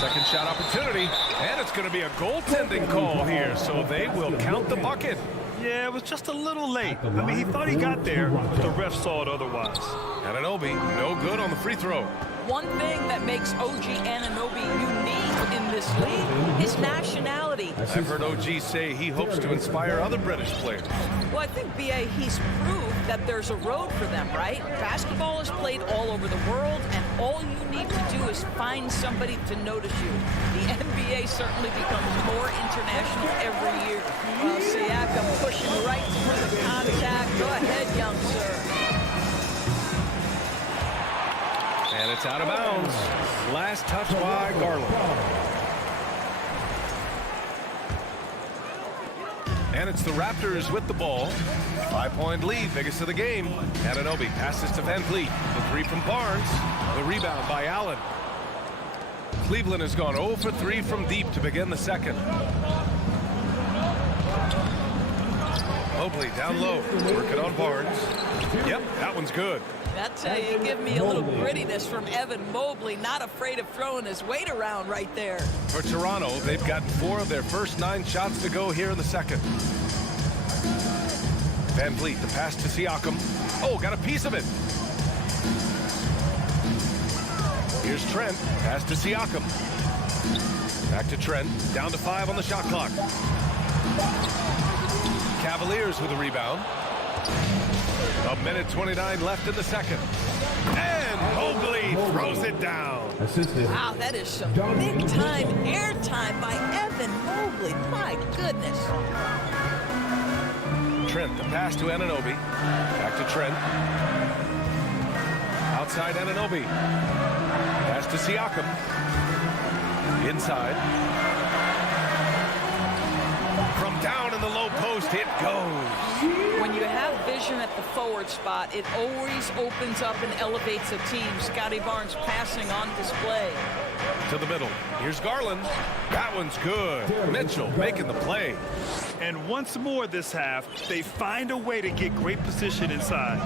Second shot opportunity. And it's going to be a goaltending call here, so they will count the bucket. Yeah, it was just a little late. I mean, he thought he got there, but the ref saw it otherwise. Anunoby, no good on the free throw. One thing that makes OG Anunoby unique in this league is nationality. I've heard OG say he hopes to inspire other British players. Well, I think, B.A., he's proved that there's a road for them, right? Basketball is played all over the world, and all you need to do is find somebody to notice you. The NBA certainly becomes more international every year. Siakam pushing right through the contact. Go ahead, young sir. And it's out of bounds. Last touch by Garland. And it's the Raptors with the ball. 5-point lead, biggest of the game. Anunoby passes to Van Vliet. The 3 from Barnes. The rebound by Allen. Cleveland has gone 0 for 3 from deep to begin the second. Mobley down low, working on Barnes. Yep, that one's good. That's how you give me a little grittiness from Evan Mobley, not afraid of throwing his weight around right there. For Toronto, they've got 4 of their first 9 shots to go here in the second. Van Vliet, the pass to Siakam. Oh, got a piece of it. Here's Trent. Pass to Siakam. Back to Trent. Down to 5 on the shot clock. Cavaliers with a rebound. A minute 29 left in the second. And Mobley throws it down. Wow, that is some big-time airtime by Evan Mobley. My goodness. Trent, the pass to Anunoby. Back to Trent. Outside Anunoby. Pass to Siakam. Inside. From down in the low post, it goes. When you have vision at the forward spot, it always opens up and elevates a team. Scotty Barnes passing on display. To the middle. Here's Garland. That one's good. Mitchell making the play. And once more this half, they find a way to get great position inside.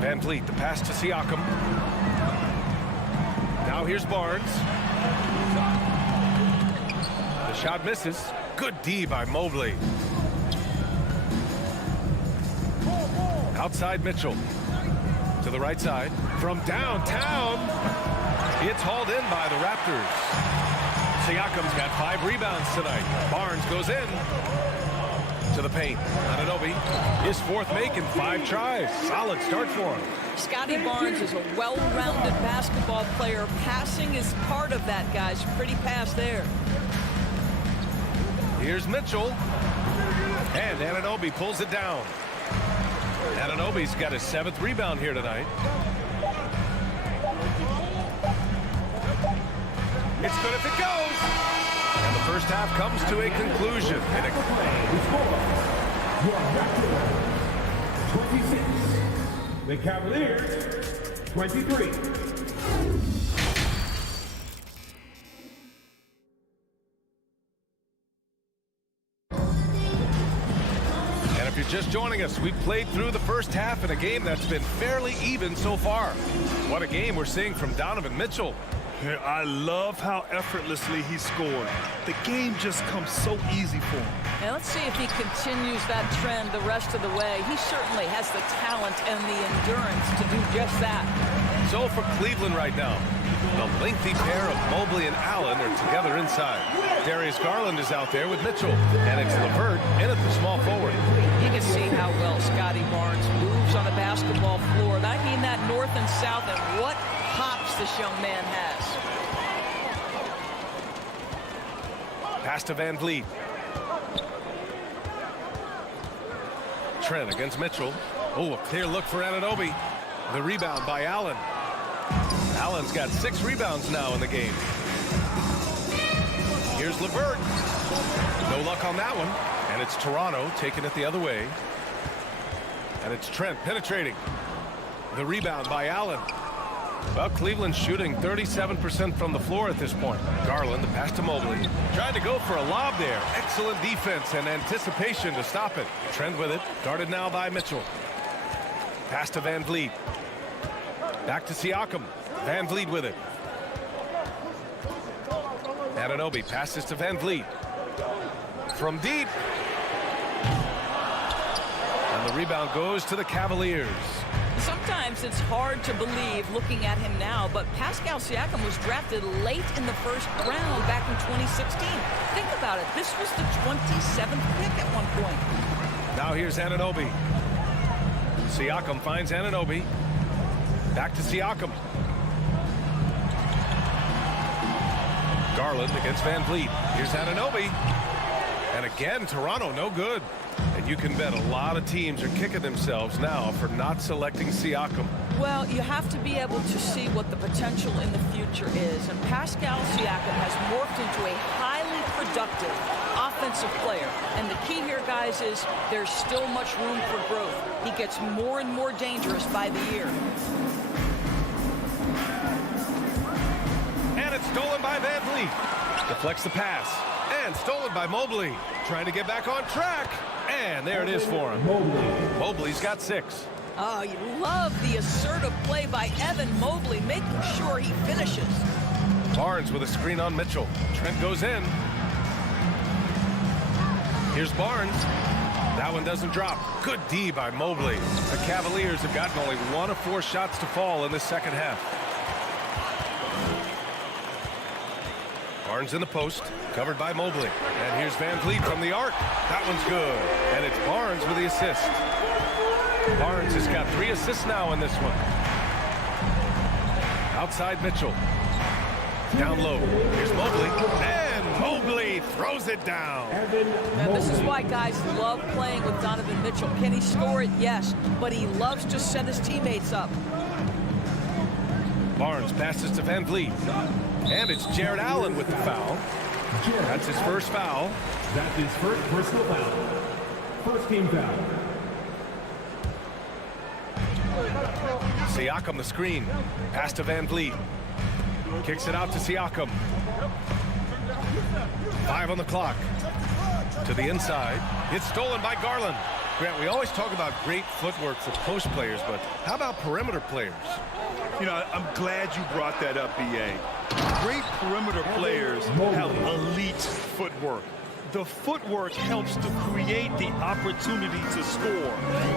Van Vliet, the pass to Siakam. Now here's Barnes. The shot misses. Good D by Mobley. Outside Mitchell. To the right side. From downtown. It's hauled in by the Raptors. Siakam's got 5 rebounds tonight. Barnes goes in. To the paint. Anunoby. His 4th make in 5 tries. Solid start for him. Scotty Barnes is a well-rounded basketball player. Passing is part of that, guys. Pretty pass there. Here's Mitchell. And Anunoby pulls it down. Anunoby's got his 7th rebound here tonight. It's good if it goes. And the first half comes to a conclusion. And it... The Cavaliers, 23. And if you're just joining us, we've played through the first half in a game that's been fairly even so far. What a game we're seeing from Donovan Mitchell. I love how effortlessly he scored. The game just comes so easy for him. Now let's see if he continues that trend the rest of the way. He certainly has the talent and the endurance to do just that. So for Cleveland right now, the lengthy pair of Mobley and Allen are together inside. Darius Garland is out there with Mitchell. And it's LeVert in at the small forward. You can see how well Scotty Barnes moves on the basketball floor. I mean that north and south, and what hops this young man has. Pass to Van Vliet. Trent against Mitchell. Oh, a clear look for Anunoby. The rebound by Allen. Allen's got 6 rebounds now in the game. Here's LeVert. No luck on that one. And it's Toronto taking it the other way. And it's Trent penetrating. The rebound by Allen. Well, Cleveland's shooting 37% from the floor at this point. Garland, the pass to Mobley. Trying to go for a lob there. Excellent defense and anticipation to stop it. Trent with it. Guarded now by Mitchell. Pass to Van Vliet. Back to Siakam. Van Vliet with it. Anunoby passes to Van Vliet. From deep. And the rebound goes to the Cavaliers. Sometimes it's hard to believe looking at him now, but Pascal Siakam was drafted late in the first round back in 2016. Think about it. This was the 27th pick at one point. Now here's Anunoby. Siakam finds Anunoby. Back to Siakam. Garland against Van Vliet. Here's Anunoby. And again, Toronto no good. And you can bet a lot of teams are kicking themselves now for not selecting Siakam. Well, you have to be able to see what the potential in the future is. And Pascal Siakam has morphed into a highly productive offensive player. And the key here, guys, is there's still much room for growth. He gets more and more dangerous by the year. And it's stolen by Van Vliet. Deflects the pass. And stolen by Mobley. Trying to get back on track. And there it is for him. Mobley's got 6. Oh, you love the assertive play by Evan Mobley, making sure he finishes. Barnes with a screen on Mitchell. Trent goes in. Here's Barnes. That one doesn't drop. Good D by Mobley. The Cavaliers have gotten only 1 of 4 shots to fall in the second half. Barnes in the post, covered by Mobley. And here's Van Vliet from the arc. That one's good. And it's Barnes with the assist. Barnes has got 3 assists now in this one. Outside Mitchell. Down low. Here's Mobley. And Mobley throws it down. Man, this is why guys love playing with Donovan Mitchell. Can he score it? Yes. But he loves to set his teammates up. Barnes passes to Van Vliet. And it's Jared Allen with the foul. That's his first foul. That's his first personal foul. First team foul. Siakam the screen. Pass to Van Vliet. Kicks it out to Siakam. 5 on the clock. To the inside. It's stolen by Garland. Grant, we always talk about great footwork for post players, but how about perimeter players? You know, I'm glad you brought that up, B.A. Great perimeter players have elite footwork. The footwork helps to create the opportunity to score,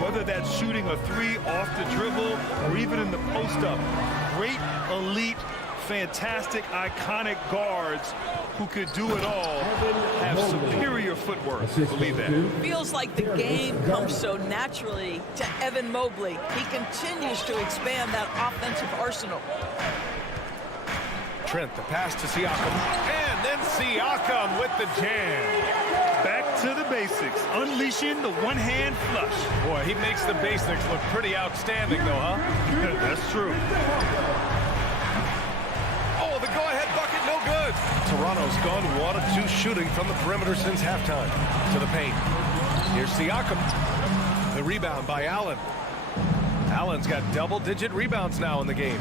whether that's shooting a 3 off the dribble or even in the post-up. Great, elite, fantastic, iconic guards who could do it all have superior footwork. Believe that. Feels like the game comes so naturally to Evan Mobley. He continues to expand that offensive arsenal. Trent, the pass to Siakam. And then Siakam with the jam. Back to the basics, unleashing the one-hand flush. Boy, he makes the basics look pretty outstanding, though, huh? That's true. Oh, the go-ahead bucket, no good. Toronto's gone 1 of 2 shooting from the perimeter since halftime. To the paint. Here's Siakam. The rebound by Allen. Allen's got double-digit rebounds now in the game.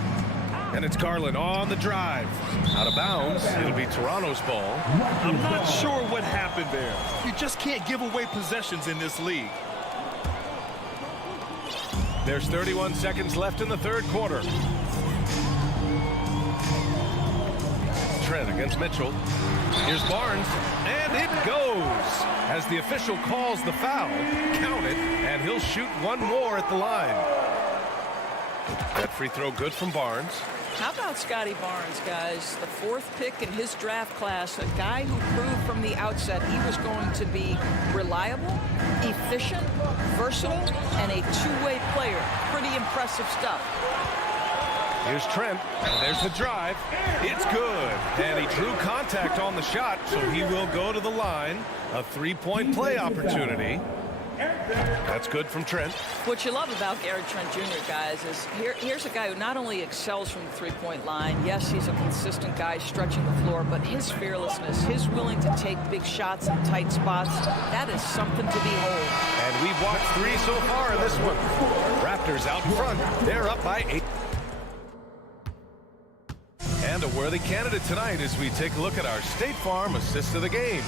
And it's Garland on the drive. Out of bounds. It'll be Toronto's ball. I'm not sure what happened there. You just can't give away possessions in this league. There's 31 seconds left in the third quarter. Trent against Mitchell. Here's Barnes. And it goes. As the official calls the foul, count it, and he'll shoot 1 more at the line. That free throw good from Barnes. How about Scotty Barnes, guys? The 4th pick in his draft class, a guy who proved from the outset he was going to be reliable, efficient, versatile, and a 2-way player. Pretty impressive stuff. Here's Trent, and there's the drive. It's good, and he drew contact on the shot, so he will go to the line. A 3-point play opportunity. That's good from Trent. What you love about Gary Trent Jr., guys, is here's a guy who not only excels from the 3-point line. Yes, he's a consistent guy stretching the floor, but his fearlessness, his willing to take big shots in tight spots, that is something to behold. And we've watched 3 so far in this one. Raptors out in front. They're up by 8. And a worthy candidate tonight as we take a look at our State Farm assist of the game.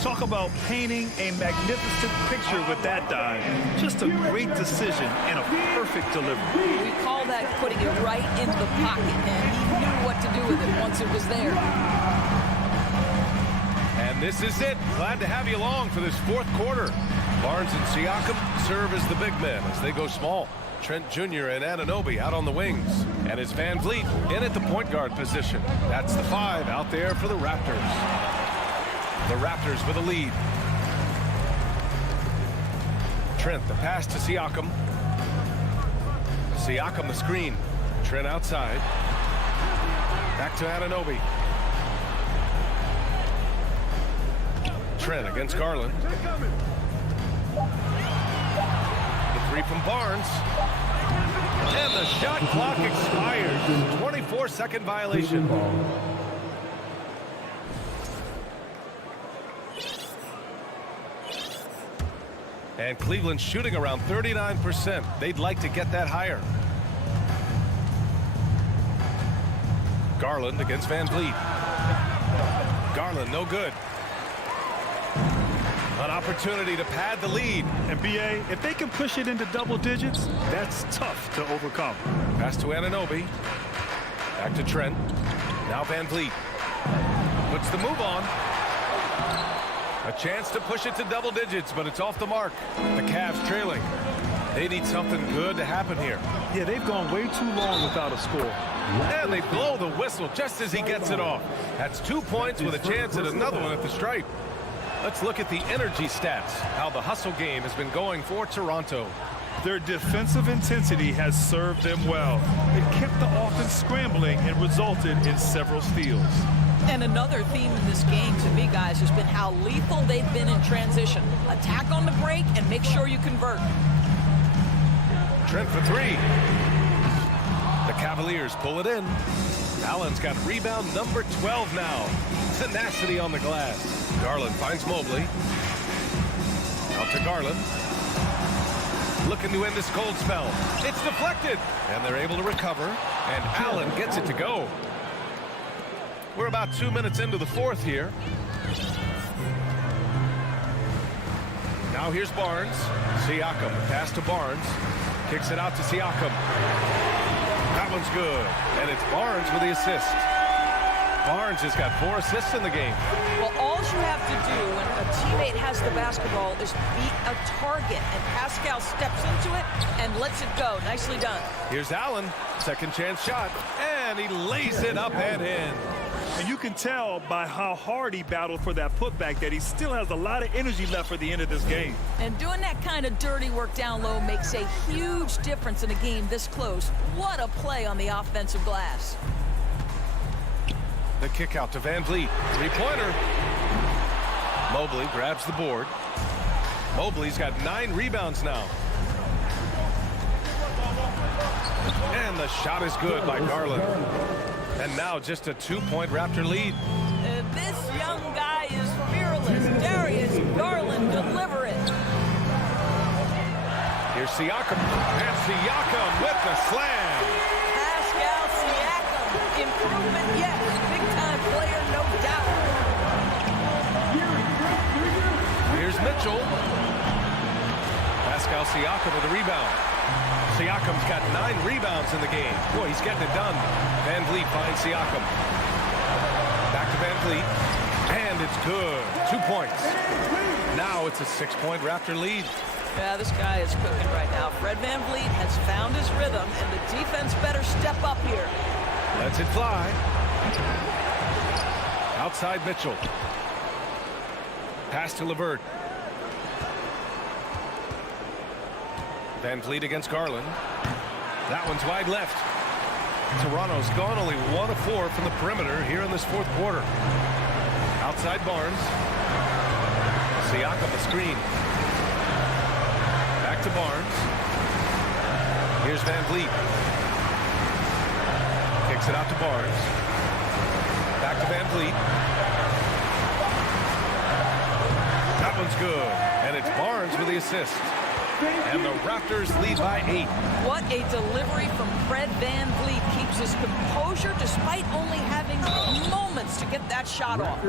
Talk about painting a magnificent picture with that dive. Just a great decision and a perfect delivery. We call that putting it right in the pocket, and he knew what to do with it once it was there. And this is it. Glad to have you along for this 4th quarter. Barnes and Siakam serve as the big men as they go small. Trent Jr. and Anunoby out on the wings. And it's Van Vliet in at the point guard position. That's the 5 out there for the Raptors. The Raptors with a lead. Trent, the pass to Siakam. Siakam, the screen. Trent outside. Back to Anunoby. Trent against Garland. The 3 from Barnes. And the shot clock expires. 24-second violation. And Cleveland's shooting around 39%. They'd like to get that higher. Garland against Van Vliet. Garland, no good. An opportunity to pad the lead. And B.A., if they can push it into double digits, that's tough to overcome. Pass to Anunoby. Back to Trent. Now Van Vliet. Puts the move on. A chance to push it to double digits, but it's off the mark. The Cavs trailing. They need something good to happen here. Yeah, they've gone way too long without a score. And they blow the whistle just as he gets it off. That's 2 points with a chance at another one at the stripe. Let's look at the energy stats, how the hustle game has been going for Toronto. Their defensive intensity has served them well. It kept the offense scrambling and resulted in several steals. And another theme in this game to me, guys, has been how lethal they've been in transition. Attack on the break and make sure you convert. Trent for three. The Cavaliers pull it in. Allen's got rebound number 12 now. Tenacity on the glass. Garland finds Mobley. Out to Garland. Looking to end this cold spell. It's deflected. And they're able to recover. And Allen gets it to go. We're about 2 minutes into the fourth here. Now here's Barnes. Siakam, pass to Barnes. Kicks it out to Siakam. That one's good. And it's Barnes with the assist. Barnes has got 4 assists in the game. Well, all you have to do when a teammate has the basketball is beat a target. And Pascal steps into it and lets it go. Nicely done. Here's Allen. Second chance shot. And he lays it up and in. And you can tell by how hard he battled for that putback that he still has a lot of energy left for the end of this game. And doing that kind of dirty work down low makes a huge difference in a game this close. What a play on the offensive glass. The kick out to Van Vliet. Three-pointer. Mobley grabs the board. Mobley's got 9 rebounds now. And the shot is good by Garland. And now just a 2-point Raptor lead. This young guy is fearless. Darius Garland, deliver it. Here's Siakam. And Siakam with the slam. Pascal Siakam. Improvement, yes. Big-time player, no doubt. Here's Mitchell. Pascal Siakam with a rebound. Siakam's got 9 rebounds in the game. Boy, he's getting it done. Van Vliet finds Siakam. Back to Van Vliet. And it's good. 2 points. Now it's a 6-point Raptor lead. Yeah, this guy is cooking right now. Fred Van Vliet has found his rhythm, and the defense better step up here. Lets it fly. Outside Mitchell. Pass to LeVert. Van Vliet against Garland. That one's wide left. Toronto's gone only 1 of 4 from the perimeter here in this fourth quarter. Outside Barnes. Siakam the screen. Back to Barnes. Here's Van Vliet. Kicks it out to Barnes. Back to Van Vliet. That one's good. And it's Barnes with the assist. And the Raptors lead by 8. What a delivery from Fred Van Vliet. Keeps his composure despite only having moments to get that shot off.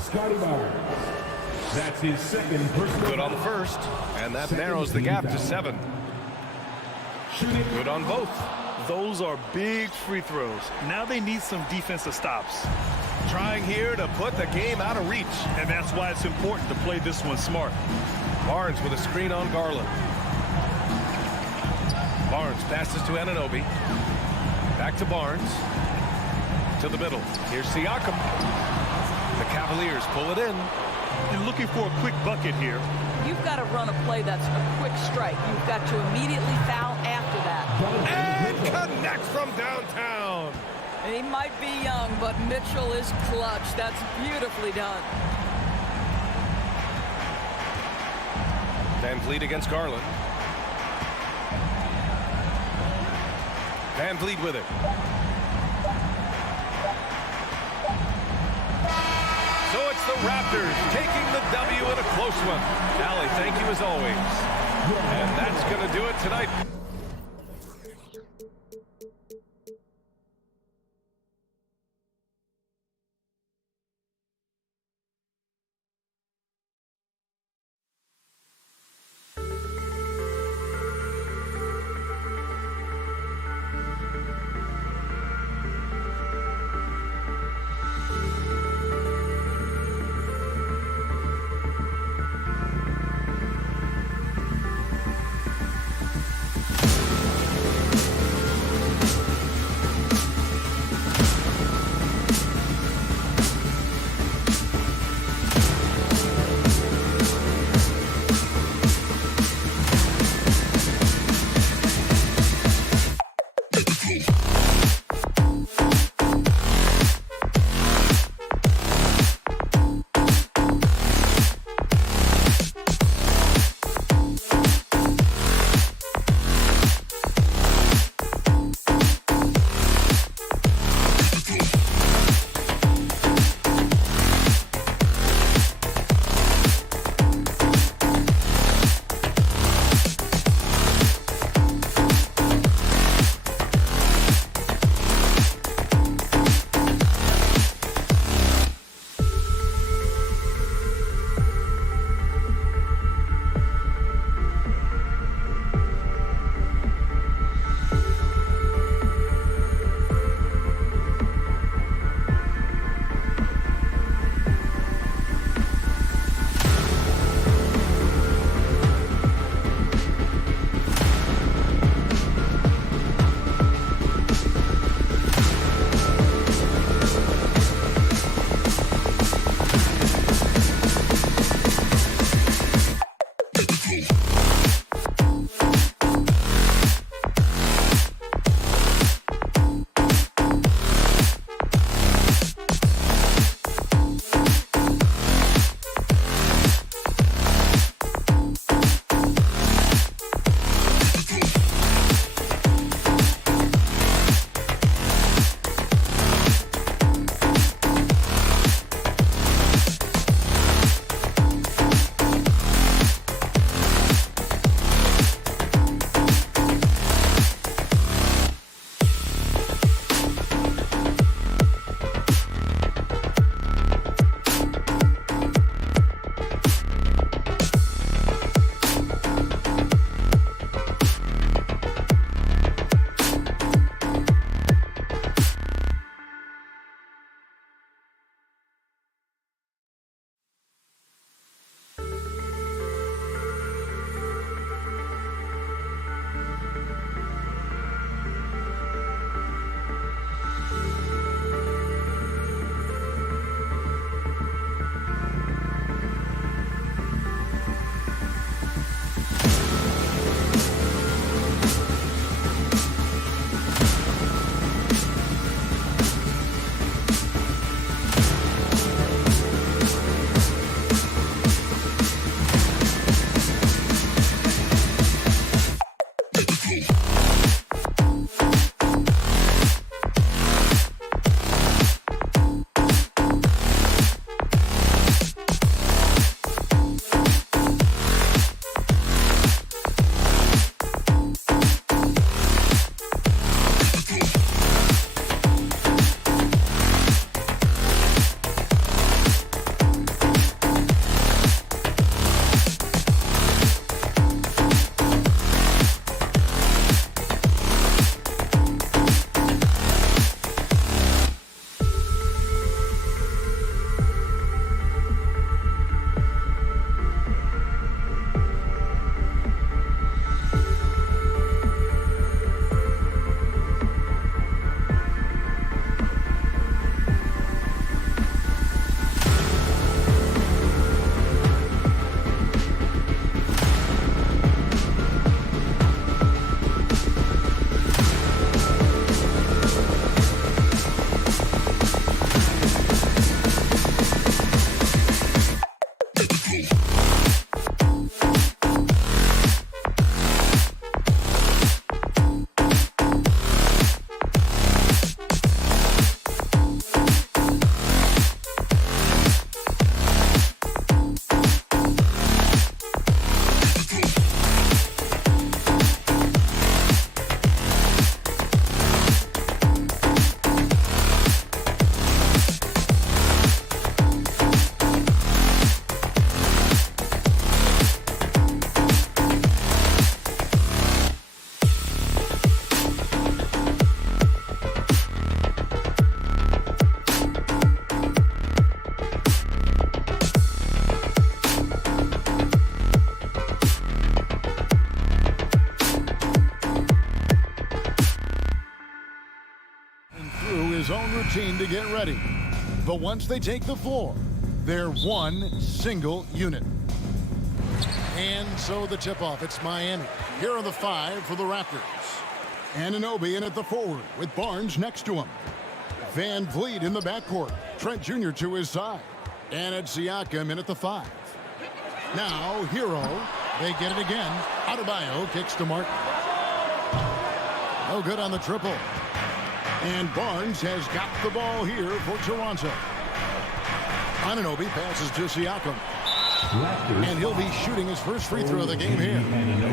Scotty Barnes. That's his second personal. Good on the first. And that narrows the gap to 7. Good on both. Those are big free throws. Now they need some defensive stops. Trying here to put the game out of reach. And that's why it's important to play this one smart. Barnes with a screen on Garland. Barnes passes to Anunoby. Back to Barnes. To the middle. Here's Siakam. The Cavaliers pull it in. And looking for a quick bucket here. You've got to run a play that's a quick strike. You've got to immediately foul after that. And connects from downtown. And he might be young, but Mitchell is clutch. That's beautifully done. Van Vliet against Garland. Van Vliet with it. So it's the Raptors taking the W in a close one. Allie, thank you as always. And that's going to do it tonight. routine to get ready. But once they take the floor, they're one single unit. And so the tip-off, it's Miami. Here are the 5 for the Raptors. Anunoby in at the forward with Barnes next to him. Van Vliet in the backcourt. Trent Jr. to his side. And it's Siakam in at the 5. Now, Hero. They get it again. Adebayo kicks to Martin. No good on the triple. And Barnes has got the ball here for Toronto. Anunoby passes to Siakam. And he'll be shooting his first free throw of the game here.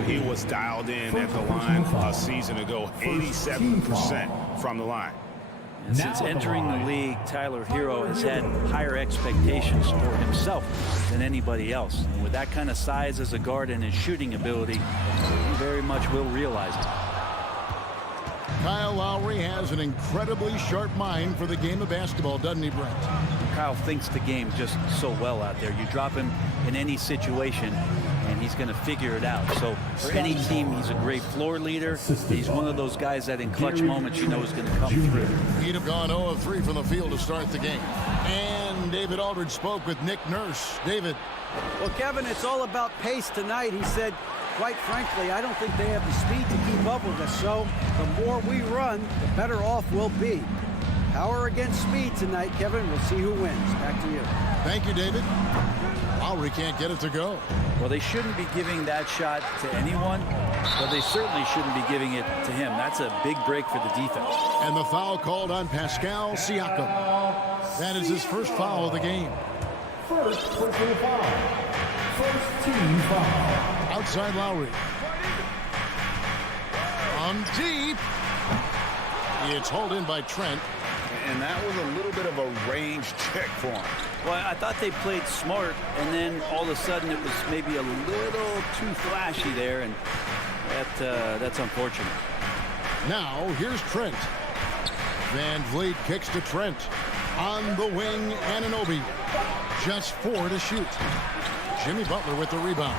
He was dialed in at the line a season ago, 87% from the line. And since entering the league, Tyler Hero has had higher expectations for himself than anybody else. And with that kind of size as a guard and his shooting ability, he very much will realize it. Kyle Lowry has an incredibly sharp mind for the game of basketball, doesn't he, Brent? Kyle thinks the game just so well out there. You drop him in any situation, and he's going to figure it out. So for any team, he's a great floor leader. He's one of those guys that in clutch moments you know is going to come through. He'd have gone 0 of 3 from the field to start the game. And David Aldridge spoke with Nick Nurse. David. Well, Kevin, it's all about pace tonight. He said, quite frankly, I don't think they have the speed to keep up with us. So the more we run, the better off we'll be. Power against speed tonight, Kevin. We'll see who wins. Back to you. Thank you, David. Lowry can't get it to go. Well, they shouldn't be giving that shot to anyone, but they certainly shouldn't be giving it to him. That's a big break for the defense. And the foul called on Pascal Siakam. That is his first foul of the game. First personal foul. First team foul. Outside Lowry. On deep. It's hauled in by Trent. And that was a little bit of a range check for him. Well, I thought they played smart, and then all of a sudden it was maybe a little too flashy there, and that's unfortunate. Now, here's Trent. Van Vliet kicks to Trent. On the wing, Anunoby. Just 4 to shoot. Jimmy Butler with the rebound.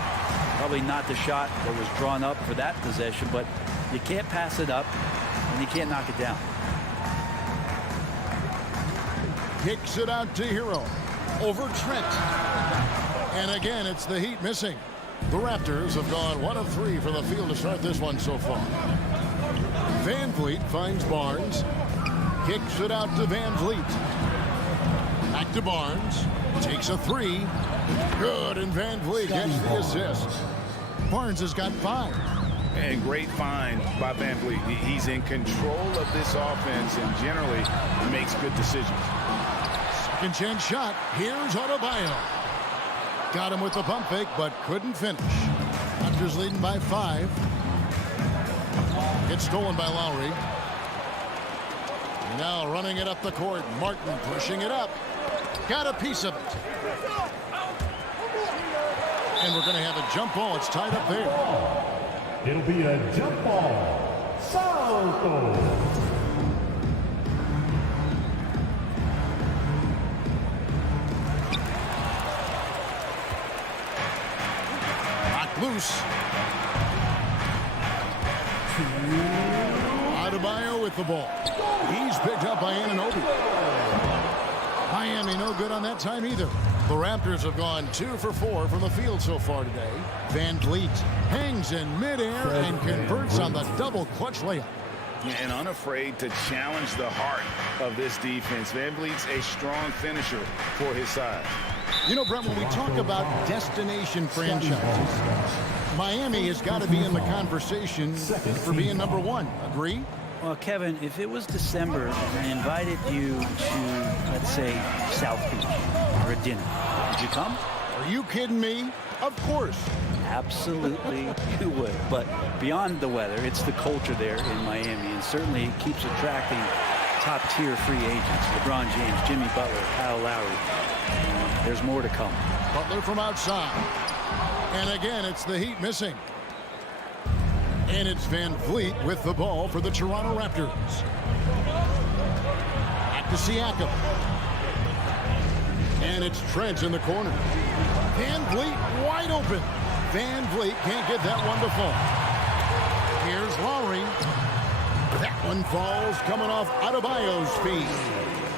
Probably not the shot that was drawn up for that possession, but you can't pass it up, and you can't knock it down. Kicks it out to Hero. Over Trent. And again, it's the Heat missing. The Raptors have gone 1 of 3 from the field to start this one so far. Van Vliet finds Barnes. Kicks it out to Van Vliet. Back to Barnes. Takes a 3. Good, and Van Vliet gets the assist. Barnes has got 5. And great find by Van Vliet. He's in control of this offense and generally makes good decisions. Second chance shot. Here's Adebayo. Got him with the pump fake, but couldn't finish. Raptors leading by 5. It's stolen by Lowry. Now running it up the court. Martin pushing it up. Got a piece of it. And we're going to have a jump ball. It's tied up there. It'll be a jump ball. Salto. Loose. Adebayo with the ball. He's picked up by Anunoby. Miami no good on that time either. The Raptors have gone 2 for 4 from the field so far today. Van Vliet hangs in midair and converts on the double clutch layup. And unafraid to challenge the heart of this defense. Van Vliet's a strong finisher for his size. You know, Brent, when we talk about destination franchises, Miami has got to be in the conversation for being number 1. Agree? Well, Kevin, if it was December and I invited you to, let's say, South Beach for a dinner, would you come? Are you kidding me? Of course. Absolutely you would. But beyond the weather, it's the culture there in Miami, and certainly it keeps attracting top-tier free agents. LeBron James, Jimmy Butler, Kyle Lowry. There's more to come. Butler from outside. And again, it's the Heat missing. And it's Van Vliet with the ball for the Toronto Raptors. Back to Siakam. And it's Trent in the corner. Van Vliet wide open. Van Vliet can't get that one to fall. Here's Lowry. That one falls coming off Adebayo's feet.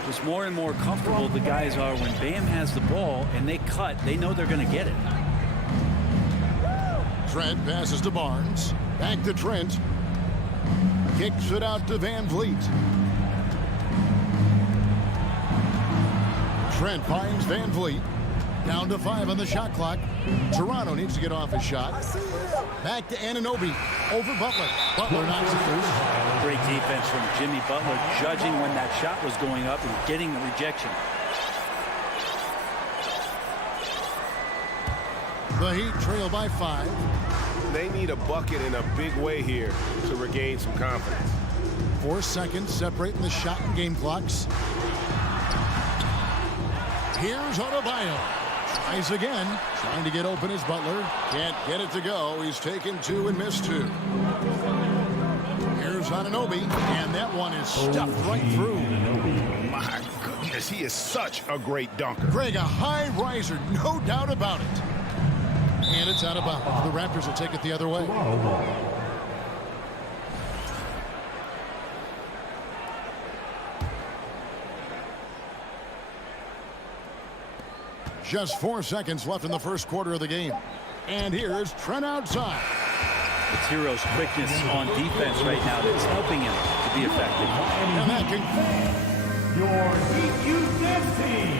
just more and more comfortable the guys are when Bam has the ball and they cut, they know they're going to get it. Trent passes to Barnes. Back to Trent. Kicks it out to Van Vliet. Trent finds Van Vliet. Down to 5 on the shot clock. Toronto needs to get off his shot. Back to Anunoby. Over Butler. Butler knocks it loose. Great defense from Jimmy Butler, judging when that shot was going up and getting the rejection. The Heat trail by 5. They need a bucket in a big way here to regain some confidence. 4 seconds separating the shot and game clocks. Here's Adebayo. Tries again. Trying to get open is Butler. Can't get it to go. He's taken 2 and missed 2. Here's Anunoby. And that one is stuffed right through. My goodness, he is such a great dunker. Greg, a high riser, no doubt about it. And it's out of bounds. The Raptors will take it the other way. Just 4 seconds left in the first quarter of the game. And here's Trent outside. It's Hero's quickness on defense right now that's helping him to be effective. And that can... Your Heat Youth Dance Team.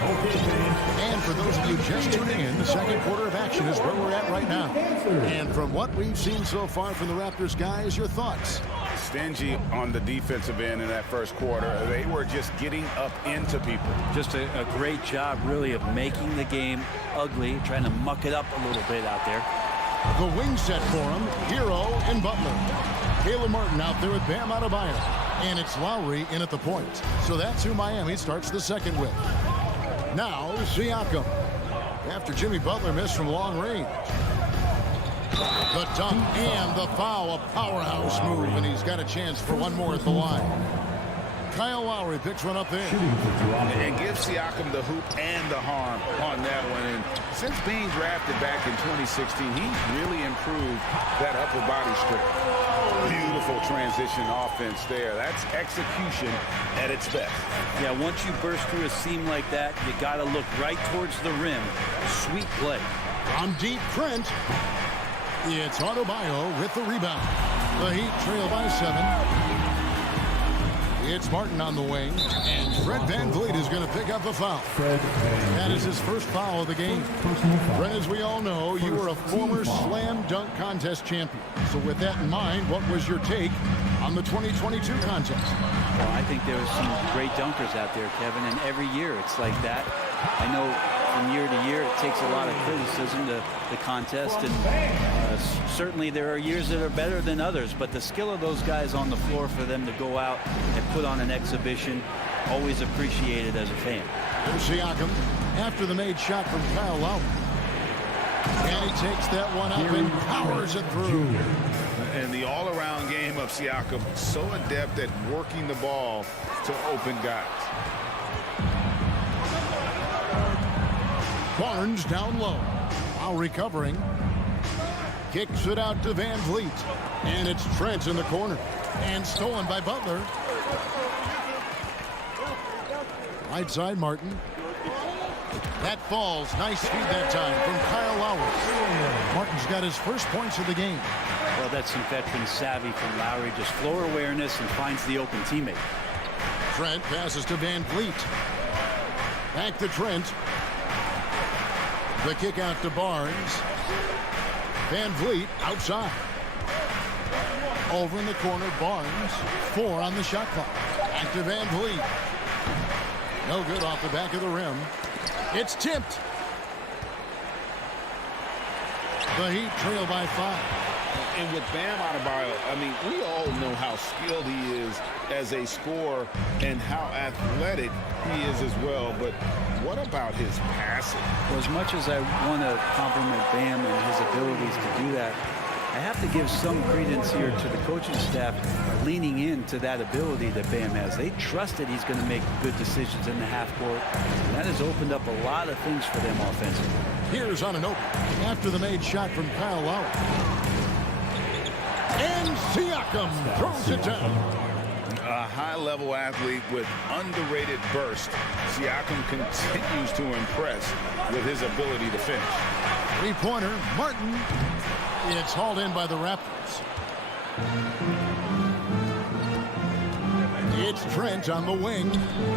And for those of you just tuning in, the second quarter of action is where we're at right now. And from what we've seen so far from the Raptors guys, your thoughts? Stingy on the defensive end in that first quarter. They were just getting up into people. Just a great job, really, of making the game ugly, trying to muck it up a little bit out there. The wing set for him, Hero and Butler. Caleb Martin out there with Bam Adebayo. And it's Lowry in at the point. So that's who Miami starts the second with. Now, Siakam. After Jimmy Butler missed from long range. The dunk and the foul, a powerhouse move, and he's got a chance for one more at the line. Kyle Lowry picks one up there. And gives Siakam the hoop and the harm on that one. And since being drafted back in 2016, he's really improved that upper body strength. Beautiful transition offense there. That's execution at its best. Yeah, once you burst through a seam like that, you got to look right towards the rim. Sweet play. On deep, Trent. It's Adebayo with the rebound. The Heat trail by 7. It's Martin on the wing, and Fred VanVleet is going to pick up a foul. That is his first foul of the game. Fred, as we all know, you were a former slam dunk contest champion. So with that in mind, what was your take on the 2022 contest? Well, I think there was some great dunkers out there, Kevin, and every year it's like that. I know from year to year it takes a lot of criticism to the contest, and certainly there are years that are better than others, but the skill of those guys on the floor for them to go out and put on an exhibition, always appreciated as a fan. Here's Siakam after the made shot from Kyle Lowry. And he takes that one up and powers it through. And the all-around game of Siakam, so adept at working the ball to open guys. Barnes down low. Lowry covering. Kicks it out to VanVleet. And it's Trent in the corner. And stolen by Butler. Right side, Martin. That falls. Nice feed that time from Kyle Lowry. Martin's got his first points of the game. Well, that's some veteran savvy from Lowry. Just floor awareness and finds the open teammate. Trent passes to VanVleet. Back to Trent. The kick out to Barnes. VanVleet outside. Over in the corner, Barnes. 4 on the shot clock. Back to VanVleet. No good off the back of the rim. It's tipped. The Heat trail by 5. And with Bam Adebayo, I mean, we all know how skilled he is as a scorer and how athletic he is as well. But what about his passing? Well, as much as I want to compliment Bam and his abilities to do that, I have to give some credence here to the coaching staff leaning into that ability that Bam has. They trust that he's going to make good decisions in the half court, and that has opened up a lot of things for them offensively. Here's Anunoby after the made shot from Kyle Lowry. And Siakam throws it down. A high-level athlete with underrated burst, Siakam continues to impress with his ability to finish. Three-pointer, Martin. It's hauled in by the Raptors. It's Trent on the wing.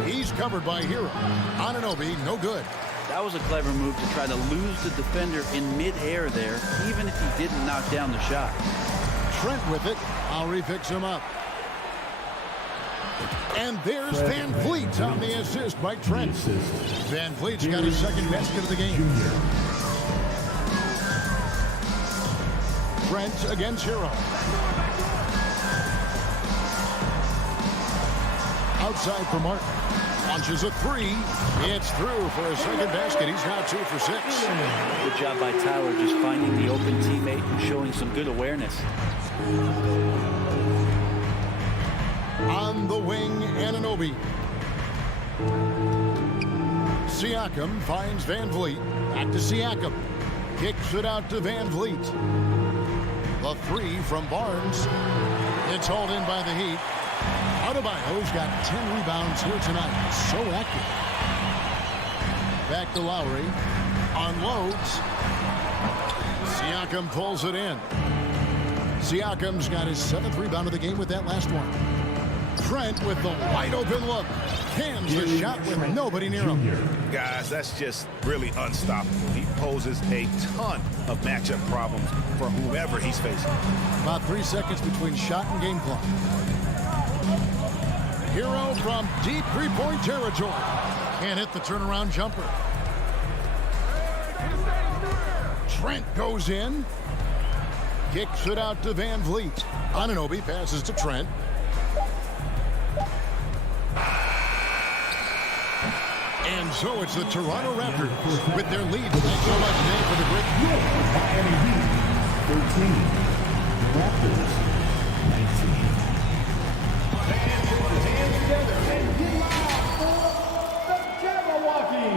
He's covered by Hero. Anunoby, no good. That was a clever move to try to lose the defender in mid-air there, even if he didn't knock down the shot. Trent with it. Lowry picks him up. And there's Van Vliet on the assist by Trent. Van Vliet's got his second basket of the game. Trent against Hero. Outside for Martin. Launches a three. It's through for a second basket. He's now 2 for 6. Good job by Tyler just finding the open teammate and showing some good awareness. On the wing, Anunoby. Siakam finds Van Vliet. Back to Siakam. Kicks it out to Van Vliet. The three from Barnes. It's hauled in by the Heat. Adebayo's got 10 rebounds here tonight. So active. Back to Lowry. Unloads. Siakam pulls it in. Siakam's got his 7th rebound of the game with that last one. Trent with the wide open look. Cans the shot with nobody near him. Guys, that's just really unstoppable. He poses a ton of matchup problems for whoever he's facing. About 3 seconds between shot and game clock. Hero from deep three-point territory. Can't hit the turnaround jumper. Trent goes in. Kicks it out to Van Vliet. Anunoby passes to Trent. And so it's the Toronto Raptors with their lead. Thanks so much, Dave, for the break. Miami Heat 13. Raptors 19. Fans put your hands together and get loud for the Jabberwocky.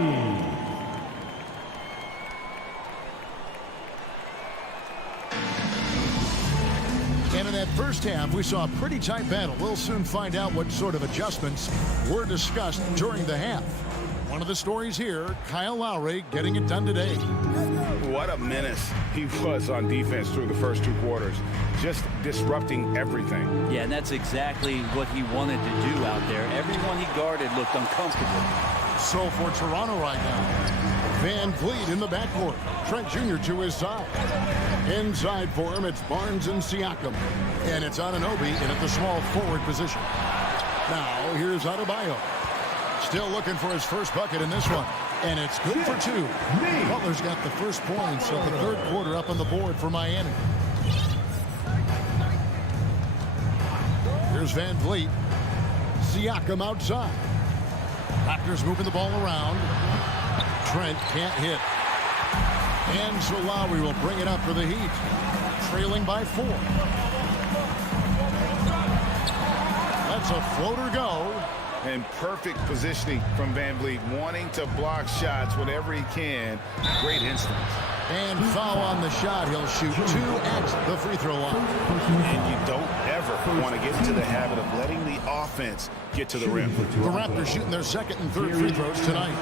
And in that first half, we saw a pretty tight battle. We'll soon find out what sort of adjustments were discussed during the half. One of the stories here, Kyle Lowry getting it done today. What a menace he was on defense through the first 2 quarters. Just disrupting everything. Yeah, and that's exactly what he wanted to do out there. Everyone he guarded looked uncomfortable. So for Toronto right now, Van Vliet in the backcourt. Trent Jr. to his side. Inside for him, it's Barnes and Siakam. And it's Anunoby in at the small forward position. Now, here's Adebayo. Still looking for his first bucket in this one. And it's good for 2. Butler's got the first points of the third quarter up on the board for Miami. Here's Van Vliet. Siakam outside. Raptors moving the ball around. Trent can't hit. And so Lowry will bring it up for the Heat. Trailing by 4. Lets a floater go. And perfect positioning from Van Vliet, wanting to block shots whenever he can. Great instincts. And foul on the shot. He'll shoot 2 at the free throw line. And you don't ever want to get into the habit of letting the offense get to the rim. The Raptors shooting their second and third free throws tonight.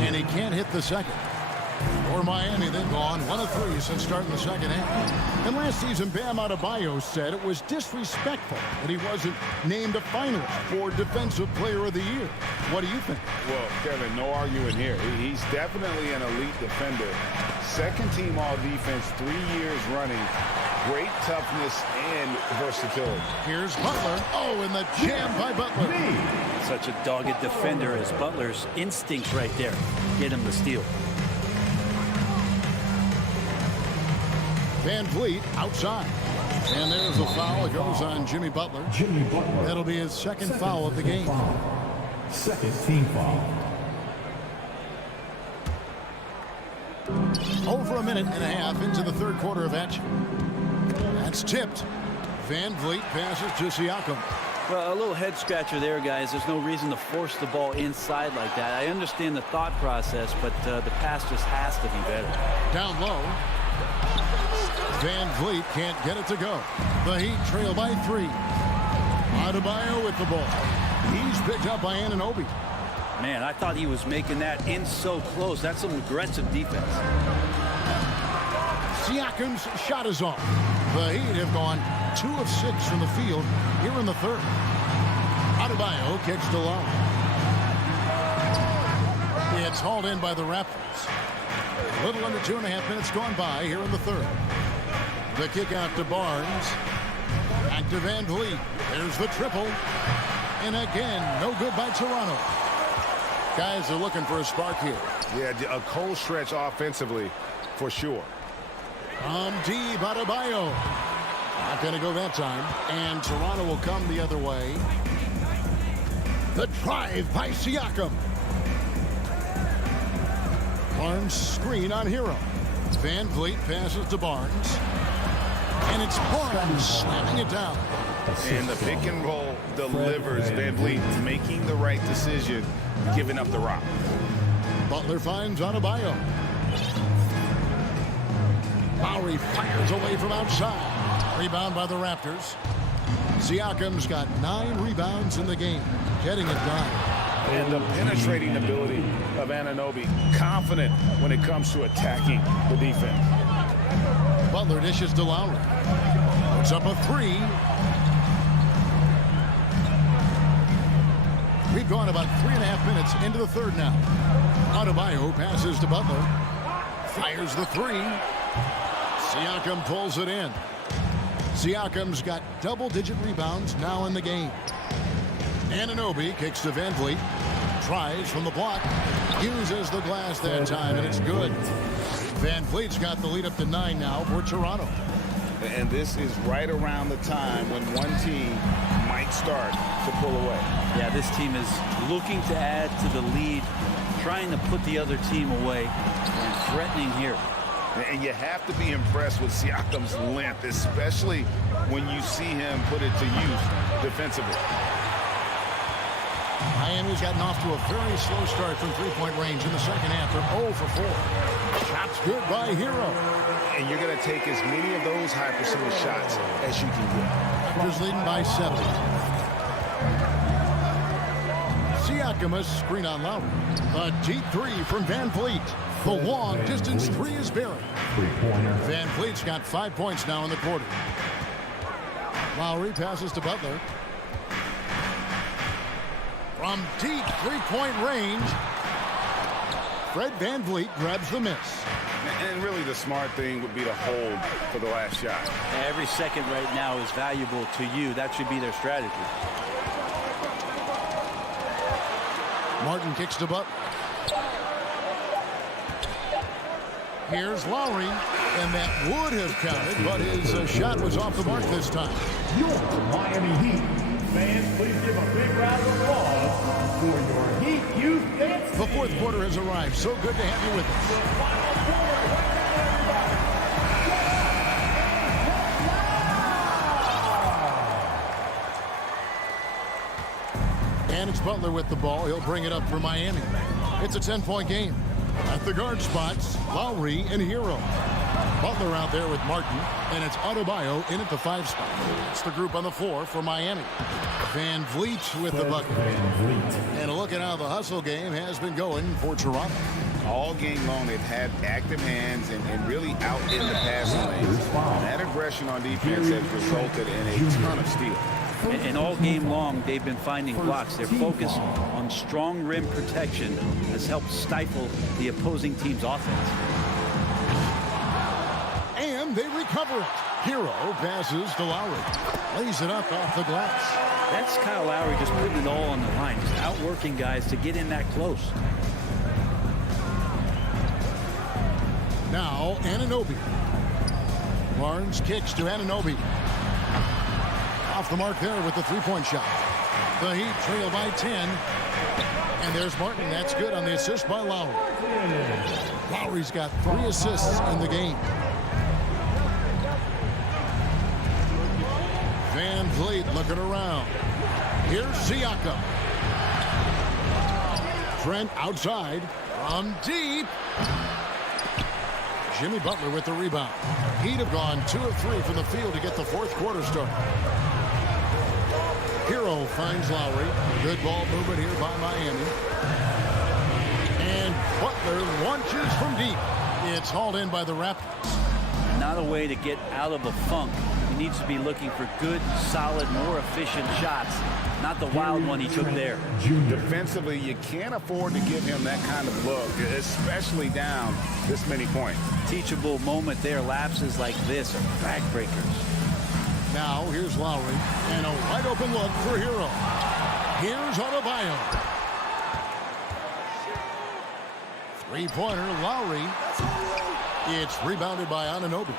And he can't hit the second. For Miami, they've gone 1 of 3 since starting the second half. And last season, Bam Adebayo said it was disrespectful that he wasn't named a finalist for Defensive Player of the Year. What do you think? Well, Kevin, no arguing here. He's definitely an elite defender. Second team all defense 3 years running. Great toughness and versatility. Here's Butler. Oh, and the jam by Butler. Such a dogged defender as Butler's instincts right there. Get him the steal. Van Vliet outside. And there's a foul. It goes on Jimmy Butler. That'll be his second foul of the game. Second team foul. Over a minute and a half into the third quarter of action. That's tipped. Van Vliet passes to Siakam. Well, a little head scratcher there, guys. There's no reason to force the ball inside like that. I understand the thought process, but the pass just has to be better. Down low. Van Vliet can't get it to go. The Heat trail by 3. Adebayo with the ball. He's picked up by Anunoby. Man, I thought he was making that in so close. That's some aggressive defense. Siakam's shot is off. The Heat have gone 2 of 6 from the field here in the third. Adebayo kicks to low. It's hauled in by the Raptors. A little under 2.5 minutes gone by here in the third. The kick out to Barnes. Back to Van Vliet. There's the triple. And again, no good by Toronto. Guys are looking for a spark here. Yeah, a cold stretch offensively for sure. Deep, Adebayo. Not going to go that time. And Toronto will come the other way. The drive by Siakam. Barnes screen on Hero. Van Vliet passes to Barnes. And it's Barnes slamming it down. And the pick and roll delivers. Van Vliet making the right decision, giving up the rock. Butler finds Adebayo. Lowry fires away from outside. Rebound by the Raptors. Siakam's got 9 rebounds in the game, getting it done. And the penetrating ability of Anunoby, confident when it comes to attacking the defense. Butler dishes to Lowry. Puts up a 3. We've gone about 3.5 minutes into the third now. Adebayo passes to Butler. Fires the 3. Siakam pulls it in. Siakam's got double-digit rebounds now in the game. Anunoby kicks to Van Vliet. Tries from the block. Uses the glass that time, and it's good. Van Vliet's got the lead up to 9 now for Toronto. And this is right around the time when one team might start to pull away. Yeah, this team is looking to add to the lead, trying to put the other team away, and threatening here. And you have to be impressed with Siakam's length, especially when you see him put it to use defensively. Miami's gotten off to a very slow start from three-point range in the second half. They're 0 for 4. Shots good by Hero. And you're going to take as many of those high percentage shots as you can get. Raptors leading by 7. Siakam a screen on Lowry. A deep 3 from Van Vliet. The long distance 3 is buried. Van Vliet's got 5 points now in the quarter. Lowry passes to Butler. From deep three-point range, Fred Van Vliet grabs the miss. And really the smart thing would be to hold for the last shot. Every second right now is valuable to you. That should be their strategy. Martin kicks to Butler. Here's Lowry, and that would have counted, but his shot was off the mark this time. Your Miami Heat fans, please give a big round of applause for your Heat Youth Dance. The fourth quarter has arrived. So good to have you with us. And it's Butler with the ball. He'll bring it up for Miami. It's a 10-point game. At the guard spots, Lowry and Hero. Butler out there with Martin, and it's Adebayo in at the 5 spot. It's the group on the floor for Miami. Van Vliet with the bucket. And a look at how the hustle game has been going for Toronto. All game long, they've had active hands and really out in the passing lanes. That aggression on defense has resulted in a ton of steals. And all game long, they've been finding blocks. Their focus on strong rim protection has helped stifle the opposing team's offense. And they recover it. Hero passes to Lowry. Lays it up off the glass. That's Kyle Lowry just putting it all on the line, just outworking guys to get in that close. Now, Anunoby. Barnes kicks to Anunoby. Off the mark there with the three-point shot. The Heat trail by 10. And there's Martin. That's good on the assist by Lowry. Lowry's got 3 assists in the game. Van Vliet looking around. Here's Siakam. Trent outside. From deep. Jimmy Butler with the rebound. He'd have gone 2 of 3 from the field to get the fourth quarter started. Hero finds Lowry. Good ball movement here by Miami. And Butler launches from deep. It's hauled in by the Raptors. Not a way to get out of a funk. He needs to be looking for good, solid, more efficient shots, not the wild one he took there. Defensively, you can't afford to give him that kind of look, especially down this many points. Teachable moment there. Lapses like this are backbreakers. Now here's Lowry, and a wide open look for Hero. Here's Adebayo. Three-pointer, Lowry. It's rebounded by Anunoby.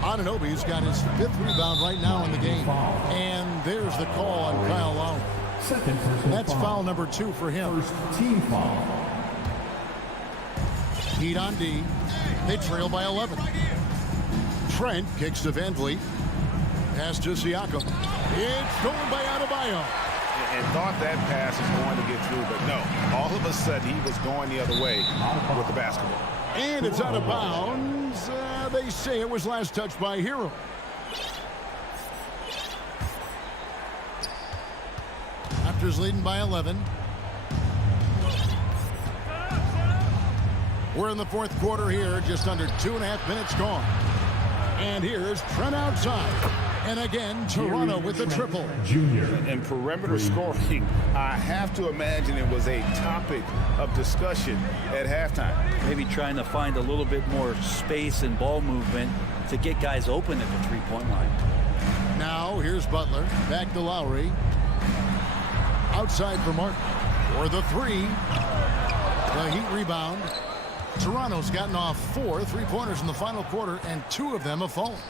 Anunoby's got his 5th rebound right now in the game. And there's the call on Kyle Lowry. That's foul number 2 for him. First team foul. Heat on D. They trail by 11. Trent kicks to Van Vliet. Pass to Siakam. It's stolen by Adebayo. And thought that pass was going to get through, but no. All of a sudden, he was going the other way with the basketball. And it's out of bounds. They say it was last touched by Hero. Raptors leading by 11. We're in the 4th quarter here, just under 2.5 minutes gone. And here's Trent outside. And again, Toronto with the triple. Junior. And perimeter scoring, I have to imagine it was a topic of discussion at halftime. Maybe trying to find a little bit more space and ball movement to get guys open at the three-point line. Now here's Butler. Back to Lowry. Outside for Martin. For the 3. The Heat rebound. Toronto's gotten off 4 three-pointers in the final quarter, and 2 of them have fallen.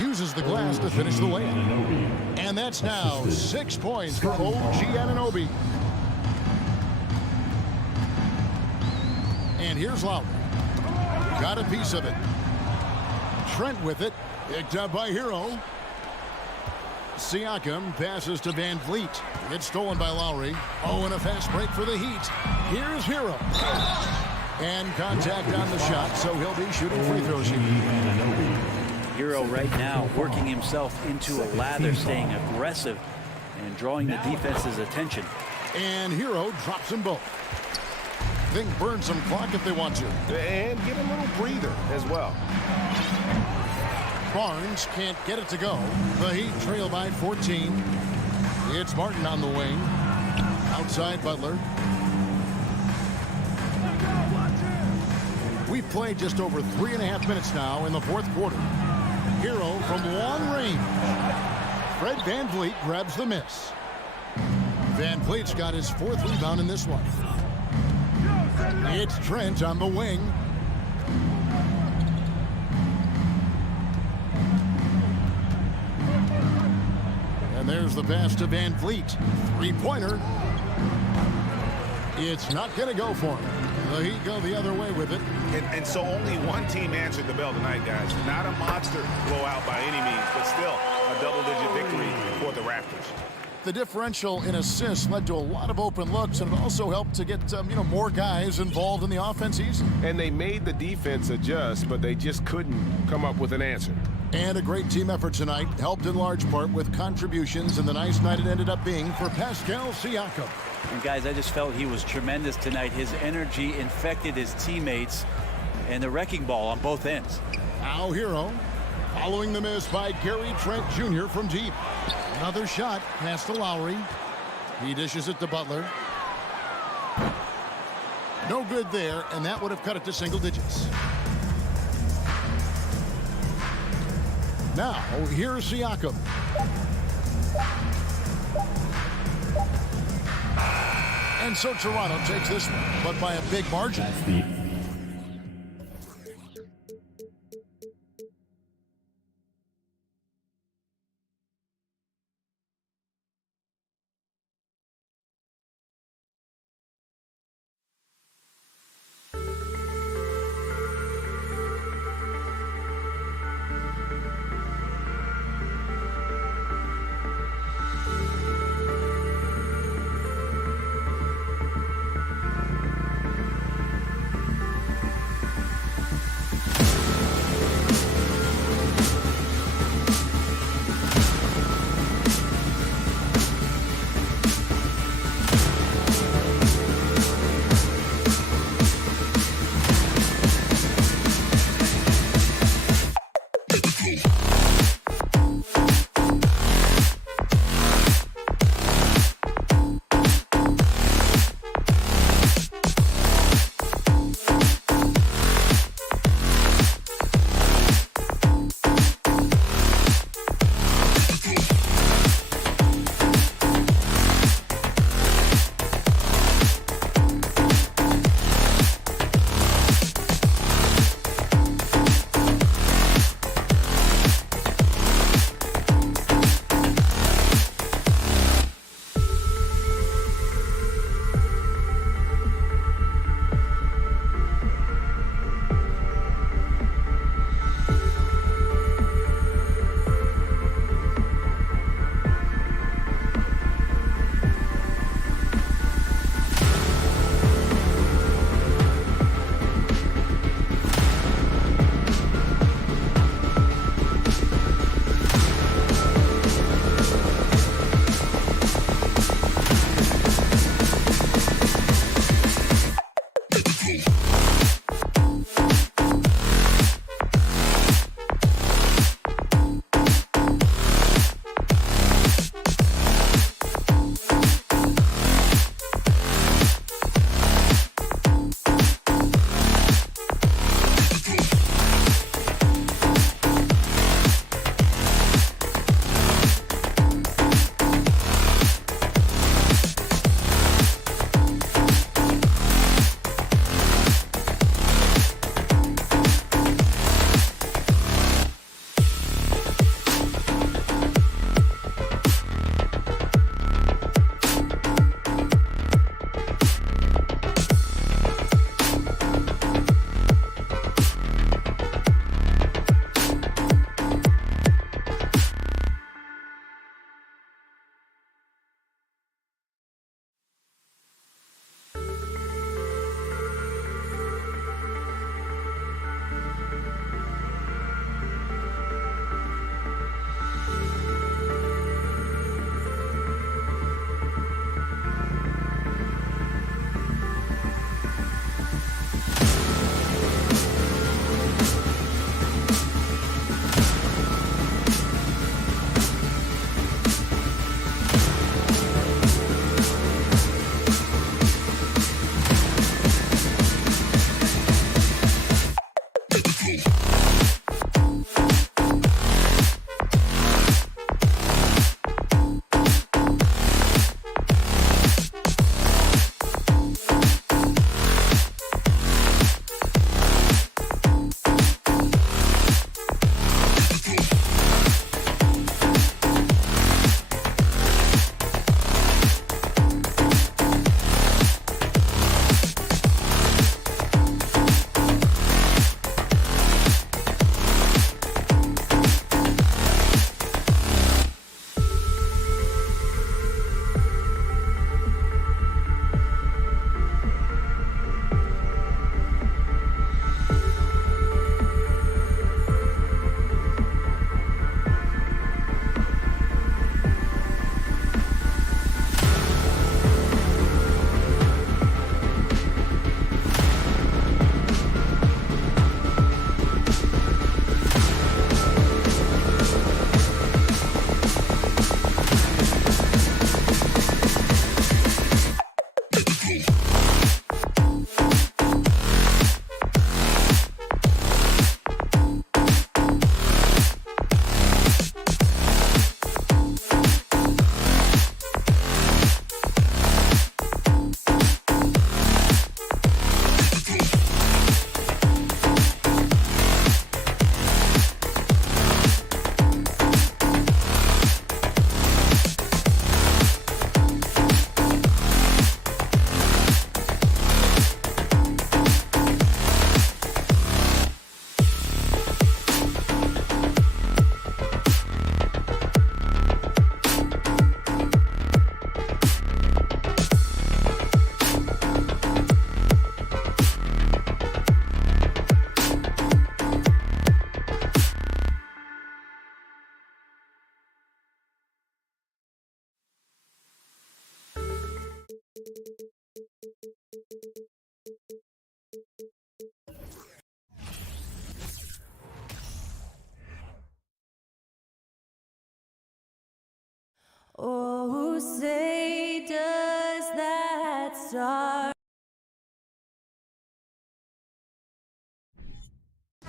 Uses the glass to finish the layup. And that's now 6 points for OG Anunoby. And here's Lowry. Got a piece of it. Trent with it. Picked up by Hero. Siakam passes to Van Vliet. It's stolen by Lowry. Oh, and a fast break for the Heat. Here's Hero. And contact on the shot, so he'll be shooting free throws here. Hero right now working himself into a lather, staying aggressive and drawing the defense's attention. And Hero drops them both. They can burn some clock if they want to. And get a little breather as well. Barnes can't get it to go. The Heat trail by 14. It's Martin on the wing. Outside Butler. We've played just over 3.5 minutes now in the 4th quarter. Hero from long range. Fred Van Vliet grabs the miss. Van Vliet's got his 4th rebound in this one. It's Trent on the wing. And there's the pass to Van Vliet. Three-pointer. It's not going to go for him. The Heat go the other way with it. And so only one team answered the bell tonight, guys. Not a monster blowout by any means, but still a double-digit victory for the Raptors. The differential in assists led to a lot of open looks, and it also helped to get more guys involved in the offense easy. And they made the defense adjust, but they just couldn't come up with an answer. And a great team effort tonight, helped in large part with contributions, and the nice night it ended up being for Pascal Siakam. And guys, I just felt he was tremendous tonight. His energy infected his teammates, and the wrecking ball on both ends. Now Hero, following the miss by Gary Trent Jr. from deep. Another shot past to Lowry. He dishes it to Butler. No good there, and that would have cut it to single digits. Now, here's Siakam. And so Toronto takes this one, but by a big margin.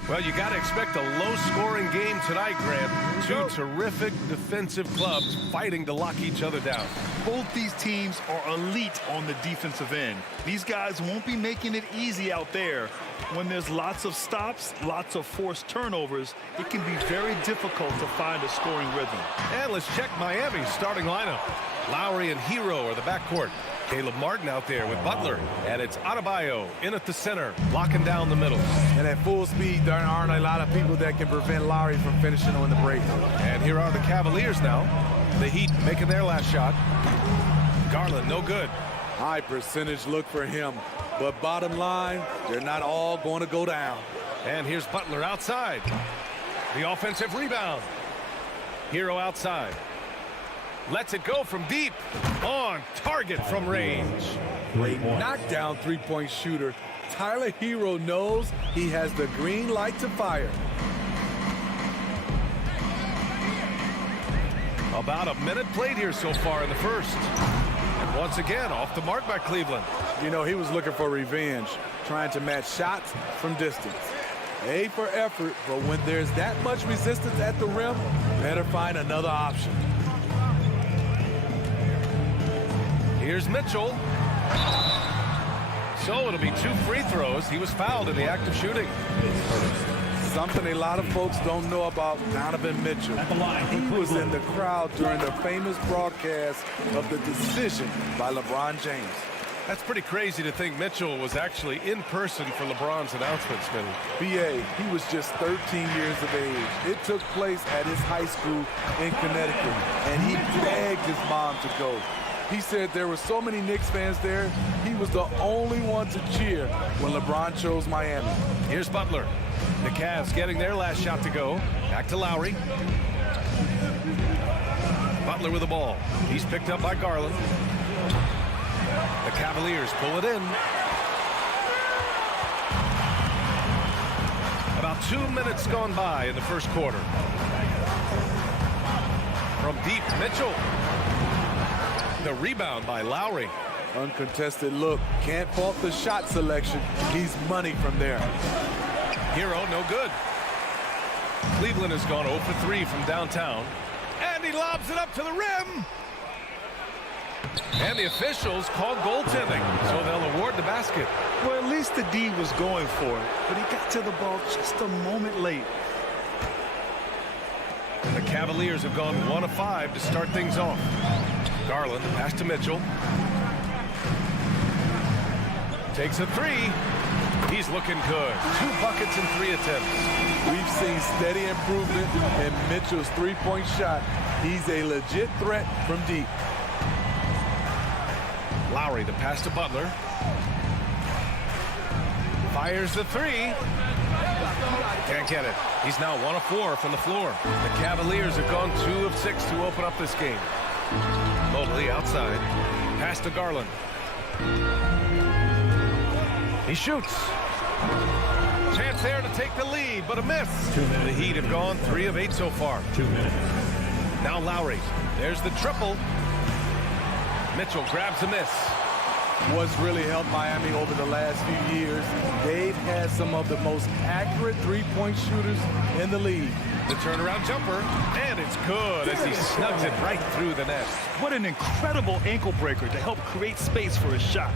Well, you got to expect a low-scoring game tonight, Grant. Two terrific defensive clubs fighting to lock each other down. Both these teams are elite on the defensive end. These guys won't be making it easy out there. When there's lots of stops, lots of forced turnovers, it can be very difficult to find a scoring rhythm. And let's check Miami's starting lineup. Lowry and Hero are the backcourt. Caleb Martin out there with Butler. And it's Adebayo in at the center, locking down the middle. And at full speed, there aren't a lot of people that can prevent Lowry from finishing on the break. And here are the Cavaliers now. The Heat making their last shot. Garland, no good. High percentage look for him. But bottom line, they're not all going to go down. And here's Butler outside. The offensive rebound. Hero outside. Lets it go from deep. On target from range. Great knockdown three-point shooter. Tyler Hero knows he has the green light to fire. About a minute played here so far in the first. And once again, off the mark by Cleveland. You know, he was looking for revenge, trying to match shots from distance. A for effort, but when there's that much resistance at the rim, better find another option. Here's Mitchell. So it'll be 2 free throws. He was fouled in the act of shooting. Something a lot of folks don't know about Donovan Mitchell. He was in the crowd during the famous broadcast of the decision by LeBron James. That's pretty crazy to think Mitchell was actually in person for LeBron's announcement, Smitty. B.A., he was just 13 years of age. It took place at his high school in Connecticut, and he begged his mom to go. He said there were so many Knicks fans there, he was the only one to cheer when LeBron chose Miami. Here's Butler. The Cavs getting their last shot to go. Back to Lowry. Butler with the ball. He's picked up by Garland. The Cavaliers pull it in. About 2 minutes gone by in the first quarter. From deep, Mitchell. The rebound by Lowry. Uncontested look. Can't fault the shot selection. He's money from there. Hero, no good. Cleveland has gone 0 for 3 from downtown. And he lobs it up to the rim. And the officials called goaltending, so they'll award the basket. Well, at least the D was going for it, but he got to the ball just a moment late. And the Cavaliers have gone 1 of 5 to start things off. Garland, pass to Mitchell. Takes a 3. He's looking good. 2 buckets in 3 attempts. We've seen steady improvement in Mitchell's three-point shot. He's a legit threat from deep. Lowry, the pass to Butler. Fires the 3. Can't get it. He's now 1 of 4 from the floor. The Cavaliers have gone 2 of 6 to open up this game. Mobley outside. Pass to Garland. He shoots. Chance there to take the lead, but a miss. 2 minutes. The Heat have gone 3 of 8 so far. 2 minutes. Now Lowry. There's the triple. Mitchell grabs a miss. What's really helped Miami over the last few years, they've had some of the most accurate three-point shooters in the league. The turnaround jumper, and it's good as he snugs it right through the net. What an incredible ankle breaker to help create space for his shot.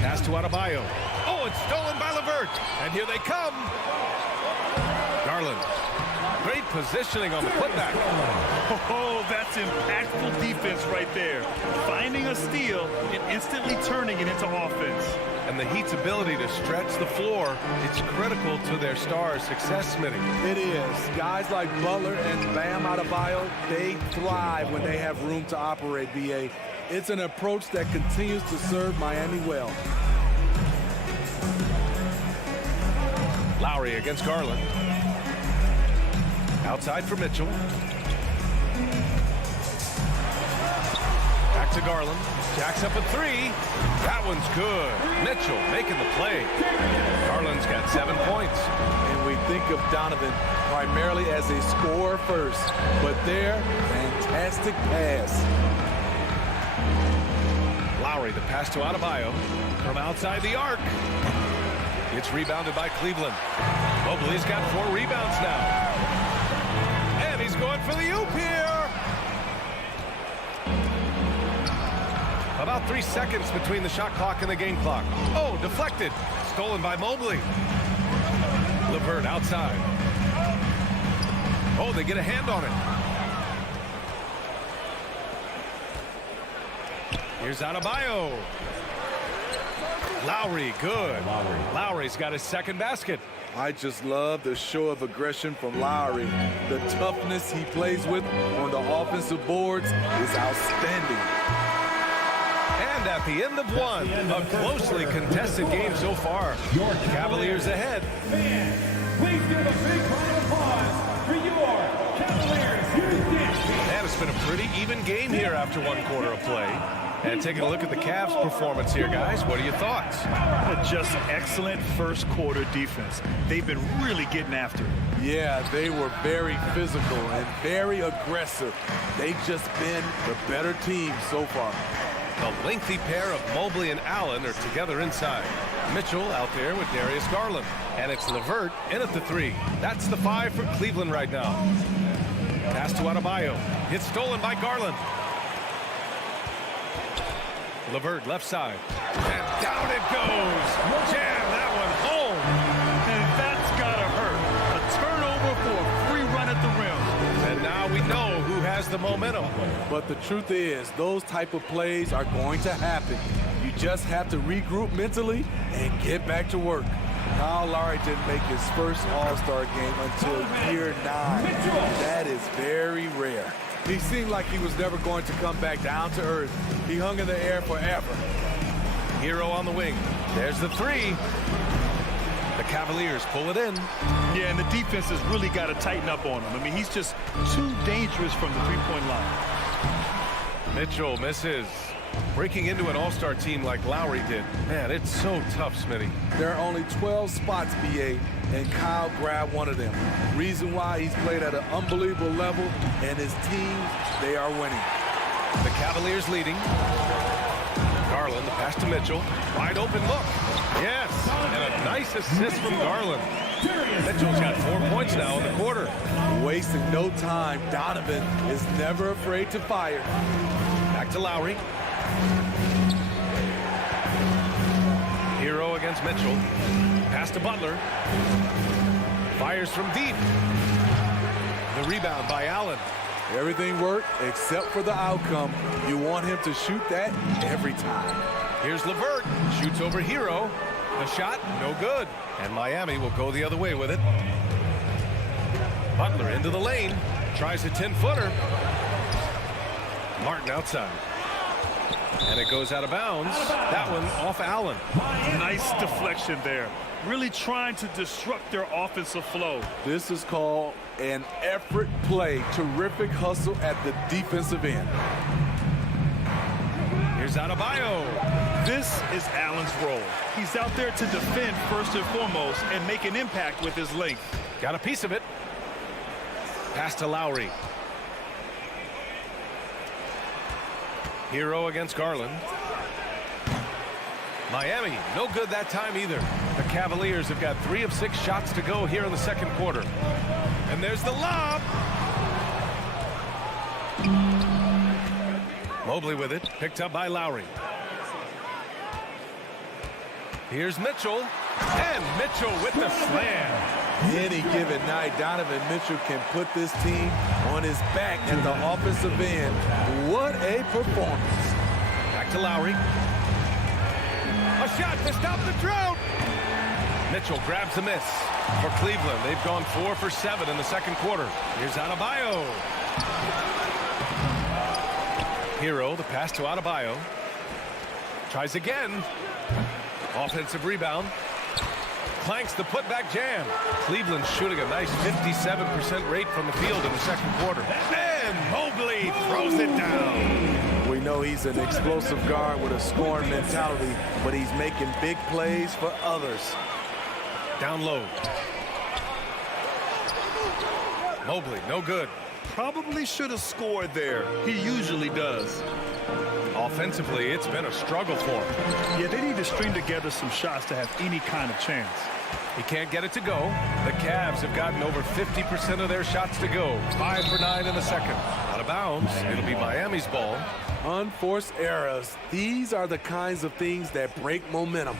Pass to Adebayo. Oh, it's stolen by LeVert. And here they come. Garland. Great positioning on the putback. Oh, that's impactful defense right there. Finding a steal and instantly turning it into offense. And the Heat's ability to stretch the floor, it's critical to their stars' success, Smitty. It is. Guys like Butler and Bam Adebayo, they thrive when they have room to operate, B.A. It's an approach that continues to serve Miami well. Lowry against Garland. Outside for Mitchell. Back to Garland. Jacks up a 3. That one's good. Mitchell making the play. Garland's got 7 points. And we think of Donovan primarily as a scorer first, but there, fantastic pass. Lowry, the pass to Adebayo from outside the arc. It's rebounded by Cleveland. Mobley's got 4 rebounds now. And he's going for the oop here. About 3 seconds between the shot clock and the game clock. Oh, deflected. Stolen by Mobley. LeVert outside. Oh, they get a hand on it. Here's Adebayo. Lowry, good. Lowry's got his second basket. I just love the show of aggression from Lowry. The toughness he plays with on the offensive boards is outstanding. And at the end of one, a closely contested game so far. Cavaliers ahead. Fans, please give a big round of applause for your Cavaliers Houston. And it's been a pretty even game here after 1 quarter of play. And taking a look at the Cavs' performance here, guys. What are your thoughts? Just excellent first quarter defense. They've been really getting after it. Yeah, they were very physical and very aggressive. They've just been the better team so far. The lengthy pair of Mobley and Allen are together inside. Mitchell out there with Darius Garland. And it's LeVert in at the 3. That's the 5 for Cleveland right now. Pass to Adebayo. It's stolen by Garland. LeVert left side. And down it goes. Jam that one home. And that's got to hurt. A turnover for a free run at the rim. And now we know who has the momentum. But the truth is, those type of plays are going to happen. You just have to regroup mentally and get back to work. Kyle Lowry didn't make his first All-Star game until year 9. That is very rare. He seemed like he was never going to come back down to earth. He hung in the air forever. Hero on the wing. There's the 3. The Cavaliers pull it in. Yeah, and the defense has really got to tighten up on him. I mean, he's just too dangerous from the three-point line. Mitchell misses. Breaking into an all-star team like Lowry did. Man, it's so tough, Smitty. There are only 12 spots, BA, and Kyle grabbed one of them. Reason why he's played at an unbelievable level, and his team, they are winning. The Cavaliers leading. Garland, the pass to Mitchell. Wide open look. Yes, and a nice assist from Garland. Mitchell's got 4 points now in the quarter. Wasting no time. Donovan is never afraid to fire. Back to Lowry. Hero against Mitchell. Pass to Butler. Fires from deep. The rebound by Allen. Everything worked except for the outcome. You want him to shoot that every time. Here's LeVert. Shoots over Hero. The shot, no good. And Miami will go the other way with it. Butler into the lane. Tries a 10-footer. Martin outside. And it goes out of bounds. That one off Allen. Nice deflection there. Really trying to disrupt their offensive flow. This is called an effort play. Terrific hustle at the defensive end. Here's Adebayo. This is Allen's role. He's out there to defend first and foremost and make an impact with his length. Got a piece of it. Pass to Lowry. Hero against Garland. Miami, no good that time either. The Cavaliers have got 3 of 6 shots to go here in the second quarter. And there's the lob. Mobley with it, picked up by Lowry. Here's Mitchell, and Mitchell with the slam. Any given night, Donovan Mitchell can put this team on his back at the offensive end. What a performance. Back to Lowry. A shot to stop the drought. Mitchell grabs the miss for Cleveland. They've gone 4 for 7 in the second quarter. Here's Adebayo. Hero, the pass to Adebayo. Tries again. Offensive rebound. Clanks the putback jam. Cleveland shooting a nice 57% rate from the field in the second quarter. And Mobley throws it down. We know he's an explosive guard with a scoring mentality, but he's making big plays for others. Down low. Mobley, no good. Probably should have scored there. He usually does. Offensively, it's been a struggle for him. Yeah, they need to string together some shots to have any kind of chance. He can't get it to go. The Cavs have gotten over 50% of their shots to go. 5 for 9 in the second. Out of bounds. It'll be Miami's ball. Unforced errors. These are the kinds of things that break momentum.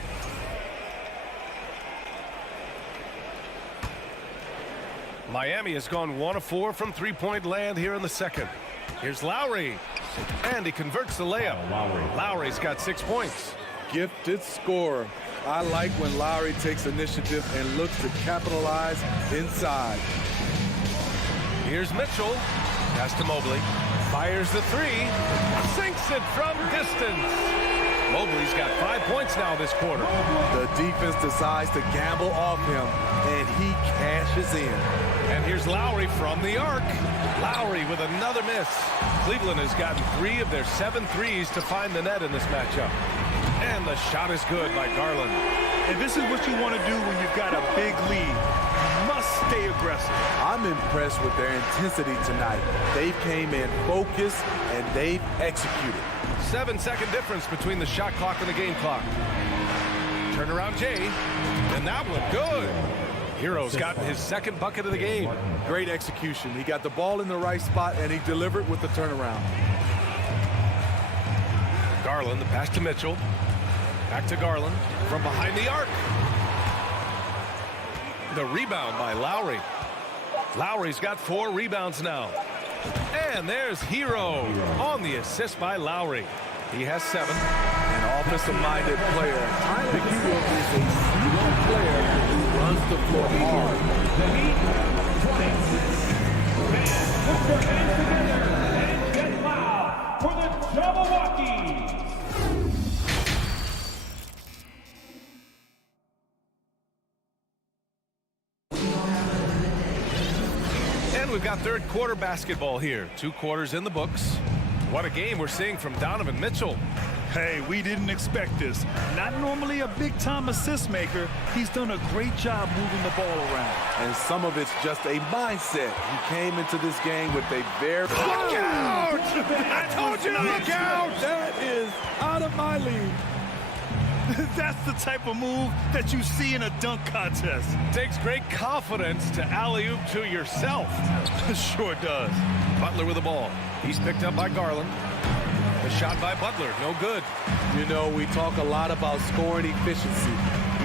Miami has gone 1 of 4 from three-point land here in the second. Here's Lowry. And he converts the layup. Lowry's got 6 points. Gifted scorer. I like when Lowry takes initiative and looks to capitalize inside. Here's Mitchell. Pass to Mobley. Fires the three. Sinks it from distance. Mobley's got 5 points now this quarter. The defense decides to gamble off him, and he cashes in. And here's Lowry from the arc. Lowry with another miss. Cleveland has gotten 3 of their 7 threes to find the net in this matchup. And the shot is good by Garland. And this is what you want to do when you've got a big lead. You must stay aggressive. I'm impressed with their intensity tonight. They came in focused, and they've executed. 7-second difference between the shot clock and the game clock. Turnaround Jay. And that one good. Hero's gotten his second bucket of the game. Great execution. He got the ball in the right spot, and he delivered with the turnaround. Garland, the pass to Mitchell. Back to Garland from behind the arc. The rebound by Lowry. Lowry's got 4 rebounds now. And there's Hero on the assist by Lowry. He has 7. An offensive-minded player. Tyler Hero is a sneaky player who runs the floor hard. The Heat, put your hands together and get loud for the Jabberwockies. And we've got third quarter basketball here. 2 quarters in the books. What a game we're seeing from Donovan Mitchell. Hey, we didn't expect this. Not normally a big-time assist maker. He's done a great job moving the ball around. And some of it's just a mindset. He came into this game with a very... Look out! I told you to look out! That is out of my league. That's the type of move that you see in a dunk contest. Takes great confidence to alley-oop to yourself. Sure does. Butler with the ball. He's picked up by Garland. The shot by Butler, no good. You know, we talk a lot about scoring efficiency.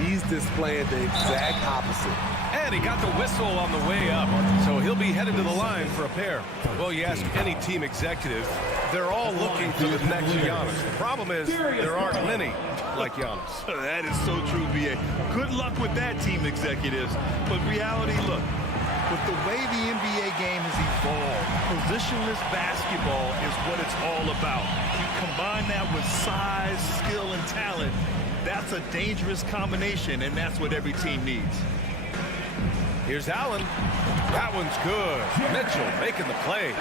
He's displaying the exact opposite. And he got the whistle on the way up, so he'll be headed to the line for a pair. Well, you ask any team executive, they're all looking for the next Giannis. The problem is there aren't many like Giannis. That is so true, B.A. Good luck with that, team executives. But reality, look, with the way the NBA game has evolved, positionless basketball is what it's all about. You combine that with size, skill, and talent, that's a dangerous combination, and that's what every team needs. Here's Allen. That one's good. Mitchell making the play.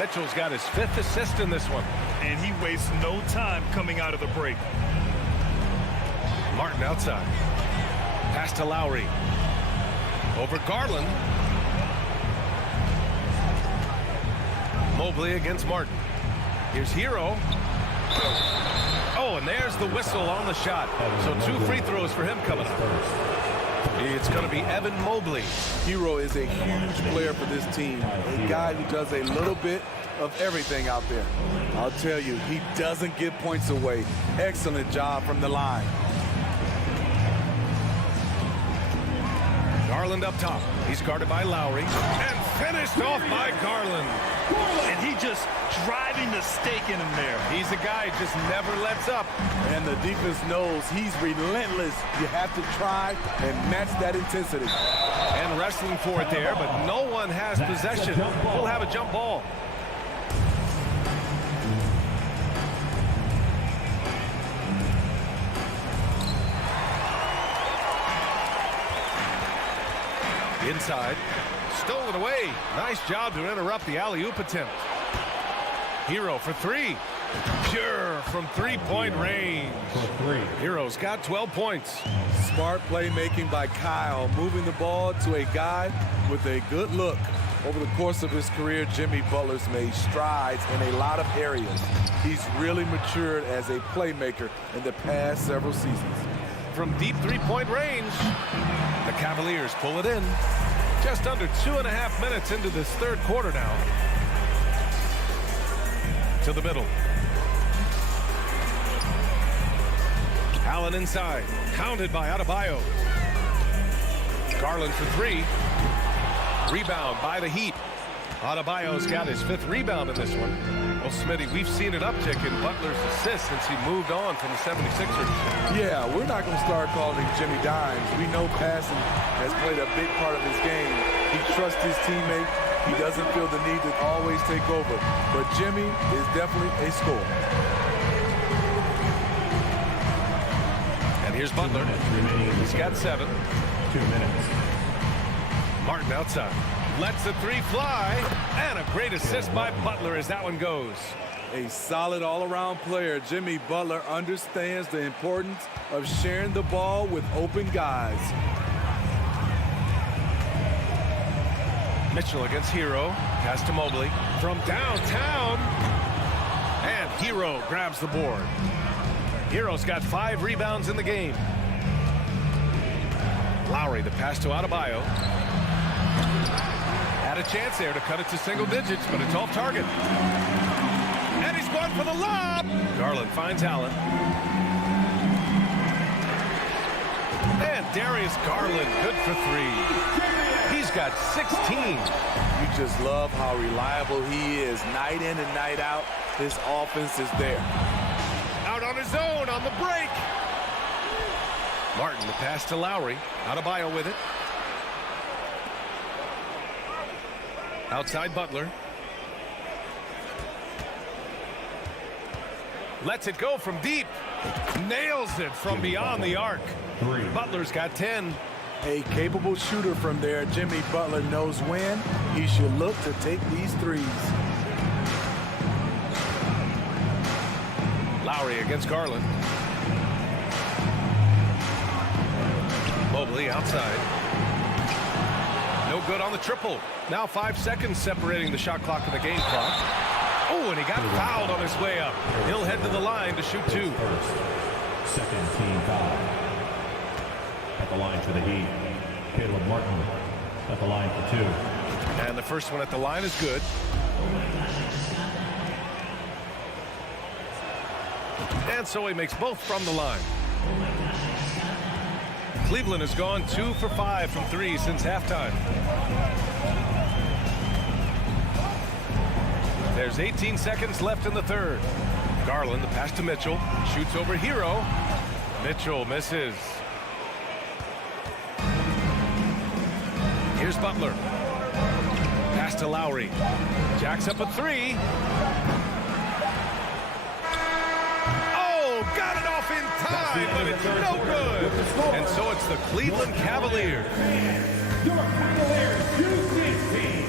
Mitchell's got his 5th assist in this one. And he wastes no time coming out of the break. Martin outside. Pass to Lowry. Over Garland. Mobley against Martin. Here's Hero. Oh, and there's the whistle on the shot. So 2 free throws for him coming up. It's going to be Evan Mobley. Hero is a huge player for this team. A guy who does a little bit of everything out there. I'll tell you, he doesn't give points away. Excellent job from the line. Garland up top. He's guarded by Lowry. And finished off by Garland. And he just driving the stake in him there. He's a guy who just never lets up. And the defense knows he's relentless. You have to try and match that intensity. And wrestling for it there, but no one has possession. We'll have a jump ball. Inside. Stolen away. Nice job to interrupt the alley-oop attempt. Hero for 3. Pure from 3-point range. Hero's got 12 points. Smart playmaking by Kyle, moving the ball to a guy with a good look. Over the course of his career, Jimmy Butler's made strides in a lot of areas. He's really matured as a playmaker in the past several seasons. From deep three-point range, the Cavaliers pull it in. Just under 2.5 minutes into this third quarter now. To the middle. Allen inside, pounded by Adebayo. Garland for three. Rebound by the Heat. Adebayo's got his 5th rebound in this one. Well, Smitty, we've seen an uptick in Butler's assists since he moved on from the 76ers. Yeah, we're not going to start calling him Jimmy Dimes. We know passing has played a big part of his game. He trusts his teammate. He doesn't feel the need to always take over. But Jimmy is definitely a scorer. And here's Butler. He's got 7. 2 minutes. Martin outside. Lets the three fly. And a great assist by Butler as that one goes. A solid all-around player. Jimmy Butler understands the importance of sharing the ball with open guys. Mitchell against Hero. Pass to Mobley. From downtown. And Hero grabs the board. Hero's got 5 rebounds in the game. Lowry, the pass to Adebayo. Had a chance there to cut it to single digits, but it's off target. And he's going for the lob. Garland finds Allen. And Darius Garland, good for 3. He's got 16. You just love how reliable he is. Night in and night out, his offense is there. Out on his own on the break. Martin, the pass to Lowry. Adebayo with it. Outside Butler. Lets it go from deep. Nails it from beyond the arc. Butler's got 10. A capable shooter from there. Jimmy Butler knows when he should look to take these threes. Lowry against Garland. Mobley outside. No good on the triple. Now 5 seconds separating the shot clock and the game clock. Oh, and he got fouled on his way up. He'll head to the line to shoot 2. Second team foul. At the line for the Heat, Caleb Martin at the line for 2. And the first one at the line is good. And so he makes both from the line. Cleveland has gone 2 for 5 from 3 since halftime. There's 18 seconds left in the third. Garland, the pass to Mitchell. Shoots over Hero. Mitchell misses. Here's Butler. Pass to Lowry. Jacks up a 3. Oh, got it off in time, but it's no good. And so it's the Cleveland Cavaliers. Your Cavaliers use this team.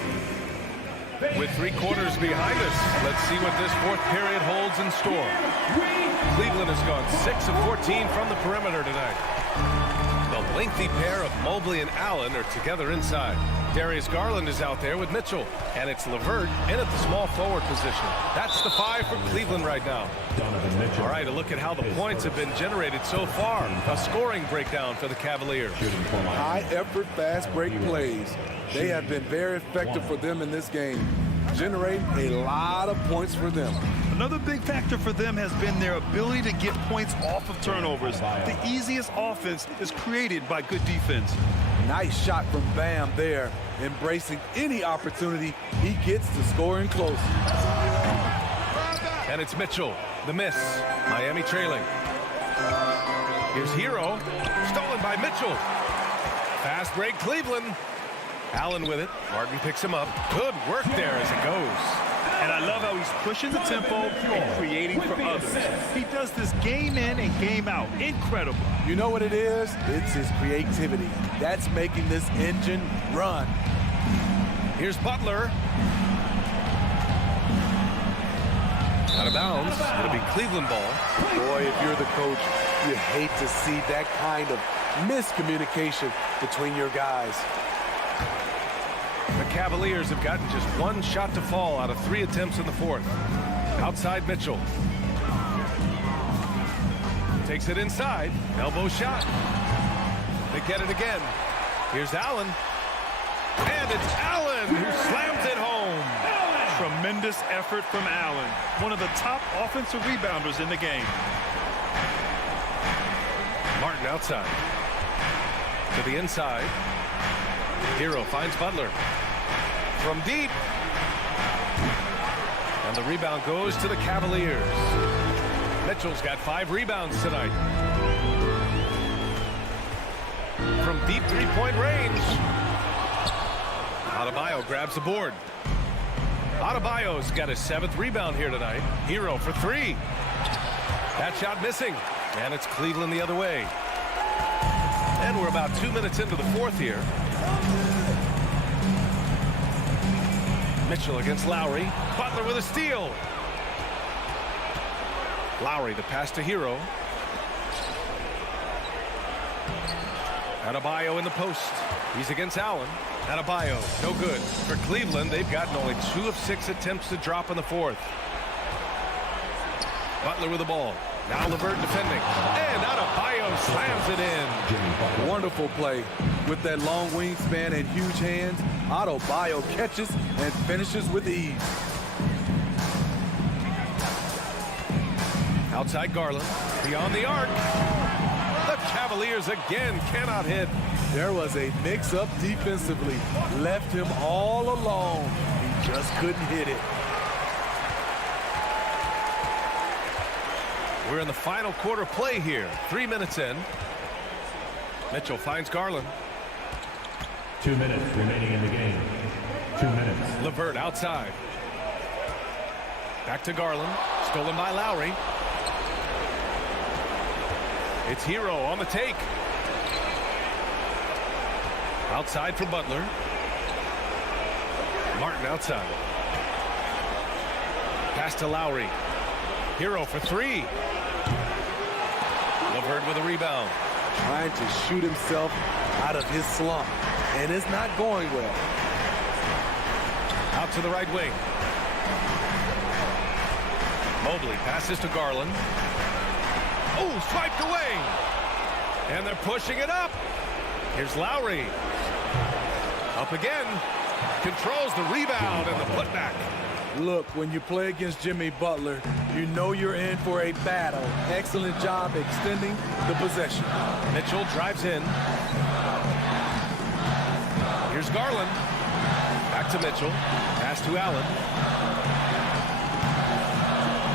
With 3 quarters behind us, let's see what this 4th period holds in store. Cleveland has gone 6 of 14 from the perimeter tonight. The lengthy pair of Mobley and Allen are together inside. Darius Garland is out there with Mitchell, and it's LeVert in at the small forward position. That's the 5 for Cleveland right now. All right, a look at how the points have been generated so far. A scoring breakdown for the Cavaliers. High-effort, fast-break plays. They have been very effective for them in this game, generating a lot of points for them. Another big factor for them has been their ability to get points off of turnovers. The easiest offense is created by good defense. Nice shot from Bam there, embracing any opportunity he gets to scoring close. And it's Mitchell, the miss. Miami trailing. Here's Hero, stolen by Mitchell. Fast break Cleveland. Allen with it. Martin picks him up. Good work there as it goes. And I love how he's pushing the tempo and creating for others. He does this game in and game out. Incredible. You know what it is? It's his creativity. That's making this engine run. Here's Butler. Out of bounds. It'll be Cleveland ball. Boy, if you're the coach, you hate to see that kind of miscommunication between your guys. The Cavaliers have gotten just one shot to fall out of 3 attempts in the fourth. Outside Mitchell. Takes it inside. Elbow shot. They get it again. Here's Allen. And it's Allen who slams it home. Tremendous effort from Allen. One of the top offensive rebounders in the game. Martin outside. To the inside. Hero finds Butler. From deep. And the rebound goes to the Cavaliers. Mitchell's got 5 rebounds tonight. From deep three-point range. Adebayo grabs the board. Adebayo's got his 7th rebound here tonight. Hero for 3. That shot missing. And it's Cleveland the other way. And we're about 2 minutes into the fourth here. Mitchell against Lowry. Butler with a steal. Lowry, the pass to Hero. Adebayo in the post. He's against Allen. Adebayo, no good. For Cleveland, they've gotten only 2 of 6 attempts to drop in the fourth. Butler with the ball. Now LeVert defending. And Adebayo slams it in. Wonderful play. With that long wingspan and huge hands, Adebayo catches and finishes with ease. Outside Garland. Beyond the arc. The Cavaliers again cannot hit. There was a mix-up defensively. Left him all alone. He just couldn't hit it. We're in the final quarter play here. 3 minutes in. Mitchell finds Garland. 2 minutes remaining in the game. 2 minutes. LeVert outside. Back to Garland. Stolen by Lowry. It's Hero on the take. Outside for Butler. Martin outside. Pass to Lowry. Hero for 3. LeVert with a rebound. Trying to shoot himself out of his slump. And it's not going well. Out to the right wing. Mobley passes to Garland. Oh, swiped away. And they're pushing it up. Here's Lowry. Up again. Controls the rebound and the putback. Look, when you play against Jimmy Butler, you know you're in for a battle. Excellent job extending the possession. Mitchell drives in. Here's Garland. Back to Mitchell. Pass to Allen.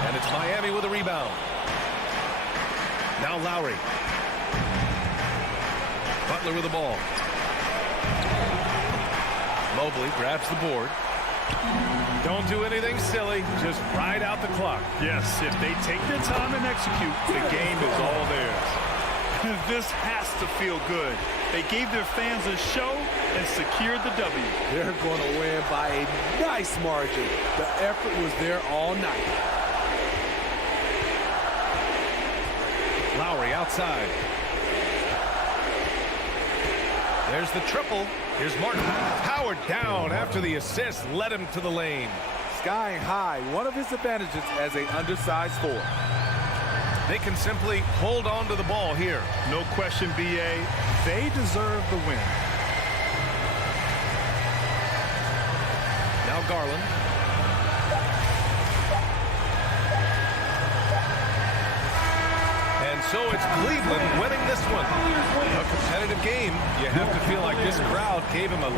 And it's Miami with a rebound. Now Lowry. Butler with the ball. Mobley grabs the board. Don't do anything silly. Just ride out the clock. Yes, if they take their time and execute, the game is all theirs. This has to feel good. They gave their fans a show and secured the W. They're going to win by a nice margin. The effort was there all night. Lowry outside. There's the triple. Here's Martin. Powered down after the assist led him to the lane. Skying high, one of his advantages as an undersized forward. They can simply hold on to the ball here. No question, BA. They deserve the win. Now Garland. And so it's Cleveland winning this one. A competitive game. You have to feel like this crowd gave him a